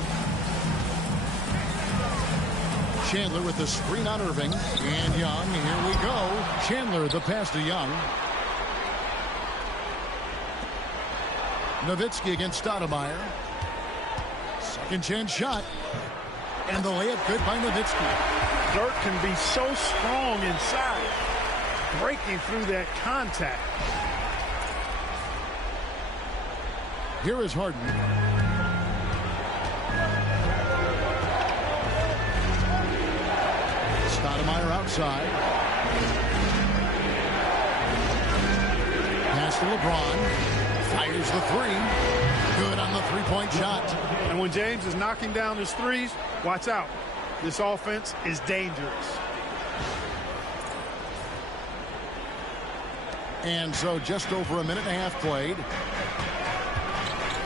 Chandler with the screen on Irving. And Young, here we go. Chandler, the pass to Young. Nowitzki against Stoudemire. Second chance shot. And the layup good by Nowitzki. Dirk can be so strong inside, breaking through that contact. Here is Harden. Stoudemire outside. Pass to LeBron. Fires the three. Good on the three-point shot. And when James is knocking down his threes, watch out. This offense is dangerous. And so just over a minute and a half played.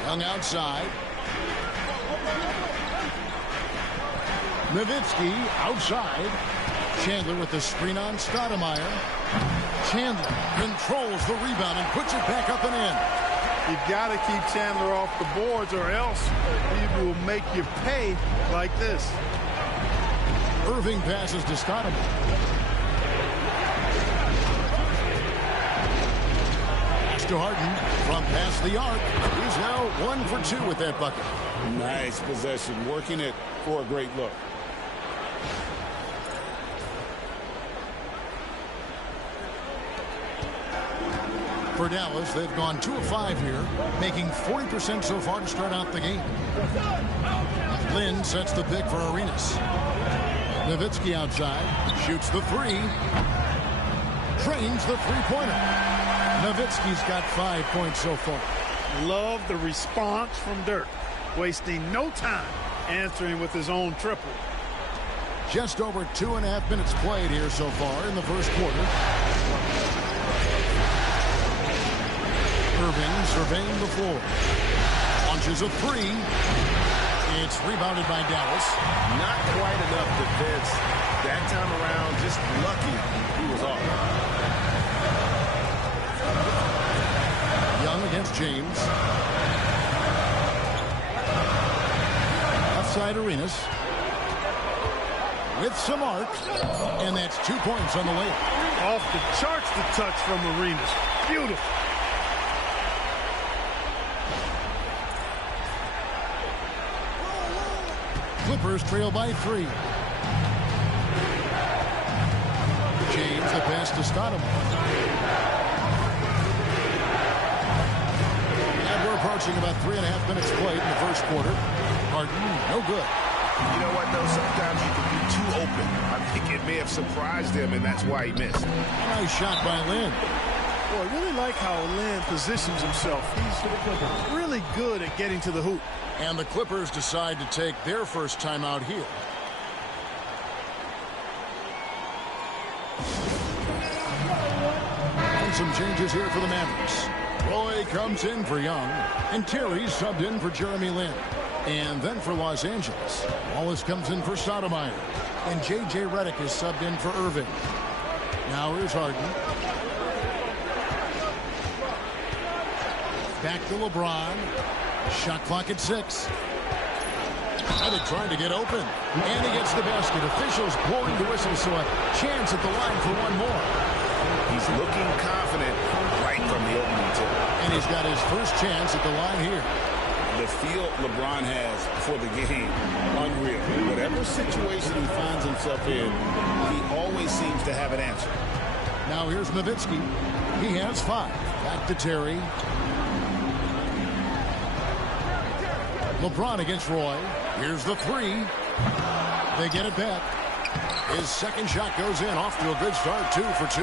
Young outside. Nowitzki outside. Chandler with the screen on Stoudemire. Chandler controls the rebound and puts it back up and in. You've got to keep Chandler off the boards or else he will make you pay like this. Irving passes to Stoudemire. Pass to Harden from past the arc. He's now 1 for 2 with that bucket. Nice possession, working it for a great look. For Dallas, they've gone 2 of 5 here, making 40% so far to start out the game. Lynn sets the pick for Arenas. Nowitzki outside, shoots the three, drains the three-pointer. Nowitzki's got 5 points so far. Love the response from Dirk, wasting no time answering with his own triple. Just over 2.5 minutes played here so far in the first quarter. Irving surveying the floor. Launches a three. It's rebounded by Dallas. Not quite enough defense that time around. Just lucky he was off. Young against James. Outside Arenas. With some arc. And that's 2 points on the layup. Off the charts the touch from Arenas. Beautiful. Clippers trail by 3. James, the pass to Stoudemire. And we're approaching about 3.5 minutes played in the first quarter. Harden, no good. You know what, though? Sometimes you can be too open. I think it may have surprised him, and that's why he missed. Nice shot by Lynn. Well, I really like how Lynn positions himself. He's really good at getting to the hoop. And the Clippers decide to take their first timeout here. And some changes here for the Mavericks. Roy comes in for Young, and Terry subbed in for Jeremy Lin. And then for Los Angeles, Wallace comes in for Stoudemire, and J.J. Redick is subbed in for Irving. Now here's Harden. Back to LeBron. Shot clock at 6. Redick trying to get open, and he gets the basket. Officials blowing the whistle, so a chance at the line for one more. He's looking confident right from the opening tip. And he's got his first chance at the line here. The feel LeBron has for the game, unreal. Whatever situation he finds himself in, he always seems to have an answer. Now here's Nowitzki. He has 5. Back to Terry. LeBron against Roy. Here's the 3. They get it back. His second shot goes in, off to a good start, 2 for 2.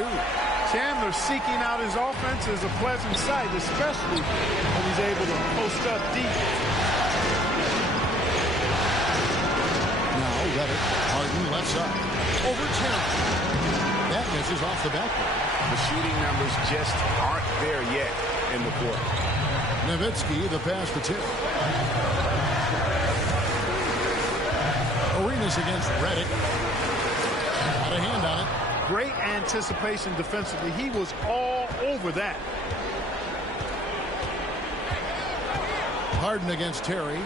Chandler seeking out his offense is a pleasant sight, especially when he's able to post up deep. Now Redick, Harden left side. Over Terry. That misses off the backboard. The shooting numbers just aren't there yet in the court. Nowitzki, the pass to Terry. Arenas against Redick. Got a hand on it. Great anticipation defensively. He was all over that. Harden against Terry.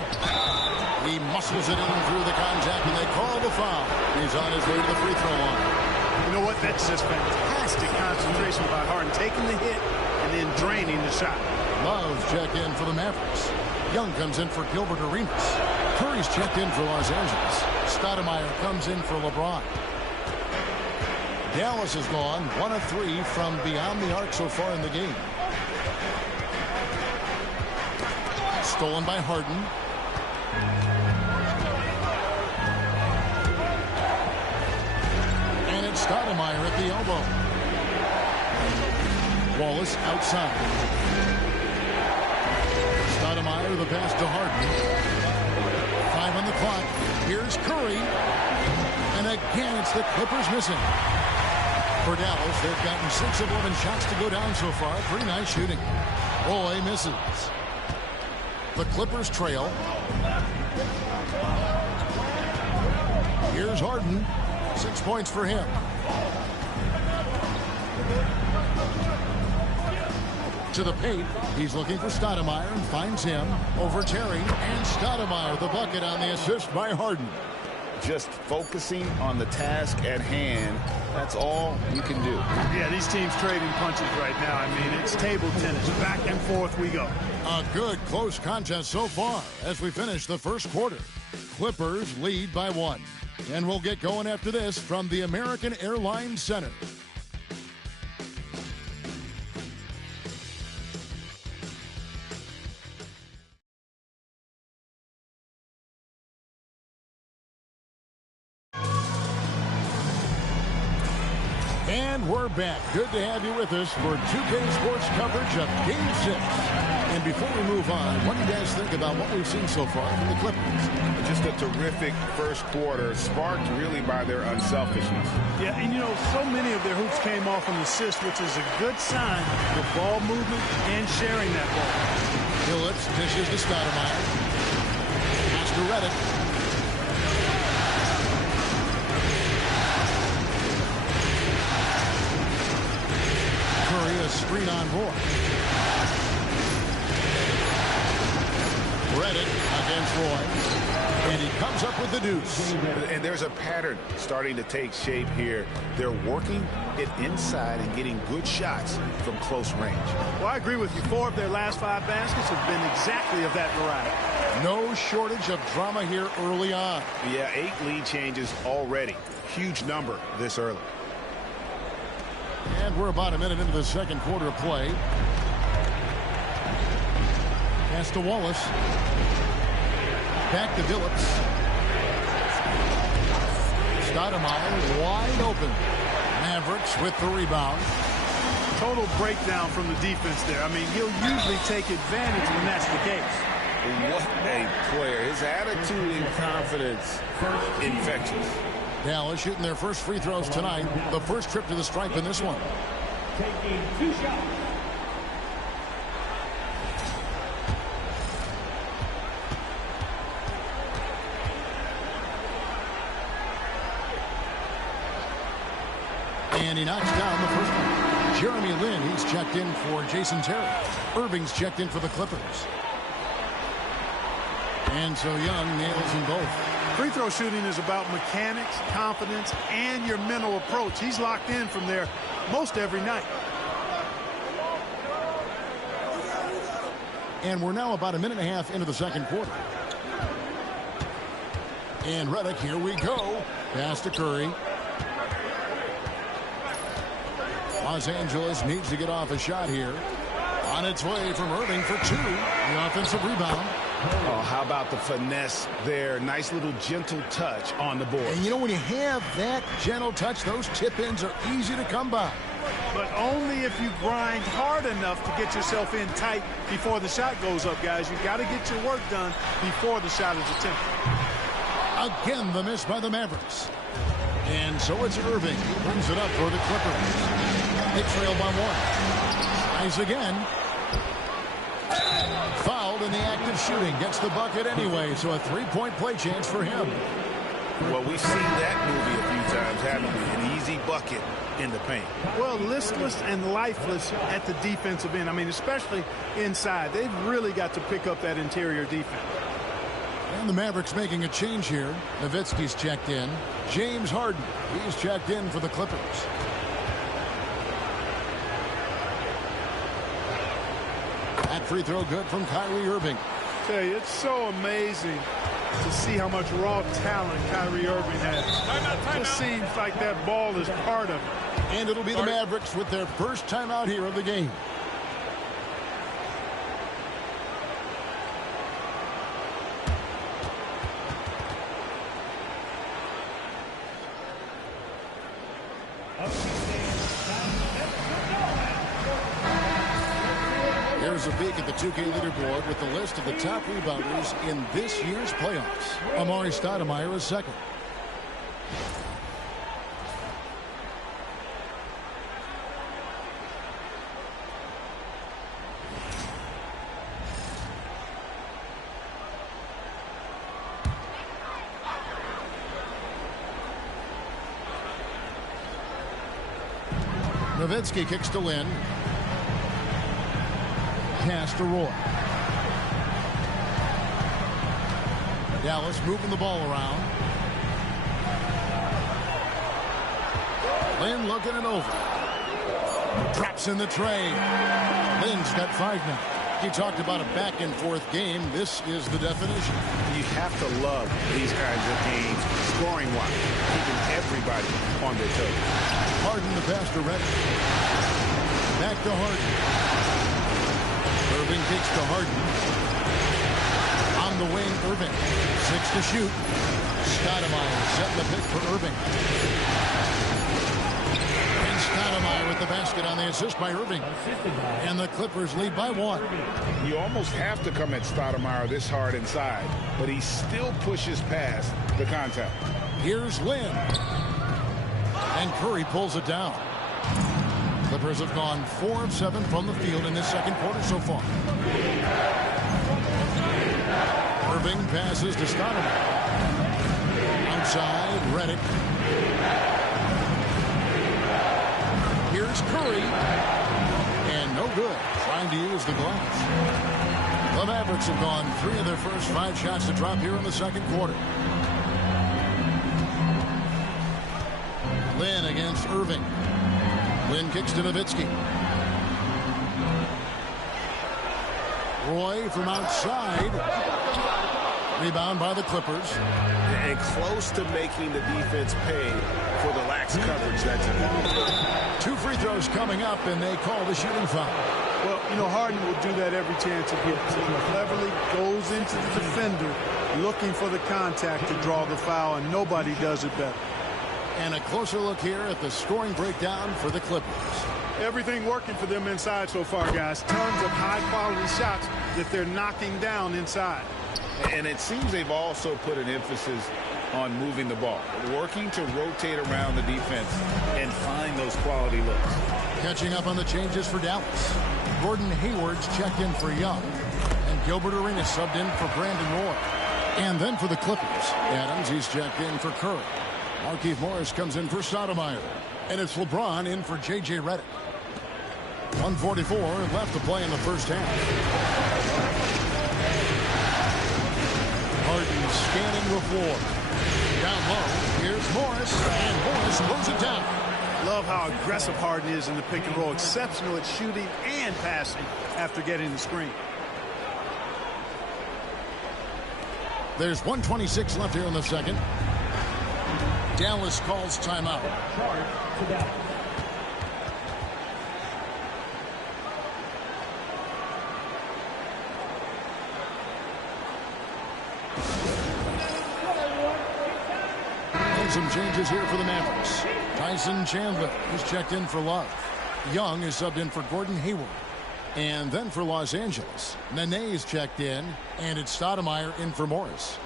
He muscles it in through the contact, and they call the foul. He's on his way to the free throw line. You know what? That's just fantastic concentration by Harden, taking the hit and then draining the shot. Love's check in for the Mavericks. Young comes in for Gilbert Arenas. Curry's checked in for Los Angeles. Stoudemire comes in for LeBron. Dallas has gone 1 of 3 from beyond the arc so far in the game. Stolen by Harden. And it's Stoudemire at the elbow. Wallace outside. Stoudemire, the pass to Harden. 5 on the clock. Here's Curry. And again, it's the Clippers missing. For Dallas, they've gotten 6 of 11 shots to go down so far. Pretty nice shooting. Roy misses. The Clippers trail. Here's Harden. 6 points for him. To the paint. He's looking for Stoudemire and finds him over Terry. And Stoudemire, the bucket on the assist by Harden. Just focusing on the task at hand, that's all you can do. Yeah, these teams trading punches right now. I mean, it's table tennis. Back and forth we go. A good close contest so far as we finish the first quarter. Clippers lead by 1. And we'll get going after this from the American Airlines Center. And we're back. Good to have you with us for 2K Sports coverage of Game 6. And before we move on, what do you guys think about what we've seen so far from the Clippers? Just a terrific first quarter, sparked really by their unselfishness. Yeah, and you know, so many of their hoops came off an assist, which is a good sign of ball movement and sharing that ball. Phillips dishes to Stoudemire. Pass to Redick. Curry, a screen on Roy. Redick against Roy. And he comes up with the deuce. And there's a pattern starting to take shape here. They're working it inside and getting good shots from close range. Well, I agree with you. 4 of their last 5 baskets have been exactly of that variety. No shortage of drama here early on. Yeah, 8 lead changes already. Huge number this early. And we're about a minute into the second quarter of play. Pass to Wallace. Back to Phillips. Stoudemire wide open. Mavericks with the rebound. Total breakdown from the defense there. I mean, he'll usually take advantage when that's the case. What a player. His attitude and confidence, infectious. Dallas shooting their first free throws tonight. The first trip to the stripe in this one. Taking 2 shots. And he knocks down the first one. Jeremy Lin, he's checked in for Jason Terry. Irving's checked in for the Clippers. And so Young nails them both. Free throw shooting is about mechanics, confidence, and your mental approach. He's locked in from there most every night. And we're now about a minute and a half into the second quarter. And Redick, here we go. Pass to Curry. Los Angeles needs to get off a shot here. On its way from Irving for 2. The offensive rebound. Oh, how about the finesse there? Nice little gentle touch on the board. And you know, when you have that gentle touch, those tip-ins are easy to come by. But only if you grind hard enough to get yourself in tight before the shot goes up, guys. You've got to get your work done before the shot is attempted. Again, the miss by the Mavericks. And so it's Irving who brings it up for the Clippers. They trail by 1. Tries again. Fouled in the act of shooting. Gets the bucket anyway, so a 3-point play chance for him. Well, we've seen that movie a few times, haven't we? An easy bucket in the paint. Well, listless and lifeless at the defensive end. I mean, especially inside. They've really got to pick up that interior defense. And the Mavericks making a change here. Nowitzki's checked in. James Harden, he's checked in for the Clippers. That free throw good from Kyrie Irving. I tell you, it's so amazing to see how much raw talent Kyrie Irving has. It just seems like that ball is part of it. And it'll be the Mavericks with their first timeout here of the game. Here's a peek at the 2K leaderboard with the list of the top rebounders in this year's playoffs. Amari Stoudemire is second. Nowitzki kicks to Lin. Pass to Roy. Dallas moving the ball around. Lin looking it over. Drops in the tray. Lin's got 5 now. He talked about a back-and-forth game. This is the definition. You have to love these kinds of games, scoring-wise, keeping everybody on their toes. Harden the pass to Redick. Back to Harden. Irving kicks to Harden. On the wing, Irving. 6 to shoot. Stoudemire setting the pick for Irving. And Stoudemire with the basket on the assist by Irving. And the Clippers lead by 1. You almost have to come at Stoudemire this hard inside, but he still pushes past the contact. Here's Lin. And Curry pulls it down. Clippers have gone 4 of 7 from the field in this second quarter so far. Irving passes to Stoudemire. Outside, Redick. Here's Curry. And no good. Trying to use the glass. The Mavericks have gone 3 of their first 5 shots to drop here in the second quarter. Lin against Irving. Lin kicks to Nowitzki. Roy from outside. Rebound by the Clippers. And close to making the defense pay for the lax coverage that time. 2 free throws coming up, and they call the shooting foul. Well, you know, Harden will do that every chance he gets. He cleverly goes into the defender looking for the contact to draw the foul, and nobody does it better. And a closer look here at the scoring breakdown for the Clippers. Everything working for them inside so far, guys. Tons of high-quality shots that they're knocking down inside. And it seems they've also put an emphasis on moving the ball, working to rotate around the defense and find those quality looks. Catching up on the changes for Dallas. Gordon Hayward's checked in for Young, and Gilbert Arenas subbed in for Brandon Roy. And then for the Clippers, Adams, he's checked in for Curry. Markieff Morris comes in for Stoudemire. And it's LeBron in for J.J. Redick. 1:44 left to play in the first half. Harden scanning the floor. Down low, here's Morris, and Morris throws it down. Love how aggressive Harden is in the pick and roll. Exceptional at shooting and passing after getting the screen. There's 1:26 left here in the second. Dallas calls timeout. And some changes here for the Mavericks. Tyson Chandler is checked in for Love. Young is subbed in for Gordon Hayward. And then for Los Angeles, Nene is checked in, and it's Stoudemire in for Morris.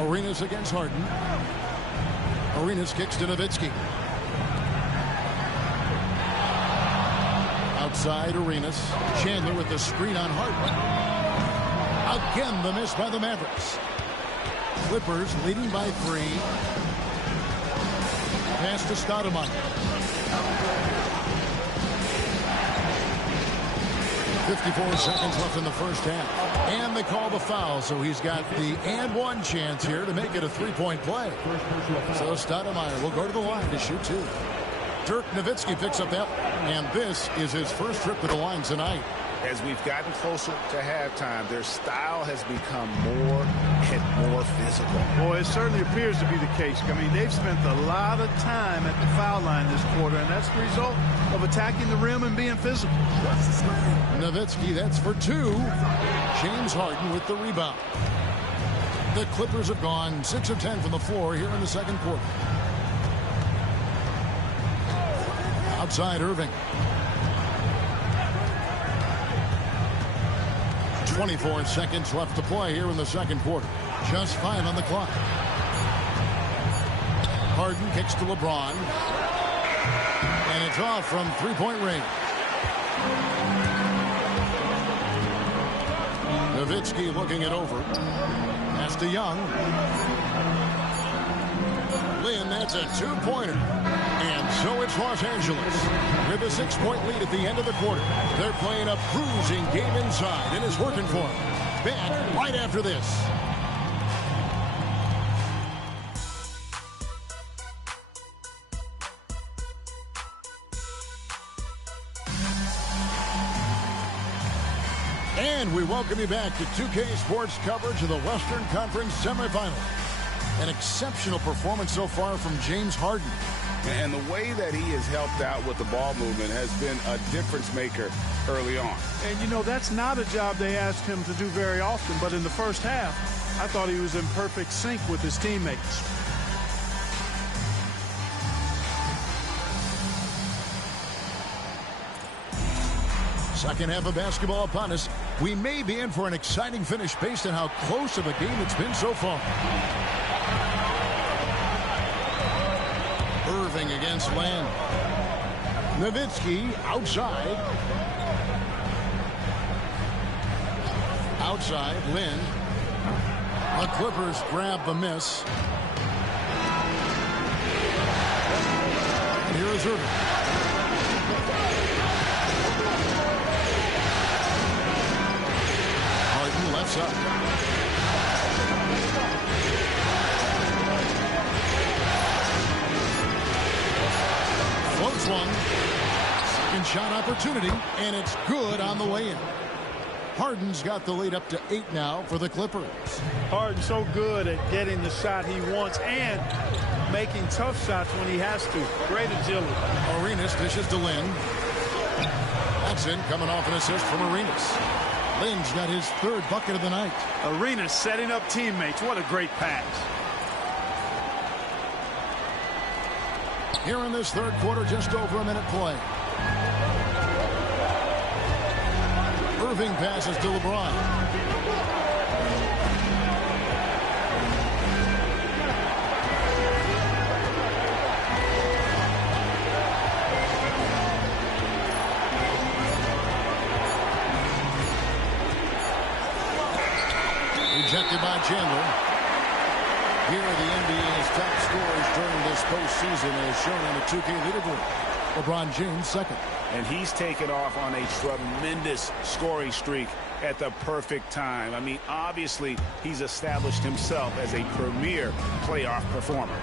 Arenas against Harden. Arenas kicks to Nowitzki. Outside Arenas. Chandler with the screen on Harden. Again the miss by the Mavericks. Clippers leading by 3. Pass to Stoudemire. 54 seconds left in the first half. And they call the foul, so he's got the and one chance here to make it a 3-point play. So Stoudemire will go to the line to shoot 2. Dirk Nowitzki picks up that, and this is his first trip to the line tonight. As we've gotten closer to halftime, their style has become more and more physical. Well, it certainly appears to be the case. I mean, they've spent a lot of time at the foul line this quarter, and that's the result of attacking the rim and being physical. Nowitzki, that's for 2. James Harden with the rebound. The Clippers have gone 6 of 10 from the floor here in the second quarter. Outside Irving. 24 seconds left to play here in the second quarter. Just 5 on the clock. Harden kicks to LeBron. And it's off from 3-point range. Nowitzki looking it over. Pass to Young. Lynn, that's a 2-pointer. And so it's Los Angeles with a 6-point lead at the end of the quarter. They're playing a bruising game inside, and it's working for them. Back right after this. And we welcome you back to 2K Sports coverage of the Western Conference semifinals. An exceptional performance so far from James Harden. And the way that he has helped out with the ball movement has been a difference maker early on. And, you know, that's not a job they asked him to do very often. But in the first half, I thought he was in perfect sync with his teammates. Second half of basketball upon us. We may be in for an exciting finish based on how close of a game it's been so far. Irving against Land. Nowitzki outside. Outside, Lynn. The Clippers grab the miss. And here is Irving. Harden lefts up. Floats one. Second shot opportunity, and it's good on the way in. Harden's got the lead up to 8 now for the Clippers. Harden's so good at getting the shot he wants and making tough shots when he has to. Great agility. Arenas dishes to Lynn. That's in, coming off an assist from Arenas. Lynn's got his 3rd bucket of the night. Arenas setting up teammates. What a great pass. Here in this 3rd quarter, just over a minute play. Irving passes to LeBron. Rejected by Chandler. Here are the NBA's top scorers during this postseason as shown on the 2K leaderboard. LeBron James 2nd. And he's taken off on a tremendous scoring streak at the perfect time. I mean, obviously, he's established himself as a premier playoff performer.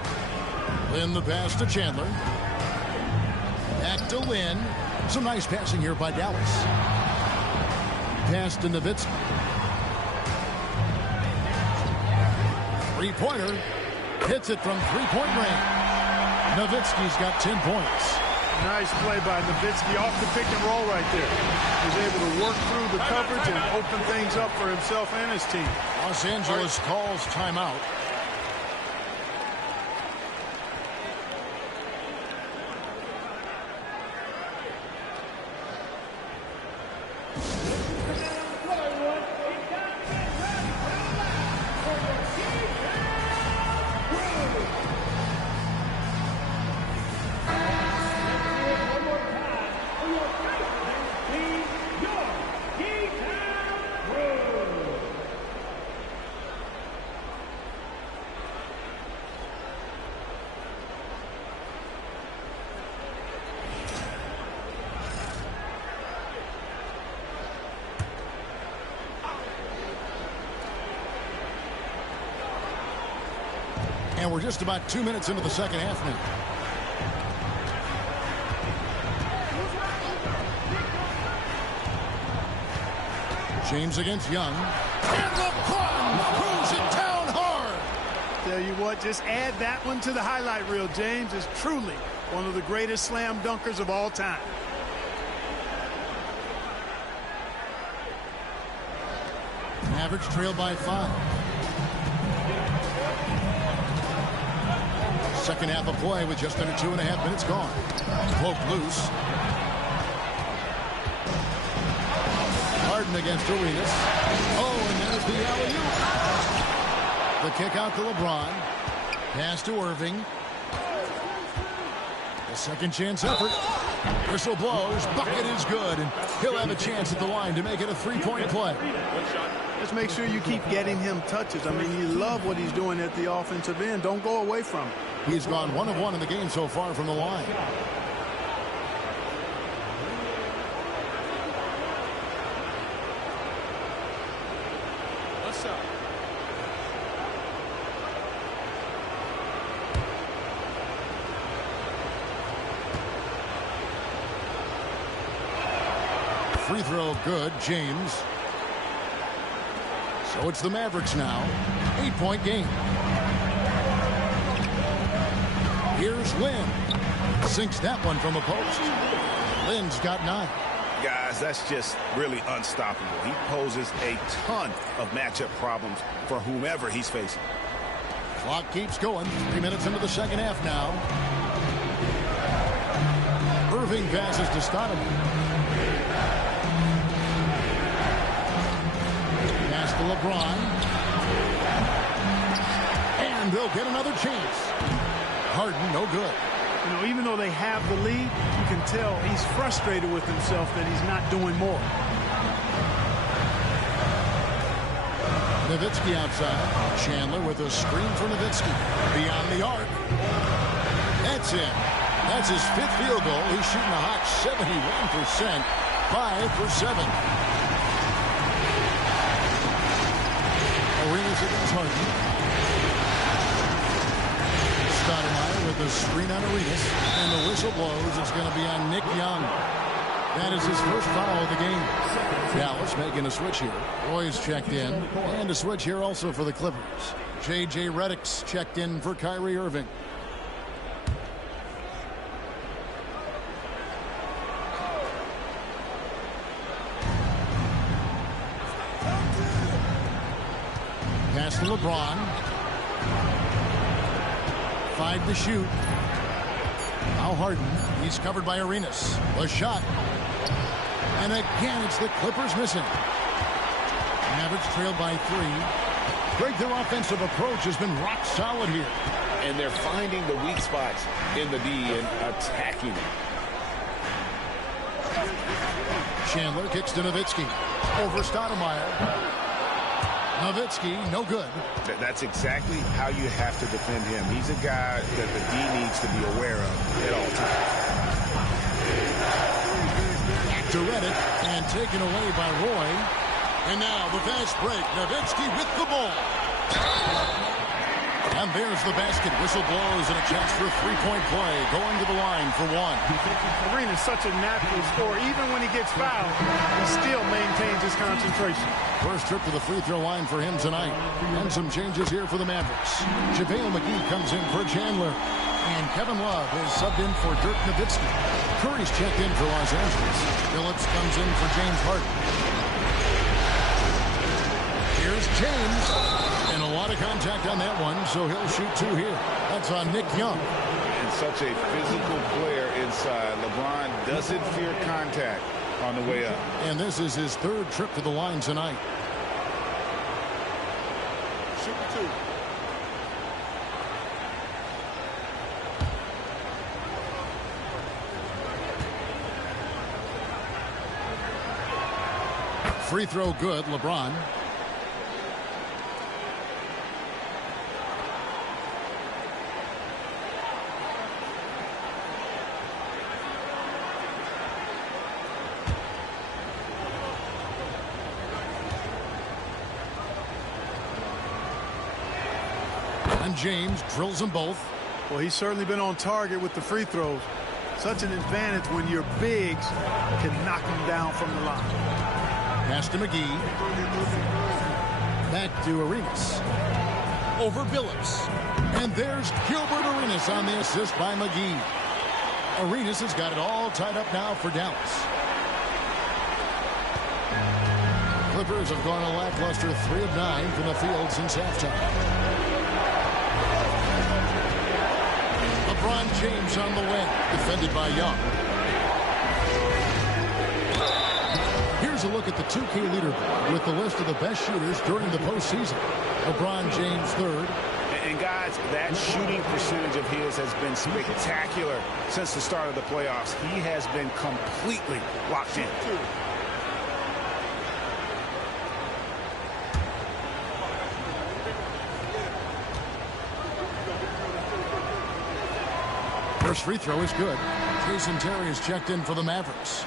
Lynn the pass to Chandler. Back to Lynn. Some nice passing here by Dallas. Pass to Nowitzki. 3-pointer. Hits it from 3-point range. Nowitzki's got 10 points. Nice play by Nowitzki off the pick and roll right there. He was able to work through the coverage and open things up for himself and his team. Los Angeles calls timeout. And we're just about 2 minutes into the second half now. James against Young. And LeBron throws it down hard. Tell you what, just add that one to the highlight reel. James is truly one of the greatest slam dunkers of all time. Mavericks trail by 5. Second half of play with just under 2.5 minutes gone. Poked loose. Harden against Arenas. Oh, and there's the alley-oop. The kick out to LeBron. Pass to Irving. The second chance effort. Whistle blows. Bucket is good. And he'll have a chance at the line to make it a 3-point play. Just make sure you keep getting him touches. I mean, you love what he's doing at the offensive end. Don't go away from it. He's gone 1 of 1 in the game so far from the line. What's up? Free throw good, James. So it's the Mavericks now. 8-point game. Here's Lynn. Sinks that one from the post. Lynn's got 9. Guys, that's just really unstoppable. He poses a ton of matchup problems for whomever he's facing. Clock keeps going. 3 minutes into the second half now. Irving passes to Stoudemire. Pass to LeBron. And they'll get another chance. Harden, no good. You know, even though they have the lead, you can tell he's frustrated with himself that he's not doing more. Nowitzki outside. Chandler with a screen for Nowitzki. Beyond the arc. That's it. That's his 5th field goal. He's shooting a hot 71%. 5 for 7. Arenas against Harden. Stoudemire with a screen on Arenas. And the whistle blows. It's going to be on Nick Young. That is his first foul of the game. Dallas making a switch here. Roy's checked in. And a switch here also for the Clippers. J.J. Redick's checked in for Kyrie Irving. Pass to LeBron. 5 to shoot. Now Harden. He's covered by Arenas. A shot. And again, it's the Clippers missing. Mavericks trailed by 3. Greg, their offensive approach has been rock solid here. And they're finding the weak spots in the D and attacking it. Chandler kicks to Nowitzki. Over Stoudemire. Nowitzki, no good. That's exactly how you have to defend him. He's a guy that the D needs to be aware of at all times. Back to Redick and taken away by Roy. And now the fast break. Nowitzki with the ball. And there's the basket. Whistle blows and a chance for a three-point play. Going to the line for 1. Arena's such a natural scorer. Even when he gets fouled, he still maintains his concentration. First trip to the free throw line for him tonight. And some changes here for the Mavericks. JaVale McGee comes in for Chandler. And Kevin Love is subbed in for Dirk Nowitzki. Curry's checked in for Los Angeles. Phillips comes in for James Harden. Here's James. And a lot of contact on that one, so he'll shoot 2 here. That's on Nick Young. And such a physical player inside. LeBron doesn't fear contact on the way up. And this is his 3rd trip to the line tonight. Shoot 2. Free throw good, LeBron. And James drills them both. Well, he's certainly been on target with the free throws. Such an advantage when your bigs can knock him down from the line. Pass to McGee. Back to Arenas. Over Billups. And there's Gilbert Arenas on the assist by McGee. Arenas has got it all tied up now for Dallas. Clippers have gone a lackluster 3 of 9 from the field since halftime. LeBron James on the wing, defended by Young. Here's a look at the 2K leaderboard with the list of the best shooters during the postseason. LeBron James 3rd. And guys, that shooting percentage of his has been spectacular since the start of the playoffs. He has been completely locked in. First free throw is good. Jason Terry is checked in for the Mavericks.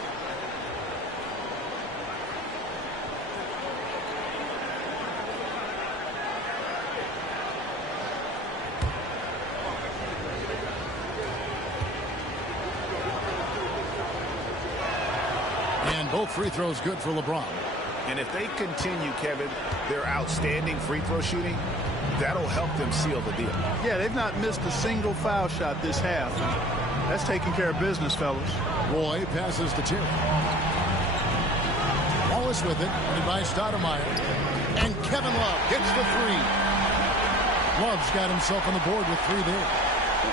And both free throws good for LeBron. And if they continue, Kevin, their outstanding free throw shooting, that'll help them seal the deal. Yeah, they've not missed a single foul shot this half. That's taking care of business, fellas. Roy passes to Terry. Wallace with it, and by Stoudemire. And Kevin Love gets the 3. Love's got himself on the board with 3 there.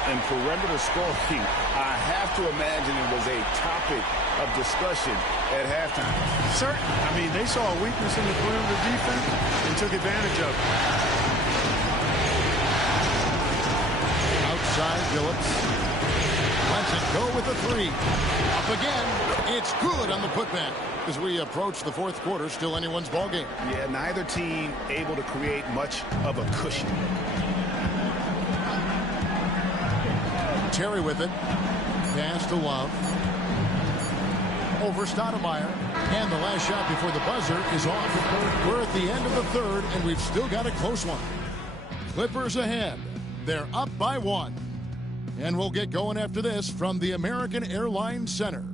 And perimeter scoring, I have to imagine it was a topic of discussion at halftime. Certainly. I mean, they saw a weakness in the perimeter defense and took advantage of it. Outside, Phillips. Lets it go with the 3. Up again. It's good on the putback. As we approach the 4th quarter, still anyone's ballgame. Yeah, neither team able to create much of a cushion. Terry with it. Pass to Love. Over Stoudemire. And the last shot before the buzzer is off. We're at the end of the 3rd, and we've still got a close one. Clippers ahead. They're up by 1. And we'll get going after this from the American Airlines Center.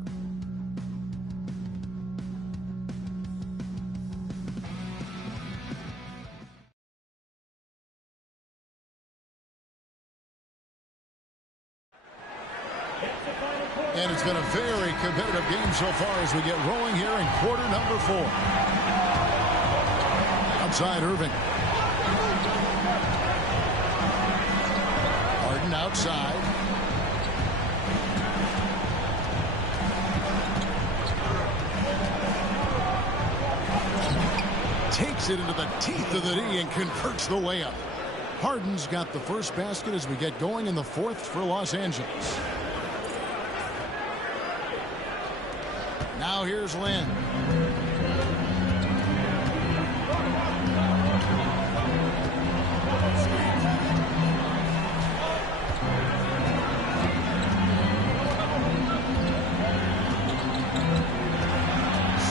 And it's been a very competitive game so far as we get rolling here in quarter number 4. Outside Irving. Harden outside. Takes it into the teeth of the D and converts the layup. Harden's got the first basket as we get going in the 4th for Los Angeles. Now here's Lynn.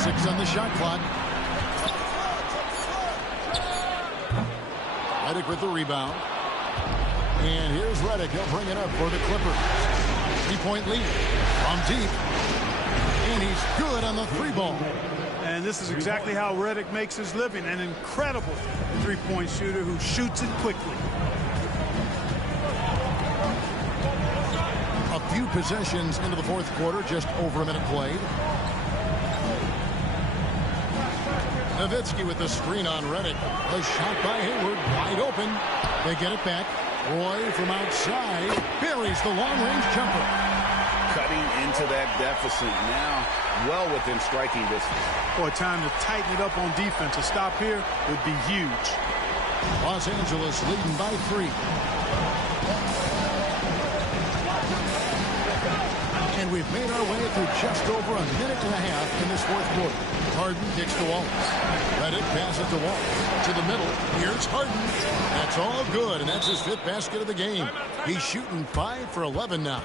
Six on the shot clock. Redick with the rebound. And here's Redick. He'll bring it up for the Clippers. 3-point lead from deep. And he's good on the 3-ball. And this is exactly how Redick makes his living. An incredible 3-point shooter who shoots it quickly. A few possessions into the 4th quarter, just over a minute played. Nowitzki with the screen on Redick. A shot by Hayward, wide open. They get it back. Roy from outside buries the long-range jumper. Cutting into that deficit now, well within striking distance. Boy, time to tighten it up on defense. A stop here would be huge. Los Angeles leading by 3. And we've made our way through just over a minute and a half in this 4th quarter. Harden kicks to Wallace. Redick passes to Wallace. To the middle. Here's Harden. That's all good, and that's his 5th basket of the game. He's shooting 5 for 11 now.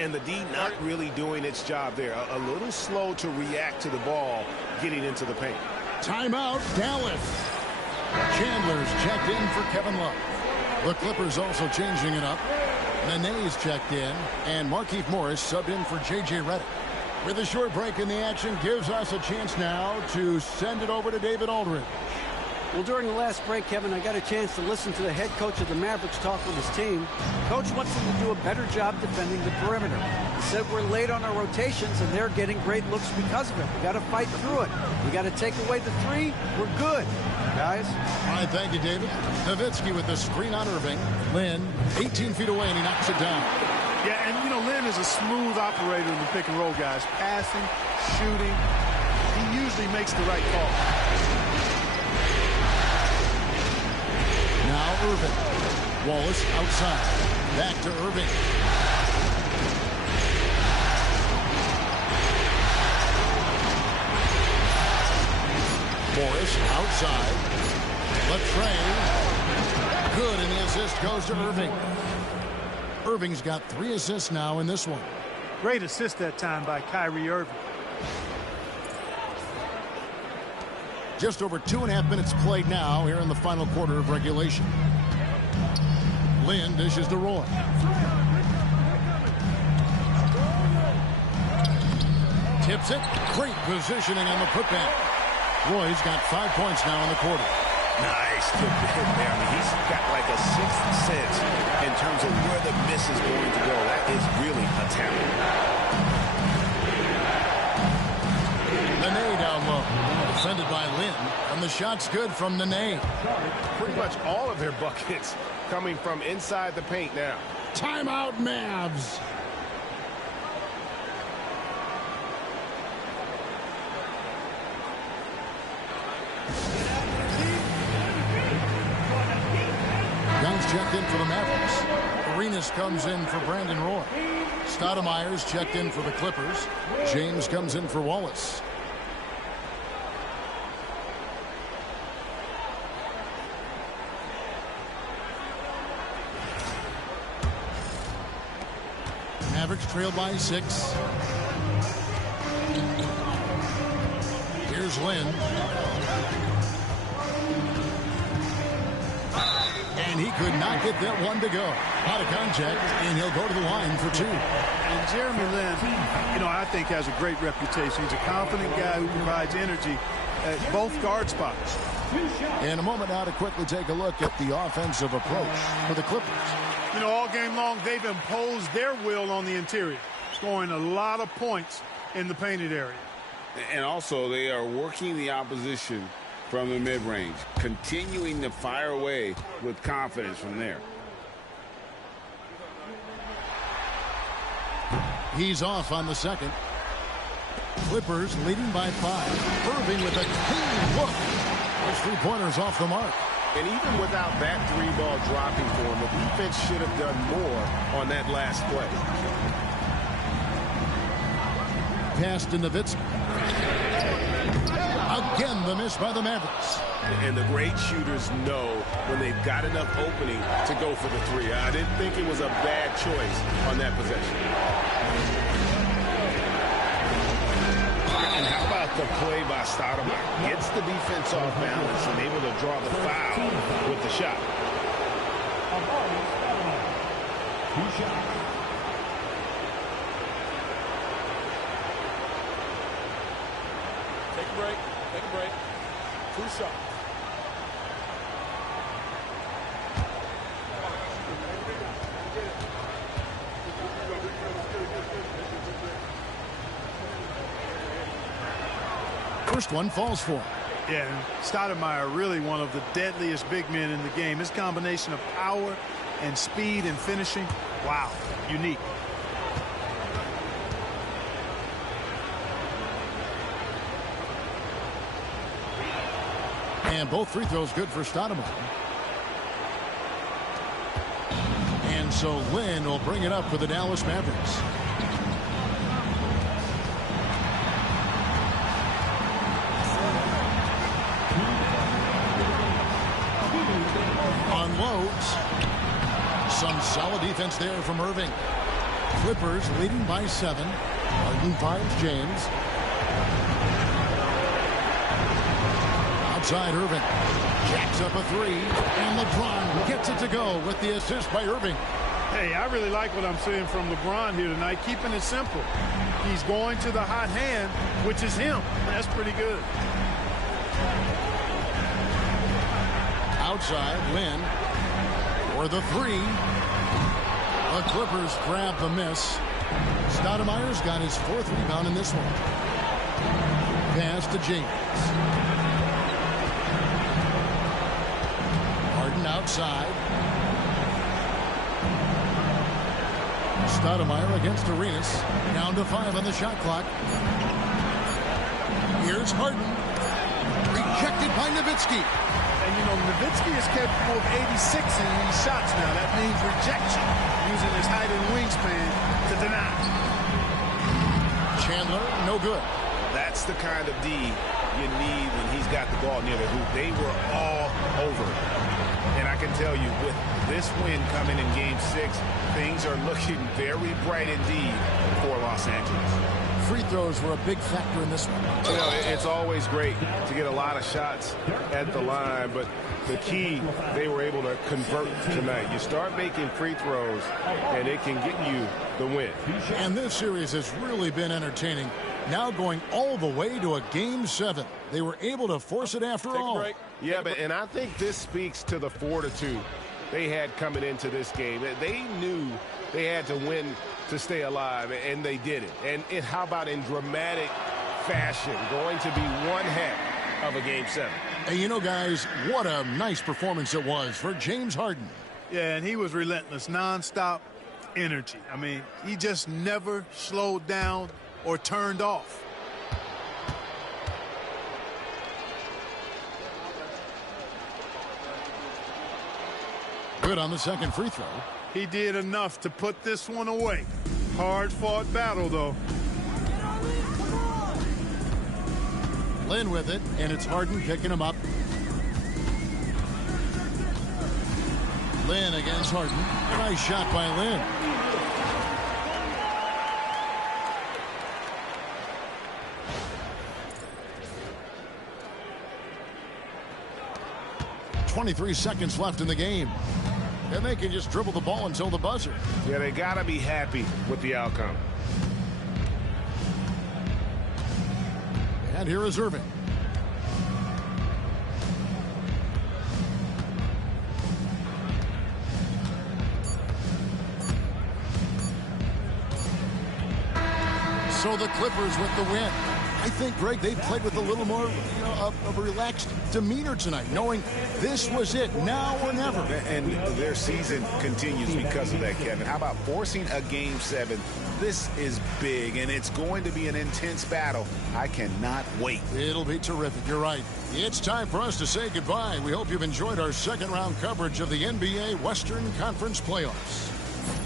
And the D not really doing its job there. A little slow to react to the ball getting into the paint. Timeout, Dallas. Chandler's checked in for Kevin Love. The Clippers also changing it up. Nene's checked in, and Markieff Morris subbed in for J.J. Redick. With a short break in the action, gives us a chance now to send it over to David Aldridge. Well, during the last break, Kevin, I got a chance to listen to the head coach of the Mavericks talk with his team. Coach wants them to do a better job defending the perimeter. He said we're late on our rotations, and they're getting great looks because of it. We got to fight through it. We got to take away the 3. We're good, guys. All right, thank you, David. Nowitzki with the screen on Irving. Lynn, 18 feet away, and he knocks it down. Yeah, and, you know, Lynn is a smooth operator in the pick-and-roll, guys. Passing, shooting. He usually makes the right call. Now Irving. Wallace outside. Back to Irving. Morris outside. Latrey. Good, and the assist goes to Irving. Irving's got 3 assists now in this one. Great assist that time by Kyrie Irving. Just over 2.5 minutes played now here in the final quarter of regulation. Lynn dishes to Roy. Tips it. Great positioning on the putback. Roy's got 5 points now in the quarter. Nice tip to hit there. I mean, he's got like a 6th sense in terms of where the miss is going to go. That is really a talent. Nene down low. Defended by Lynn. And the shot's good from Nene. Pretty much all of their buckets coming from inside the paint now. Timeout, Mavs. Young's checked in for the Mavericks. Arenas comes in for Brandon Roy. Stoudemire's checked in for the Clippers. James comes in for Wallace. Mavericks trail by 6. Here's Lynn. And he could not get that one to go. Out of contact, and he'll go to the line for 2. And Jeremy Lin, you know, I think has a great reputation. He's a confident guy who provides energy at both guard spots. In a moment now to quickly take a look at the offensive approach for the Clippers. You know, all game long, they've imposed their will on the interior. It's scoring a lot of points in the painted area. And also, they are working the opposition from the mid-range, continuing to fire away with confidence from there. He's off on the second. Clippers leading by 5. Irving with a clean look. Those three-pointers off the mark. And even without that three-ball dropping for him, the defense should have done more on that last play. Pass to Nowitzki. Again, the miss by the Mavericks. And the great shooters know when they've got enough opening to go for the three. I didn't think it was a bad choice on that possession. And how about the play by Stoudemire? Gets the defense off balance and able to draw the foul with the shot. Two shots. Take a break. Take a break. 2 shots. First one falls for him. Yeah, Stoudemire really one of the deadliest big men in the game. His combination of power and speed and finishing, wow, unique. And both free throws good for Stoudemire. And so Lynn will bring it up for the Dallas Mavericks. Unloads. Some solid defense there from Irving. Clippers leading by 7. Harden finds James. Outside Irving. Jacks up a 3. And LeBron gets it to go with the assist by Irving. Hey, I really like what I'm seeing from LeBron here tonight, keeping it simple. He's going to the hot hand, which is him. That's pretty good. Outside, Lynn for the 3. The Clippers grab the miss. Stoudemire's got his 4th rebound in this one. Pass to James. Harden outside. Stoudemire against Arenas. Down to 5 on the shot clock. Here's Harden. Rejected by Nowitzki. And, you know, Nowitzki is capable of 86 in these shots now. That means rejection, using his height and wingspan to deny. Chandler, no good. That's the kind of D you need when he's got the ball near the hoop. They were all over. And I can tell you, with this win coming in Game 6, things are looking very bright indeed for Los Angeles. Free throws were a big factor in this one. You know, it's always great to get a lot of shots at the line, but the key, they were able to convert tonight. You start making free throws, and it can get you the win. And this series has really been entertaining. Now going all the way to a Game 7. They were able to force it after all. Yeah, and I think this speaks to the fortitude they had coming into this game. They knew they had to win to stay alive, and they did it. And how about in dramatic fashion, going to be one heck of a Game 7. And you know, guys, what a nice performance it was for James Harden. Yeah, and he was relentless, nonstop energy. I mean, he just never slowed down or turned off. Good on the second free throw. He did enough to put this one away. Hard-fought battle, though. Lynn with it, and it's Harden picking him up. Lynn against Harden. Nice shot by Lynn. .23 seconds left in the game. And they can just dribble the ball until the buzzer. Yeah, they got to be happy with the outcome. And here is Irving. So the Clippers with the win. I think, Greg, they played with a little more of a relaxed demeanor tonight, knowing this was it, now or never. And their season continues because of that, Kevin. How about forcing a Game 7? This is big, and it's going to be an intense battle. I cannot wait. It'll be terrific. You're right. It's time for us to say goodbye. We hope you've enjoyed our second-round coverage of the NBA Western Conference Playoffs.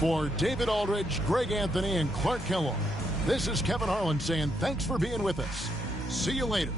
For David Aldridge, Greg Anthony, and Clark Kellogg, this is Kevin Harlan saying thanks for being with us. See you later.